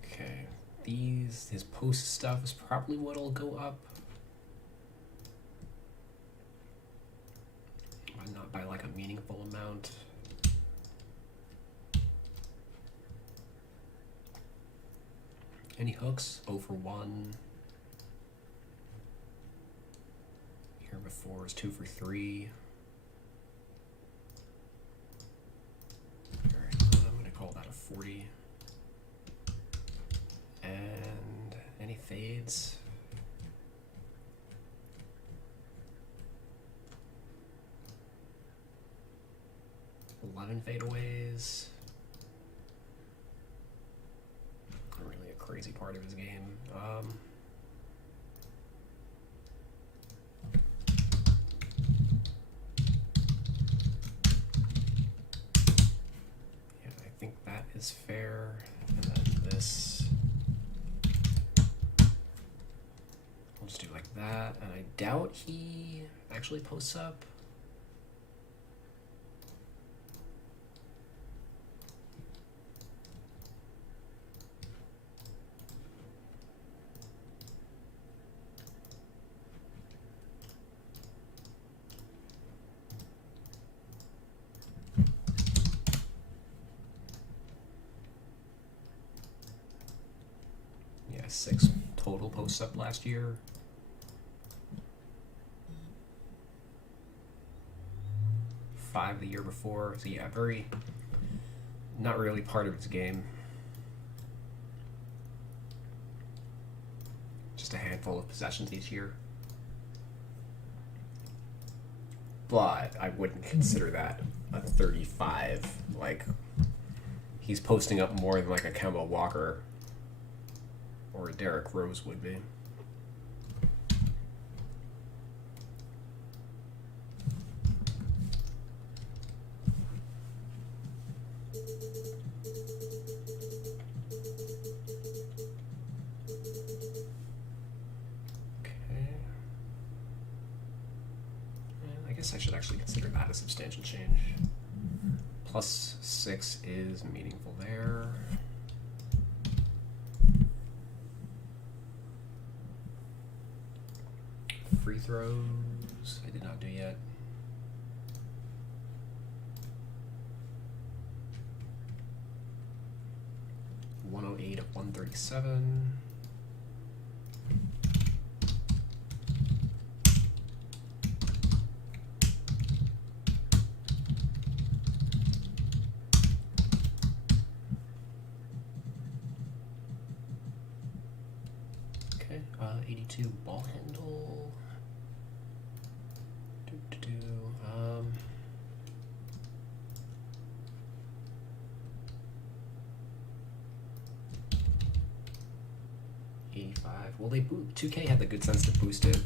Okay, his post stuff is probably what'll go up. Not by like a meaningful amount. Any hooks? 0 for 1. Year before is 2 for 3. Alright, I'm gonna call that a 40. And any fades? 11 fadeaways. Not really a crazy part of his game. Yeah, I think that is fair. And then this, we'll just do like that. And I doubt he actually posts up. Yeah, 6 total posts up last year. Five the year before. So yeah, not really part of its game. Just a handful of possessions each year. But I wouldn't consider that a 35. Like, he's posting up more than like a Kemba Walker or a Derrick Rose would be. I should actually consider that a substantial change. +6 is meaningful there. Free throws, I did not do yet. 137. Okay, 82 ball handle. 85. Well, they 2K had the good sense to boost it.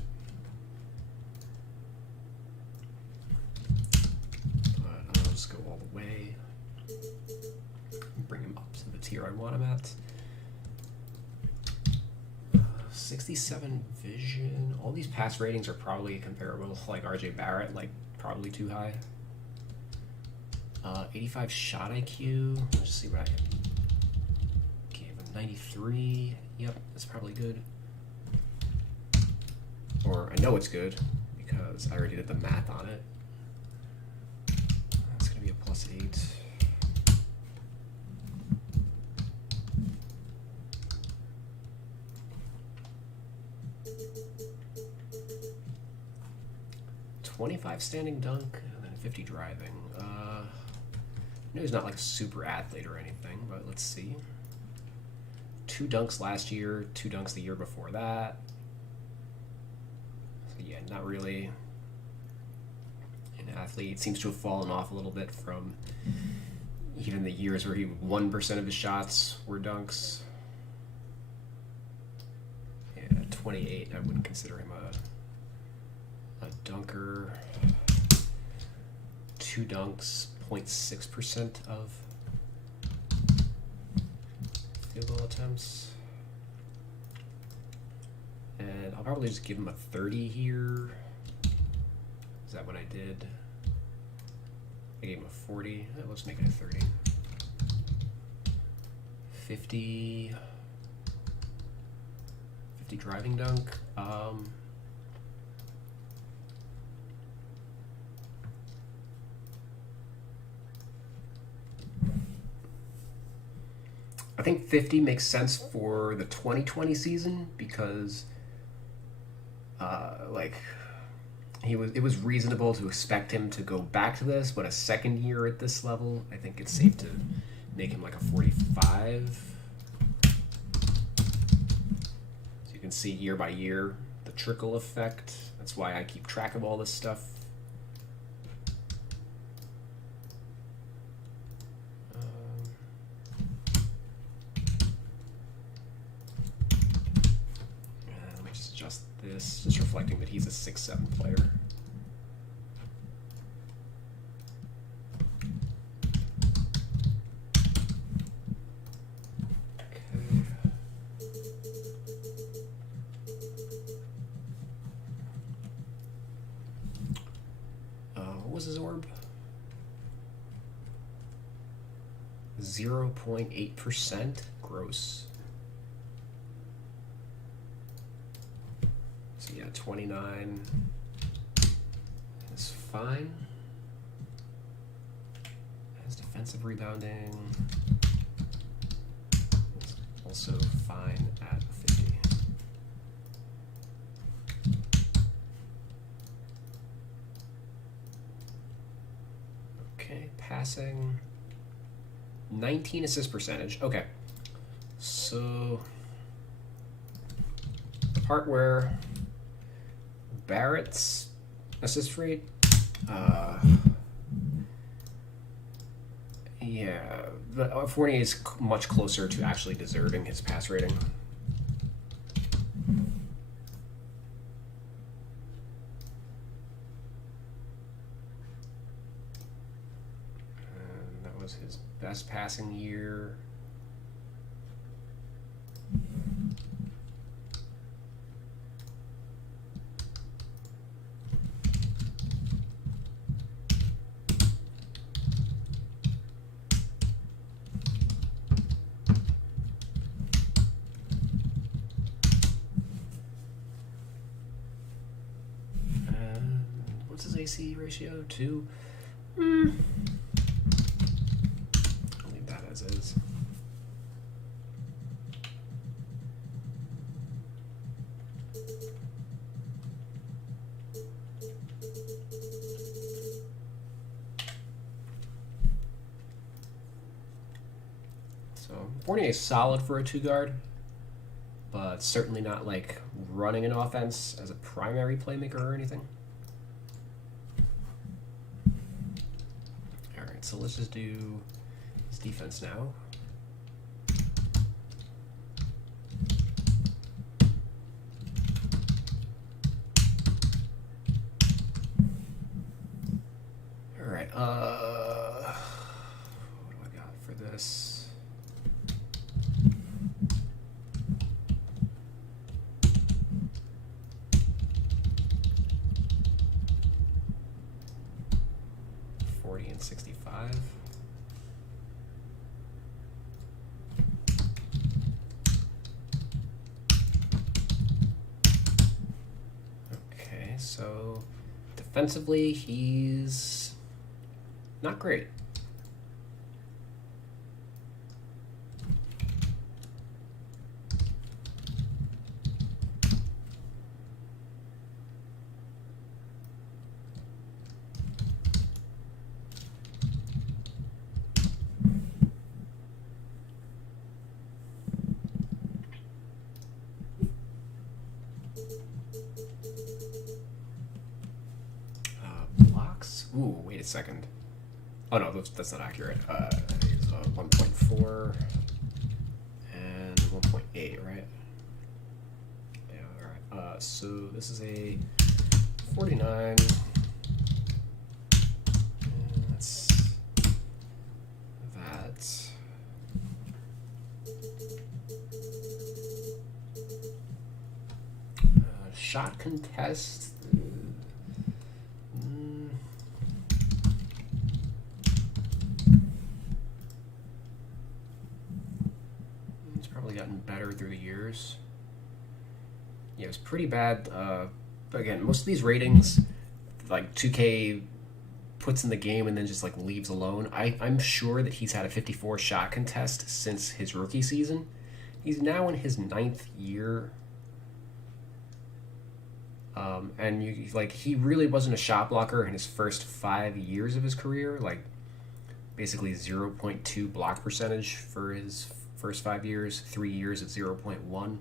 But I'll just go all the way. Bring him up to the tier I want him at. 67 vision. All these pass ratings are probably comparable, like RJ Barrett, like probably too high. 85 shot IQ. Let's just see what I gave him. 93. Yep, that's probably good. Or I know it's good because I already did the math on it. That's gonna be a +8. $25 standing dunk and then 50 driving. I know he's not like a super athlete or anything, but let's see. 2 dunks last year, 2 dunks the year before that. So yeah, not really an athlete. Seems to have fallen off a little bit from even the years where 1% of his shots were dunks. Yeah, 28. I wouldn't consider him a dunker. 2 dunks, 0.6% of field goal attempts. And I'll probably just give him a 30 here. Is that what I did? I gave him a 40. Let's make it a 30. 50 driving dunk. I think 50 makes sense for the 2020 season because, it was reasonable to expect him to go back to this, but a second year at this level, I think it's safe to make him like a 45. So you can see year by year the trickle effect. That's why I keep track of all this stuff. This just reflecting that he's a 6'7" player. Okay. What was his orb? 0.8% gross. So yeah, 29 is fine. Has defensive rebounding. It's also fine at 50. Okay, passing. 19 assist percentage. Okay. So the part where Barrett's assist rate, yeah, but Fournier is much closer to actually deserving his pass rating. And that was his best passing year. AC ratio 2. I'll leave that as is. So Fournier is solid for a 2-guard, but certainly not like running an offense as a primary playmaker or anything. All right, so let's just do his defense now. All right, what do I got for this? And 65. Okay, so defensively, he's not great. Blocks? Ooh, wait a second. Oh no, that's not accurate. It's 1.4 and 1.8, right? Yeah, alright. So this is a 49. And that's that. Shot contest. It's probably gotten better through the years. Yeah, it was pretty bad. Again, most of these ratings, like 2K puts in the game and then just like leaves alone. I'm sure that he's had a 54 shot contest since his rookie season. He's now in his 9th year. And he really wasn't a shot blocker in his first 5 years of his career. Like basically 0.2 block percentage for his first 5 years, 3 years at 0.1.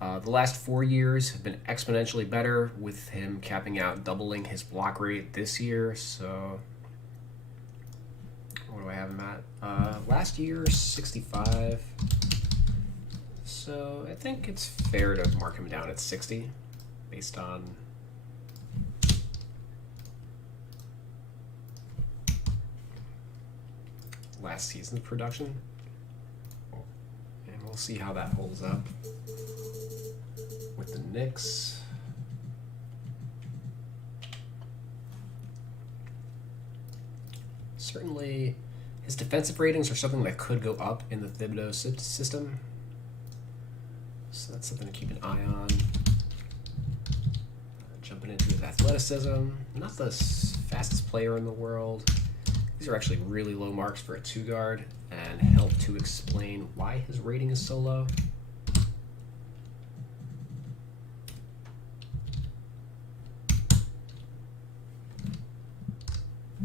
The last 4 years have been exponentially better, with him capping out doubling his block rate this year. So what do I have him at? Last year, 65. So I think it's fair to mark him down at 60 based on last season's production. And we'll see how that holds up with the Knicks. Certainly, his defensive ratings are something that could go up in the Thibodeau system. So that's something to keep an eye on. Jumping into his athleticism. Not the fastest player in the world. These are actually really low marks for a 2-guard and help to explain why his rating is so low.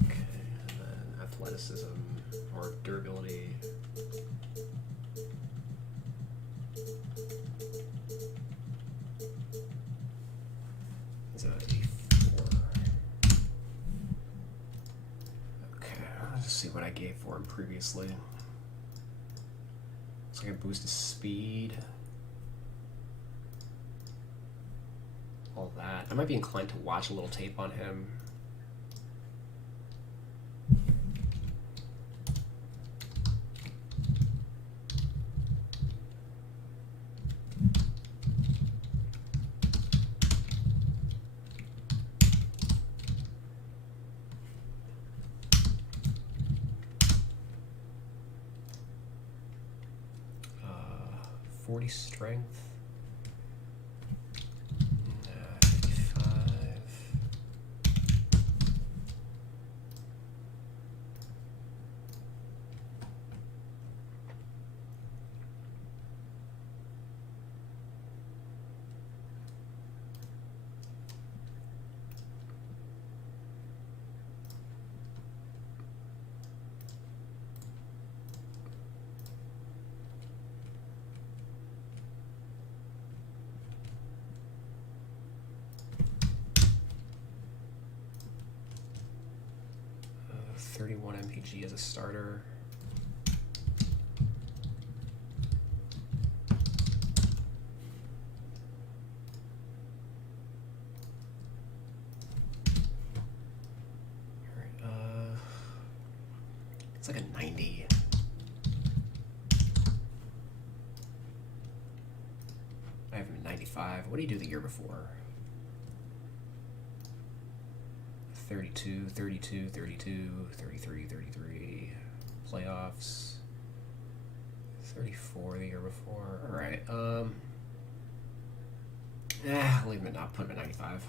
Okay, and then athleticism or durability. Is a 4. Okay, let's see what I gave for him previously. Looks like I boosted speed. All that. I might be inclined to watch a little tape on him. Uh, 40 strength. 55. 31 MPG as a starter. It's like a 90. I have him at 95. What did he do the year before? 32, 32, 32, 33, 33. Playoffs. 34 the year before. All right. I'll leave him at not. Put him at 95.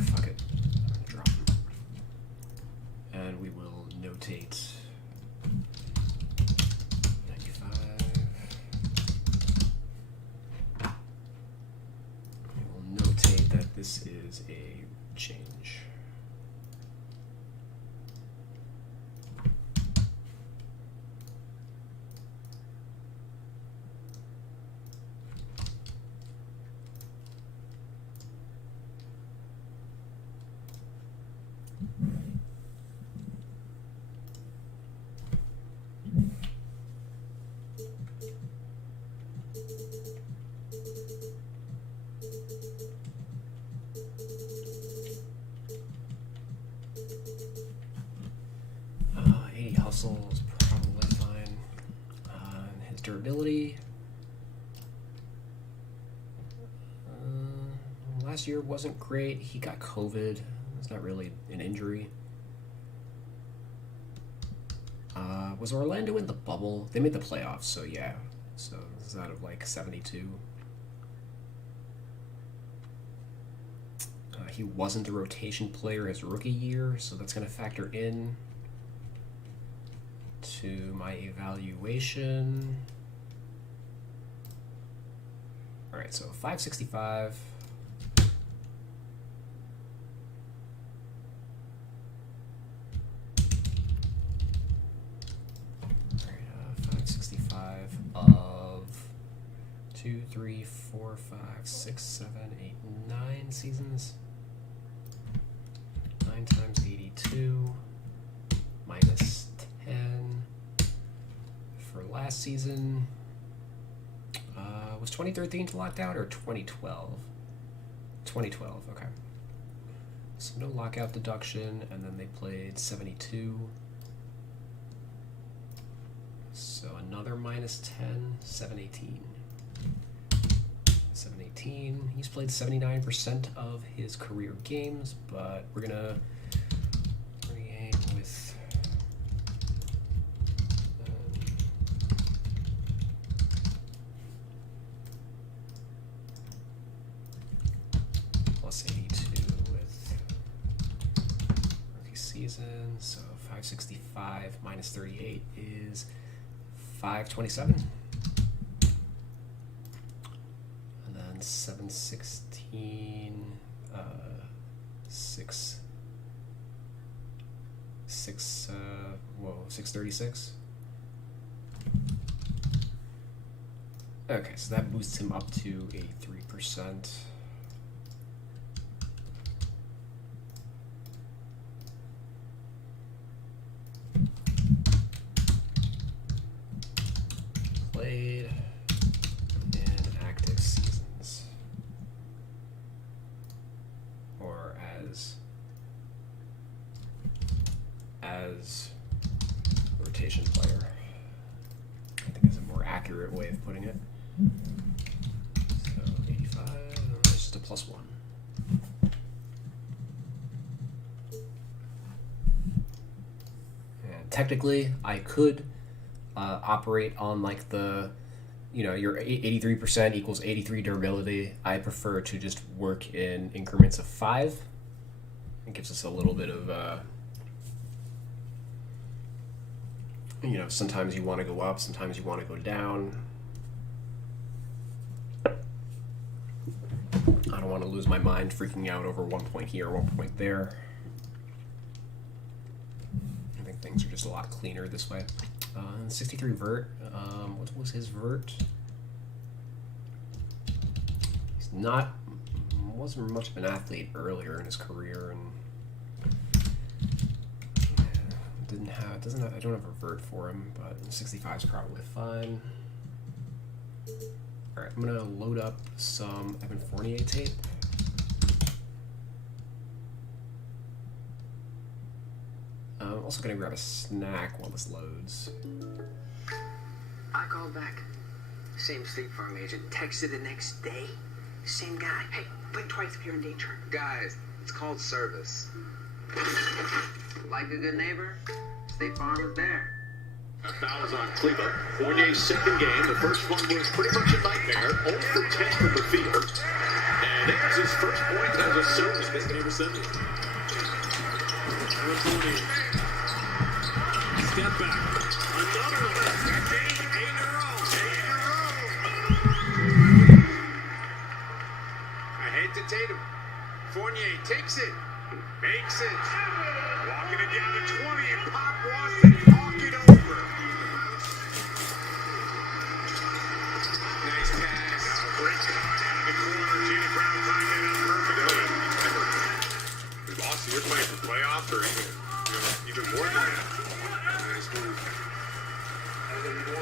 Fuck it. I'm gonna drop him. And we will notate 95. We will notate that this is a change. Hustle is probably fine. His durability. Last year wasn't great. He got COVID. It's not really an injury. Was Orlando in the bubble? They made the playoffs, so yeah. So this is out of like 72. He wasn't a rotation player his rookie year, so that's going to factor in to my evaluation. All right, so 565. All right, 565 of 2, 3, 4, 5, 6, 7, 8, 9 seasons. 9 times 82 minus 10 for last season. Was 2013 locked-out or 2012? 2012, okay. So no lockout deduction, and then they played 72. So another minus 10, 718. 718. He's played 79% of his career games, but we're gonna create with plus 82 with rookie season. So 565 minus 38 is 527. 716, 636. Okay, so that boosts him up to 83%. Played in active seasons, or as rotation player, I think is a more accurate way of putting it. So 85, that's just a +1. And technically, I could operate on like the, your 83% equals 83 durability. I prefer to just work in increments of 5. It gives us a little bit of, sometimes you want to go up, sometimes you want to go down. I don't want to lose my mind freaking out over 1 point here, 1 point there. Things are just a lot cleaner this way. 63 vert. What was his vert? He's wasn't much of an athlete earlier in his career, and I don't have a vert for him, but 65 is probably fine. Alright, I'm gonna load up some Evan Fournier tape. I'm also gonna grab a snack while this loads. I called back. Same State Farm agent. Texted the next day. Same guy. Hey, blink twice if you're in danger. Guys, it's called service. Like a good neighbor, State Farm is there. That foul is on Cleveland. Fournier's second game. The first one was pretty much a nightmare. 0 for 10 from the field. And there's his first point as a service. They can never send it. Step back. Another lift. 8 in a row. 8 in a row. Ahead to Tatum. Fournier takes it. Makes it. Walking it down to 20, and Pop wants to talk it over. Nice pass. Now breaks it on down the corner. Jimmy Brown timed it up perfectly. Boston, you're playing for playoffs or even more than that. Nice move.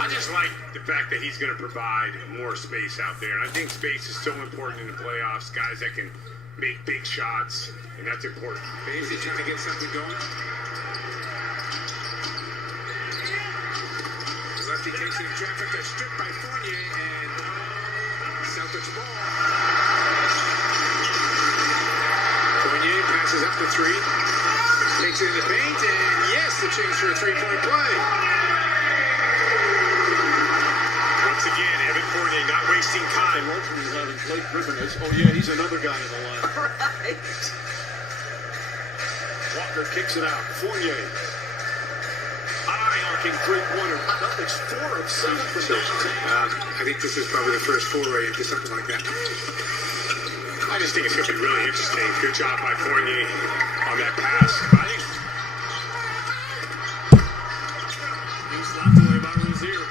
I just like the fact that he's going to provide more space out there. And I think space is so important in the playoffs. Guys that can make big shots, and that's important. Is he trying to get something going? Lefty takes it in traffic. A strip by Fournier, and Celtics ball. Fournier passes up the three. Takes it in the paint, and yes, the chance for a three-point play. Once again, Evan Fournier not wasting time. Ultimately having Blake Griffin as, oh yeah, he's another guy in the line. Right. Walker kicks it out. Fournier. High arcing three-pointer. Celtics 4 of 7 from downtown. I think this is probably the first foray into something like that. I just think it's going to be really interesting. Good job by Fournier on that pass. I think he slapped away by Rozier.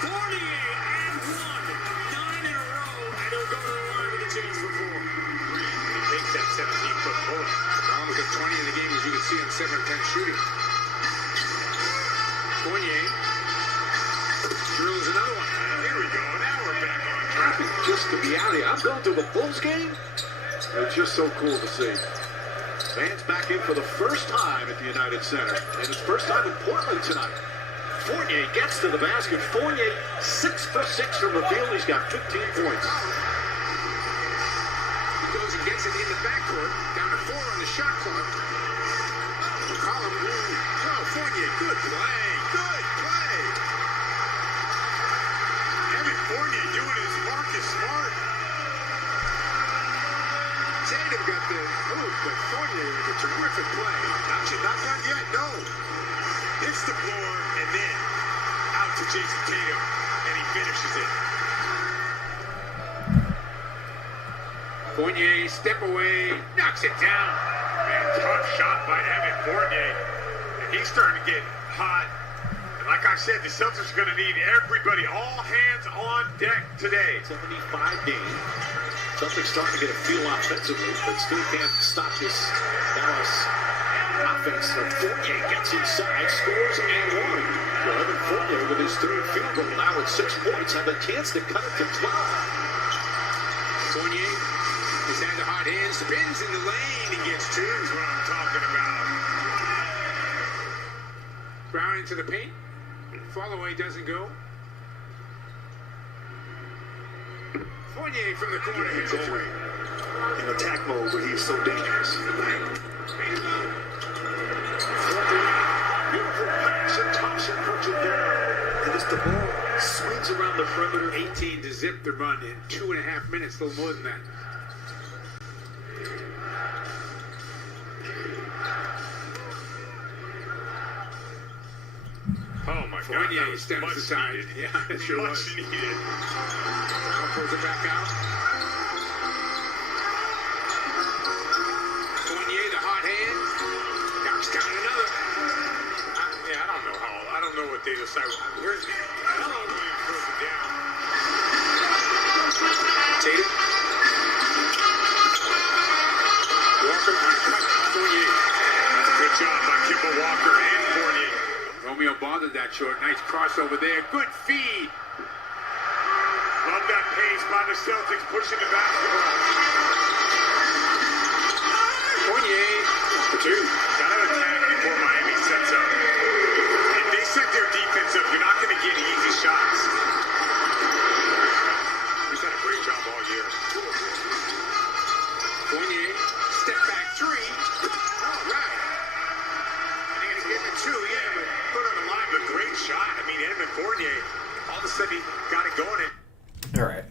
Fournier and 1. 9 in a row, and he'll go to the line with a chance for 4. He takes that 17-foot bullet. The problem with 20 in the game, as you can see on 7 of 10 shooting. Fournier drills another one. Here we go. Now we're back on track. Just to be out here. I'm going to the Bulls game. It's just so cool to see. Fans back in for the first time at the United Center. And it's first time in Portland tonight. Fournier gets to the basket. Fournier 6 for 6 from the field. He's got 15 points. He goes and gets it in the backcourt. Down to 4 on the shot clock. McCollum. Oh, Fournier. Good play. Good play. Evan Fournier doing his Marcus Smart. Tatum got the move, but Fournier with a terrific play. Not done yet, no. Hits the floor, and then out to Jason Tatum, and he finishes it. Fournier, step away, knocks it down. Man, tough shot by Evan Fournier. And he's starting to get hot. And like I said, the Celtics are going to need everybody, all hands on deck today. 75 game. Celtics starting to get a feel offensively, but still can't stop this Dallas offense. So Fournier gets inside, scores and 1. Well, Evan Fournier with his 3rd field goal now at 6 points, have a chance to cut it to 12. Fournier has had the hot hand, spins in the lane, and gets 2 is what I'm talking about. Brown into the paint. Fall away doesn't go. Fournier from the corner hits it. In attack mode where he's so dangerous. Beautiful pass and Thompson puts it down. And it's the ball swings around the perimeter. 18 to zip the run in 2.5 minutes, a little more than that. Oh my God! Fournier stems aside. Yeah, it sure was. Much needed. Brown pulls it back out. Fournier, the hot hand, knocks down what they decide. Where's hello? Williams throws it down. Tatum. Walker on cut. Fournier. Good job by Kimball Walker and Fournier. Romeo bothered that short. Nice crossover there. Good feed. Love that pace by the Celtics pushing the basketball. Fournier for two. Gotta attack before Miami sets up. If they set their defense up, you're not going to get easy shots. He's done a great job all year. Fournier, step back three. All right. And they're going to give it two, yeah, but put on the line, but great shot. I mean, Evan Fournier, all of a sudden he got it going. All right.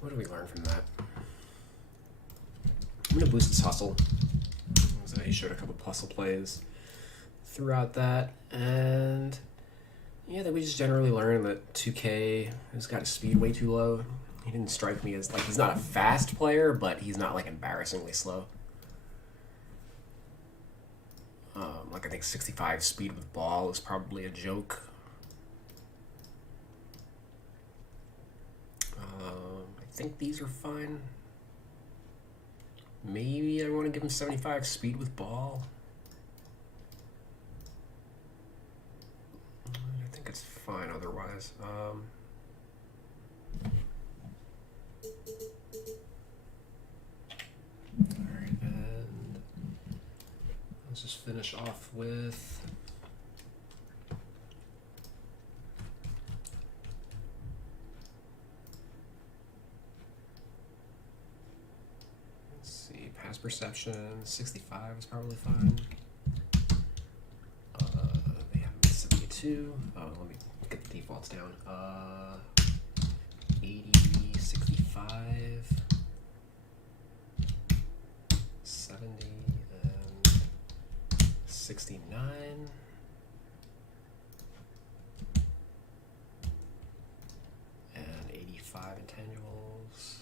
What do we learn from that? I'm going to boost his hustle. So he showed a couple hustle plays throughout that. And yeah, that we just generally learned that 2K has got his speed way too low. He didn't strike me as, like, he's not a fast player, but he's not, like, embarrassingly slow. Like, I think 65 speed with ball is probably a joke. I think these are fine. Maybe I want to give him 75 speed with ball. I think it's fine otherwise. Alright, and let's just finish off with pass perception. 65 is probably fine. They have 72. Oh, let me get the defaults down. 80, 65, 70, and 69. And 85 intangibles.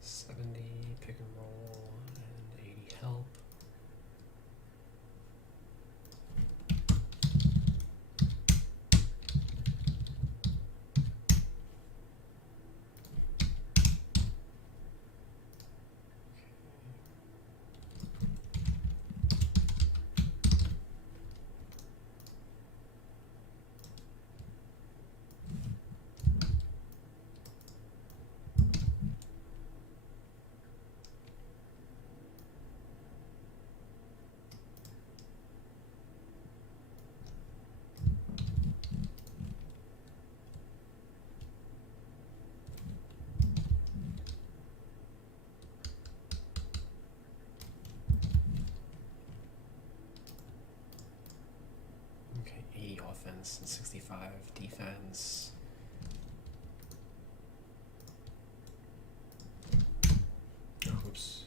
70 pick and roll and 80 help. Okay, 80 offense and 65 defense. Oops.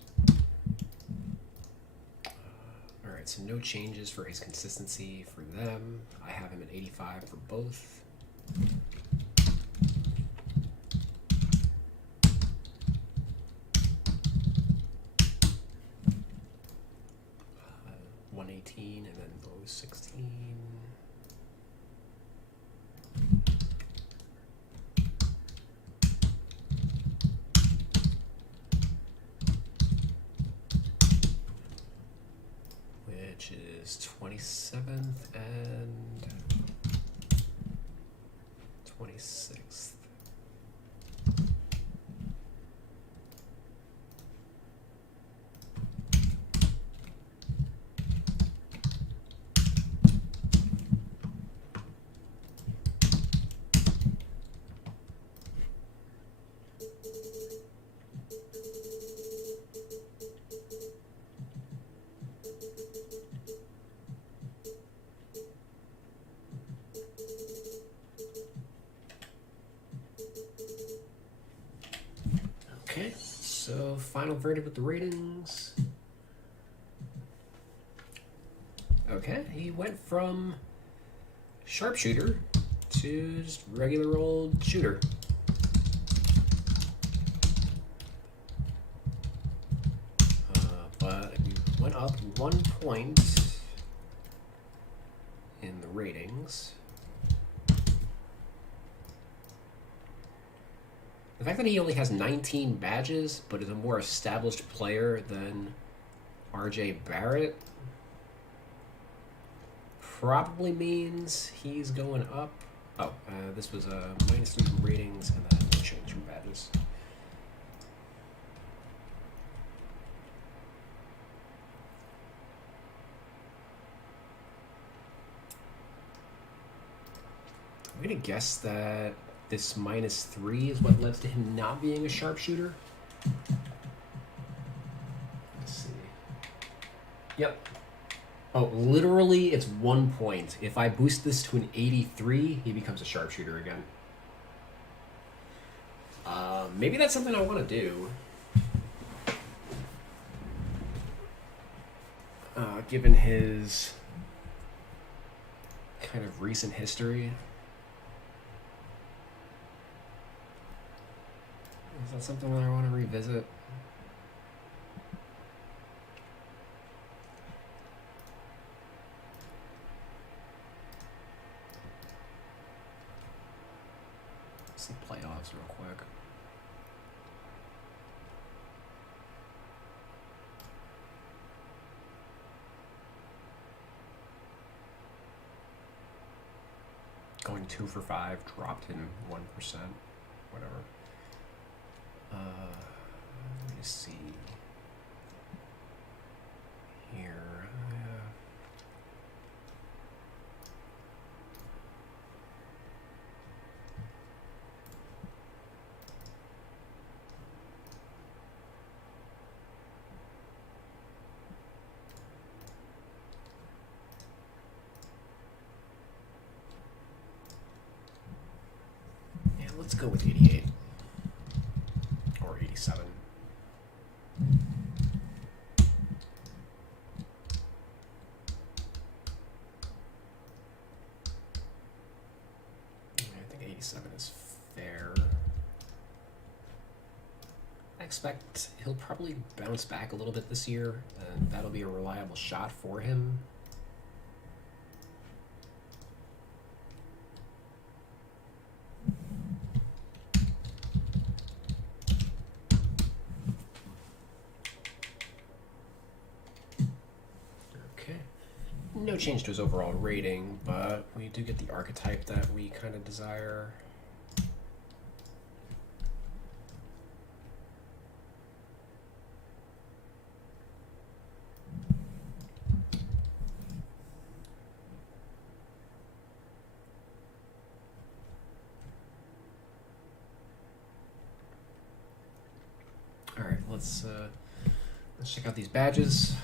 Alright, so no changes for his consistency for them. I have him at 85 for both. 118 and then those 16. Which is 27th and 26th. Okay, so final verdict with the ratings. Okay, he went from sharpshooter to just regular old shooter. up 1 point in the ratings. The fact that he only has 19 badges, but is a more established player than RJ Barrett, probably means he's going up. Oh, this was a -3 from ratings and then no change from badges. I'm going to guess that this -3 is what led to him not being a sharpshooter. Let's see. Yep. Oh, literally, it's 1 point. If I boost this to an 83, he becomes a sharpshooter again. Maybe that's something I want to do. Given his kind of recent history. Is that something that I want to revisit? Some playoffs real quick. Going 2 for 5, dropped him 1%, whatever. Let me see here. Yeah, let's go with 88 or 87. I think 87 is fair. I expect he'll probably bounce back a little bit this year, and that'll be a reliable shot for him. No change to his overall rating, but we do get the archetype that we kind of desire. All right, let's check out these badges.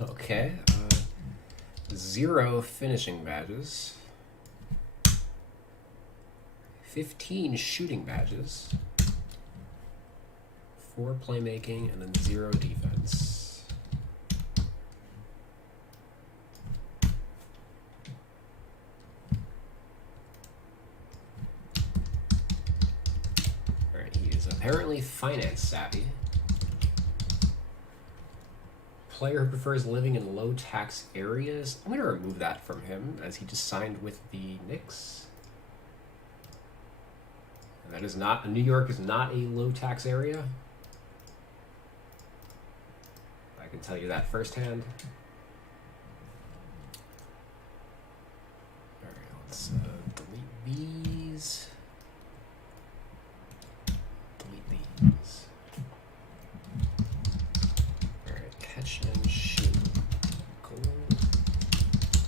Okay, 0 finishing badges, 15 shooting badges, 4 playmaking, and then 0 defense. Alright, he is apparently finance savvy. Player who prefers living in low tax areas. I'm going to remove that from him as he just signed with the Knicks. And that is not, New York is not a low tax area. I can tell you that firsthand. Alright, let's delete these. Delete these. Catch and shoot. Goal.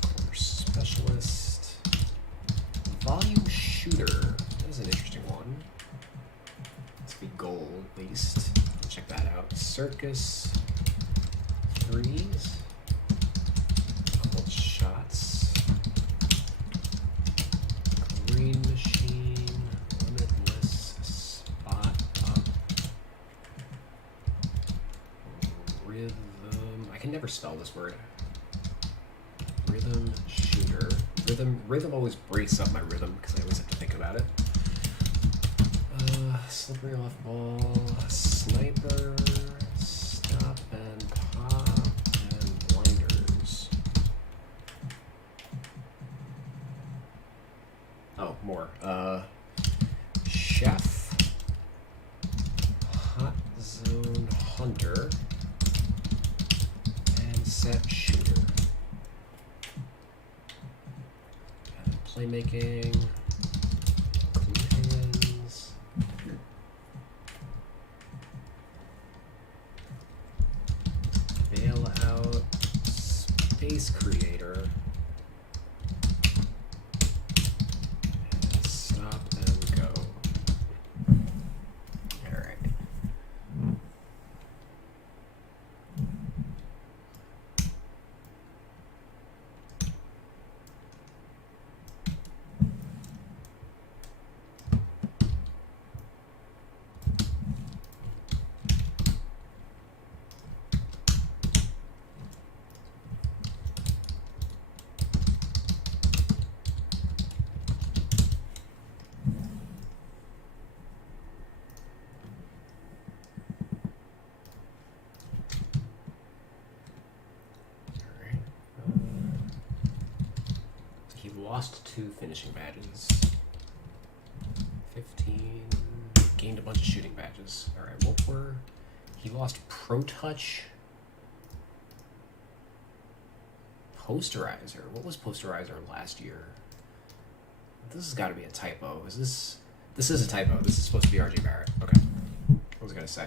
Corner specialist. Volume shooter. That is an interesting one. Let's be goal at least. Check that out. Circus. Threes. Cold shots. Green machine. Limitless. Spot up. Rhythm. I can never spell this word. Rhythm shooter. Rhythm always breaks up my rhythm because I always have to think about it. Slippery off ball. Sniper. Stop and more. Chef, Hot Zone Hunter, and Set Shooter. And playmaking, clean hands. Bailout, Space Creator. Stop and go. Alright. He lost 2 finishing badges. 15. Gained a bunch of shooting badges. Alright, what were... He lost Pro Touch. Posterizer. What was Posterizer last year? This has got to be a typo. Is this... This is a typo. This is supposed to be RJ Barrett. Okay. What was I going to say?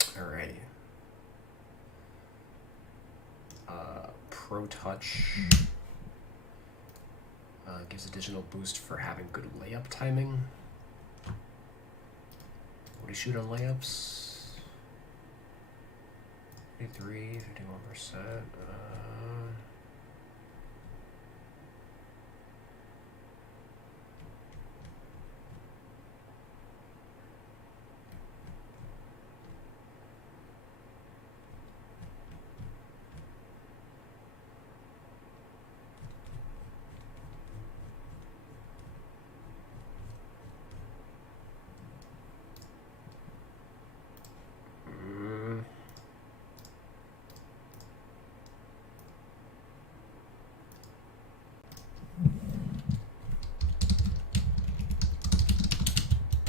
Alrighty. Pro Touch gives additional boost for having good layup timing. What do you shoot on layups? 53, 51%.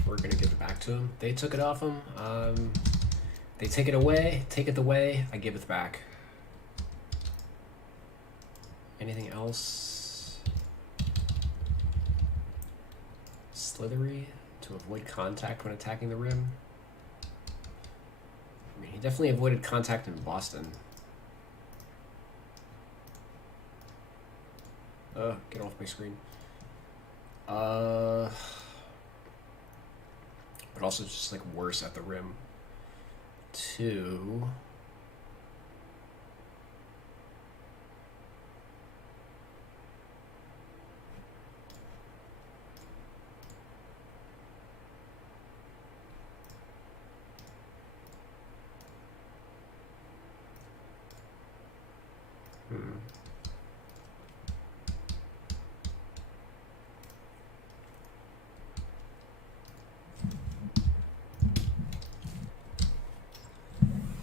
We're gonna give it back to him. They took it off him. They take it away. Take it away. I give it back. Anything else? Slithery to avoid contact when attacking the rim. I mean, he definitely avoided contact in Boston. Get off my screen. But also just like worse at the rim. 2.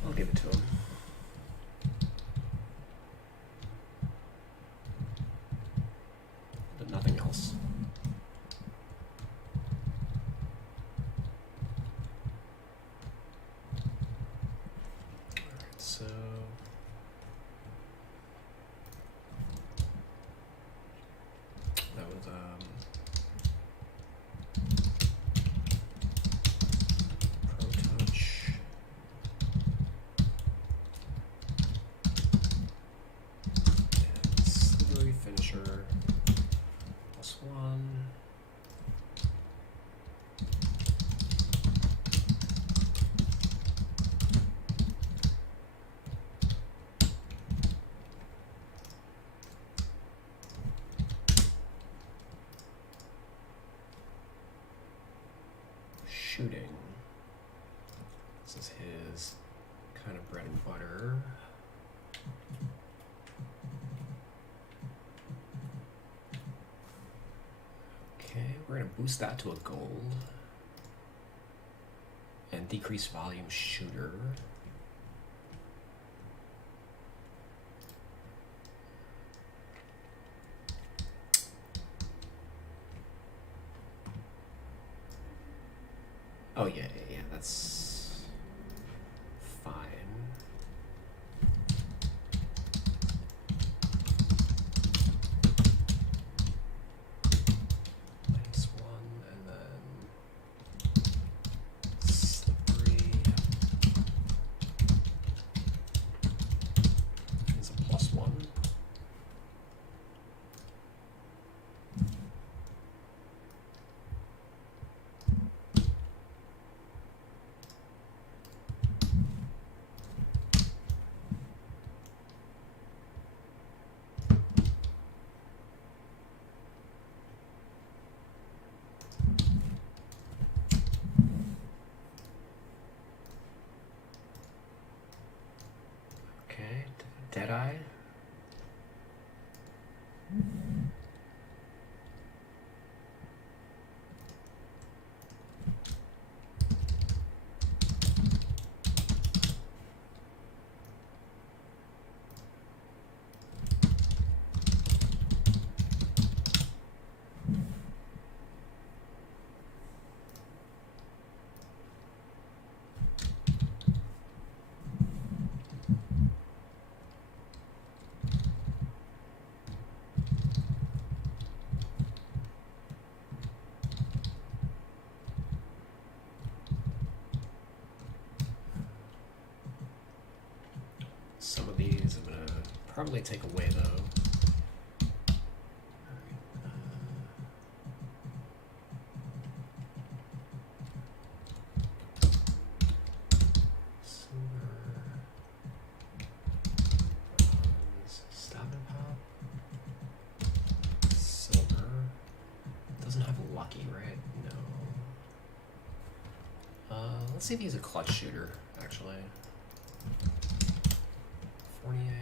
I'll give it to him. But nothing else. Alright, so that was Pro Touch. And Slithery Finisher. +1. Shooting. This is his kind of bread and butter. Okay, we're gonna boost that to a gold. And decrease volume shooter. Jedi. Some of these I'm gonna probably take away though. Stop and pop. Silver. Doesn't have a lucky, right? No. Let's see if he's a clutch shooter, actually. Fournier.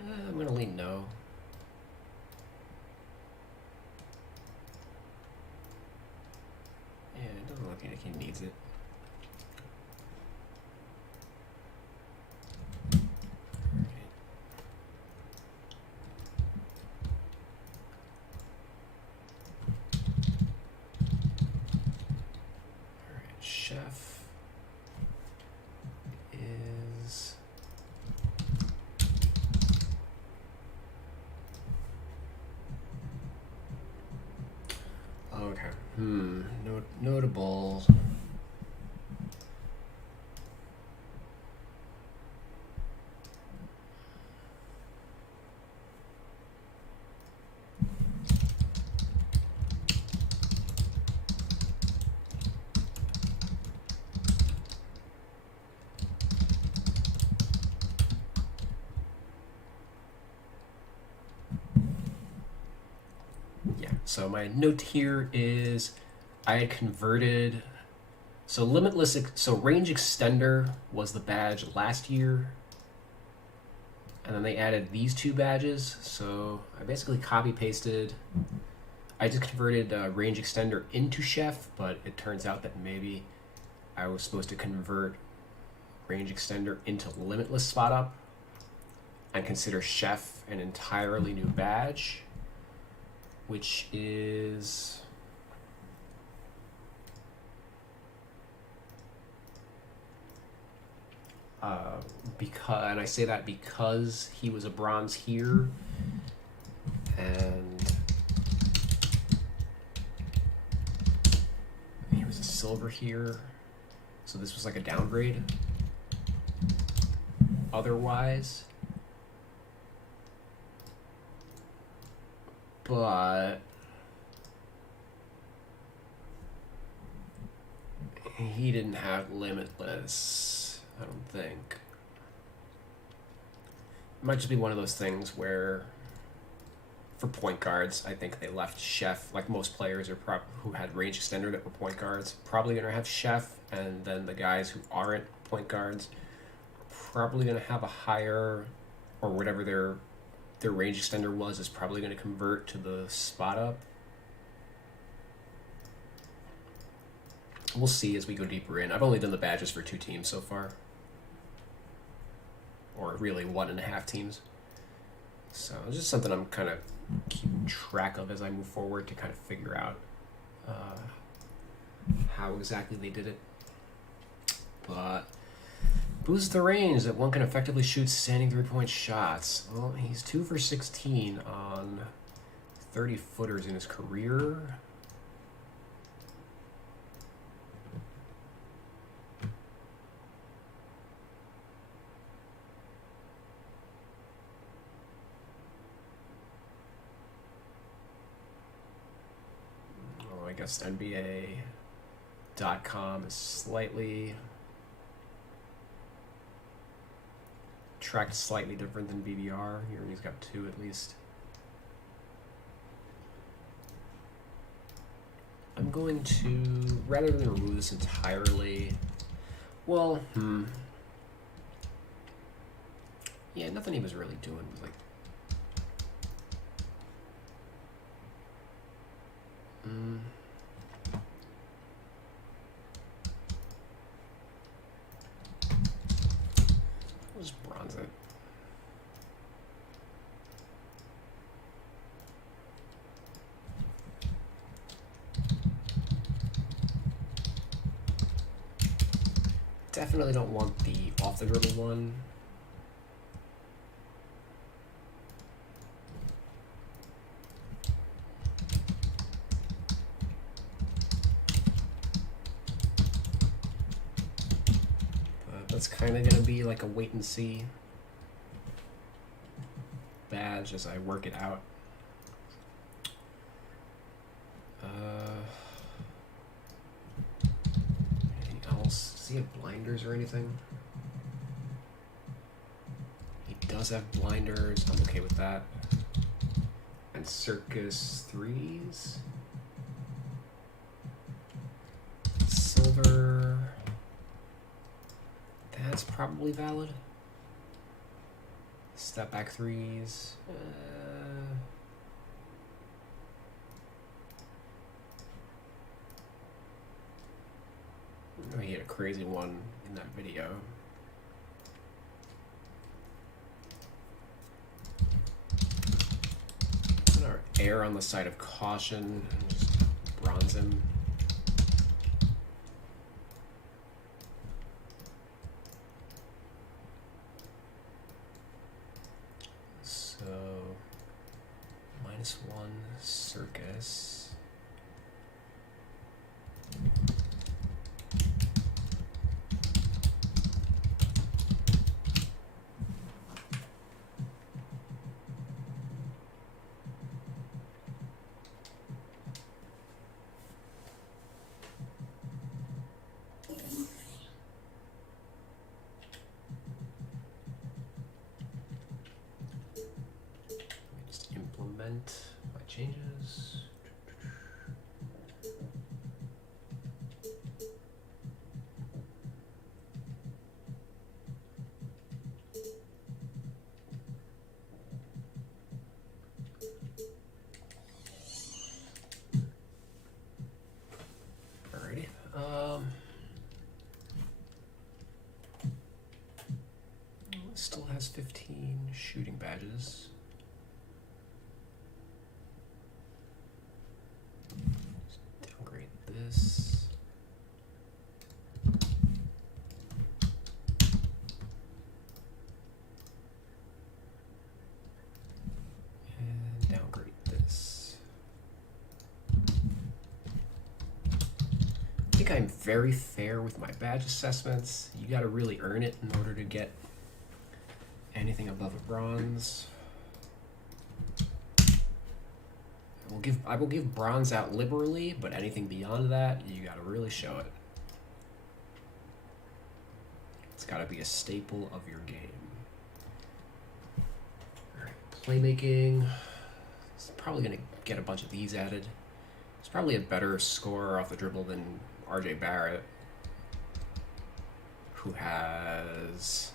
I'm gonna lean no. Yeah, it doesn't look like he needs it. Chef is okay. Notable. So my note here is I had converted, so range extender was the badge last year, and then they added these two badges. So I basically copy pasted, I just converted range extender into chef, but it turns out that maybe I was supposed to convert range extender into limitless spot up and consider chef an entirely new badge, which is and I say that because he was a bronze here and he was a silver here, so this was like a downgrade otherwise. But he didn't have limitless, I don't think. It might just be one of those things where, for point guards, I think they left chef. Like most players are who had range extender that were point guards, probably gonna have chef, and then the guys who aren't point guards probably gonna have a higher, or whatever their range extender was, is probably going to convert to the spot up. We'll see as we go deeper in. I've only done the badges for 2 teams so far, or really 1.5 teams. So it's just something I'm kind of keeping track of as I move forward to kind of figure out how exactly they did it. But boosts the range that one can effectively shoot standing 3-point shots. Well, he's 2 for 16 on 30-footers in his career. Oh, I guess NBA.com is slightly tracked slightly different than BBR. Here he's got 2 at least. I'm going to, rather than remove this entirely, well, yeah, nothing he was really doing was like, I'll just bronze it. Definitely don't want the off the dribble one. But that's kind of going to be like a wait and see badge as I work it out. Anything else? Does he have blinders or anything? He does have blinders. I'm okay with that. And circus 3s. Silver. That's probably valid. Step back 3s. Oh, he had a crazy one in that video. Put our air on the side of caution and just bronze him. So, -1 circus. Just implement my changes. Alrighty. Still has 15 shooting badges. Just downgrade this. And downgrade this. I think I'm very fair with my badge assessments. You gotta really earn it in order to get anything above a bronze. I will give bronze out liberally, but anything beyond that, you gotta really show it. It's gotta be a staple of your game. Alright, playmaking. It's probably gonna get a bunch of these added. It's probably a better scorer off the dribble than RJ Barrett, who has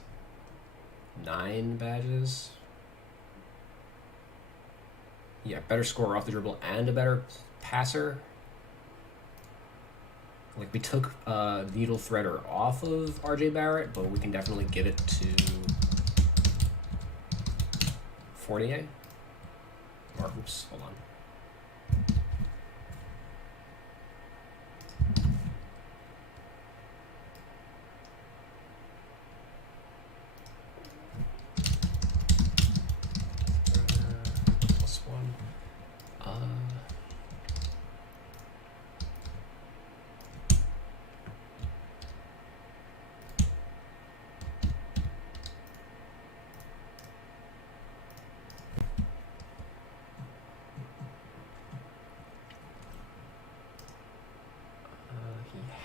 9 badges. Yeah, better scorer off the dribble and a better passer. Like, we took Needle Threader off of RJ Barrett, but we can definitely give it to Fournier. Or, oops, hold on.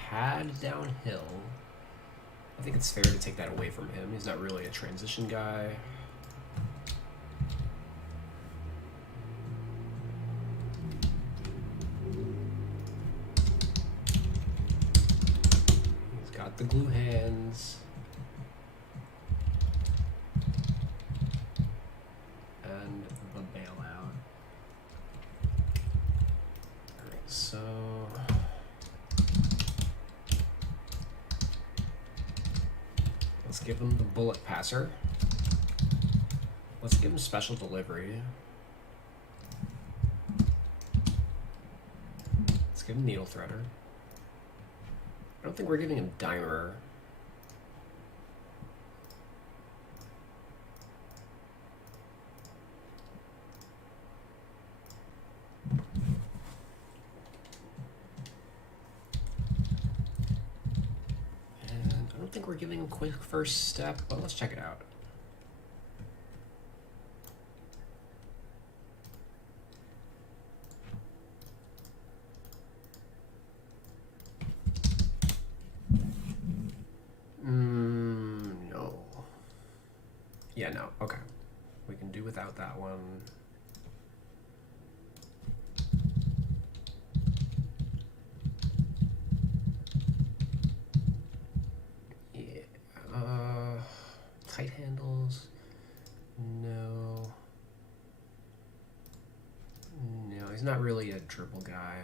Had downhill. I think it's fair to take that away from him. He's not really a transition guy. the glue hands. And the bailout. Alright, so let's give him the bullet passer. Let's give him special delivery. Let's give him needle threader. I don't think we're giving him dimer. And I don't think we're giving him quick first step, but let's check it out. No. Yeah, no. Okay. We can do without that one. Yeah. Tight handles. No. No, he's not really a dribble guy.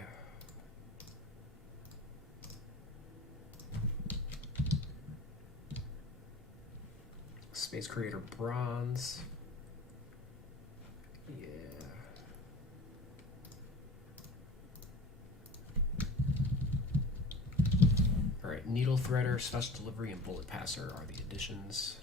Space Creator bronze. Yeah. Alright, needle threader, special delivery, and bullet passer are the additions.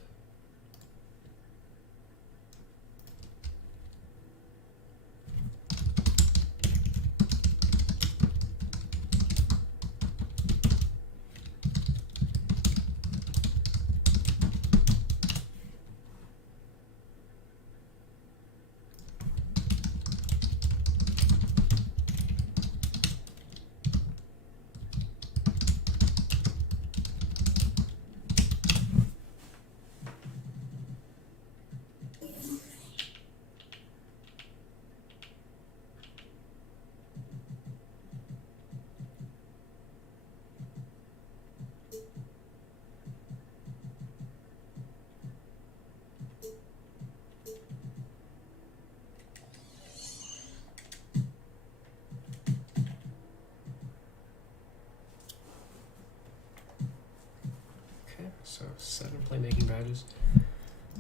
So 7 playmaking badges.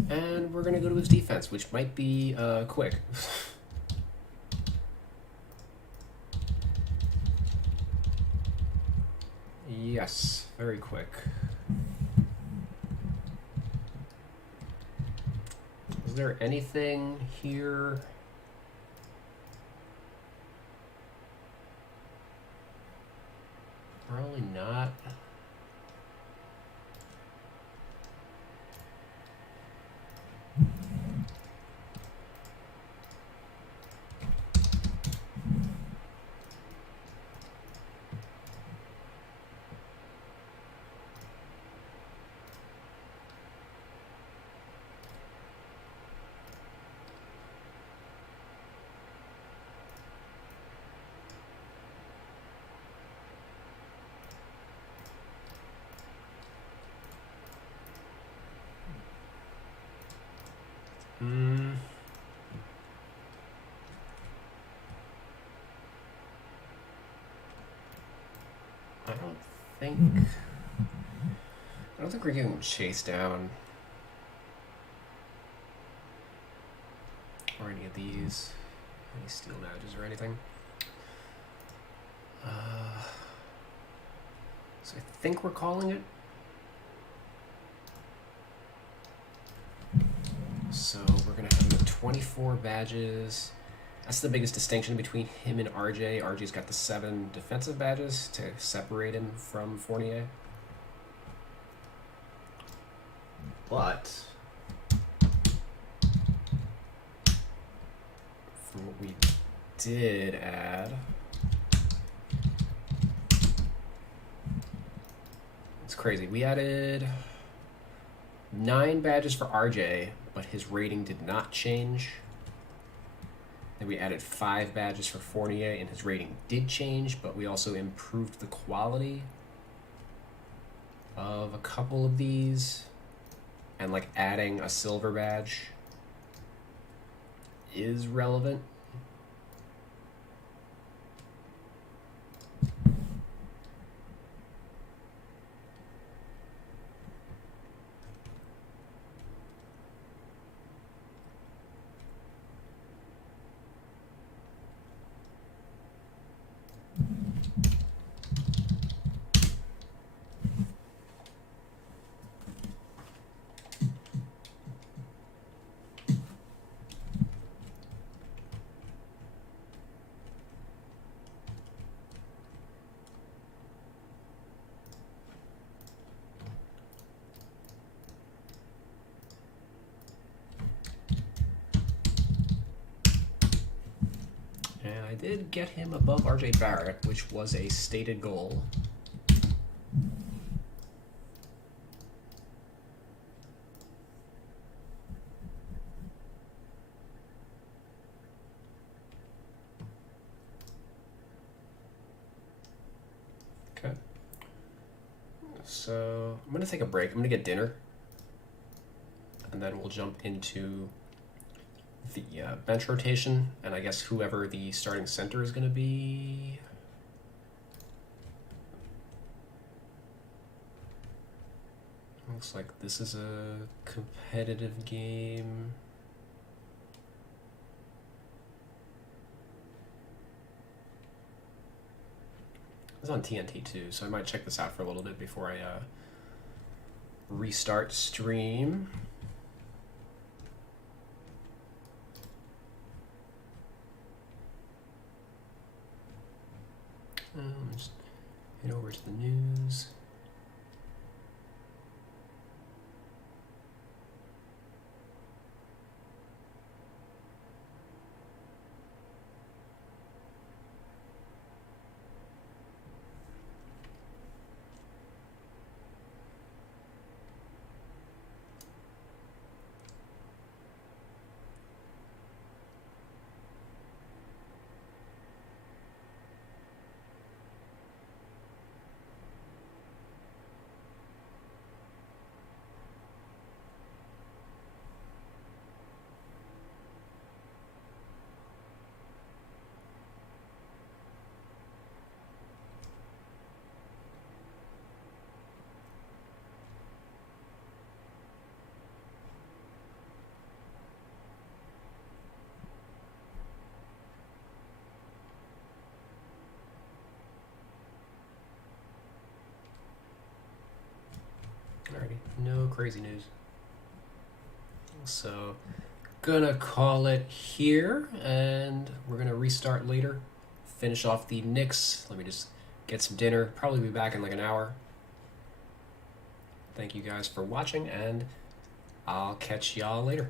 And we're going to go to his defense, which might be quick. Yes, very quick. Is there anything here? Probably not. I don't think we're getting chased down. Or any of these. Any steel badges or anything. So I think we're calling it. So we're going to have him at 24 badges. That's the biggest distinction between him and RJ. RJ's got the 7 defensive badges to separate him from Fournier. But from what we did add, it's crazy. We added 9 badges for RJ, but his rating did not change. Then we added 5 badges for Fournier, and his rating did change, but we also improved the quality of a couple of these, and like adding a silver badge is relevant. And I did get him above RJ Barrett, which was a stated goal. Okay. So I'm going to take a break. I'm going to get dinner. And then we'll jump into the bench rotation, and I guess whoever the starting center is going to be. Looks like this is a competitive game. It's on TNT too, so I might check this out for a little bit before I restart stream. Just head over to the news. Alrighty, no crazy news. So, gonna call it here, and we're gonna restart later. Finish off the Knicks. Let me just get some dinner. Probably be back in like an hour. Thank you guys for watching, and I'll catch y'all later.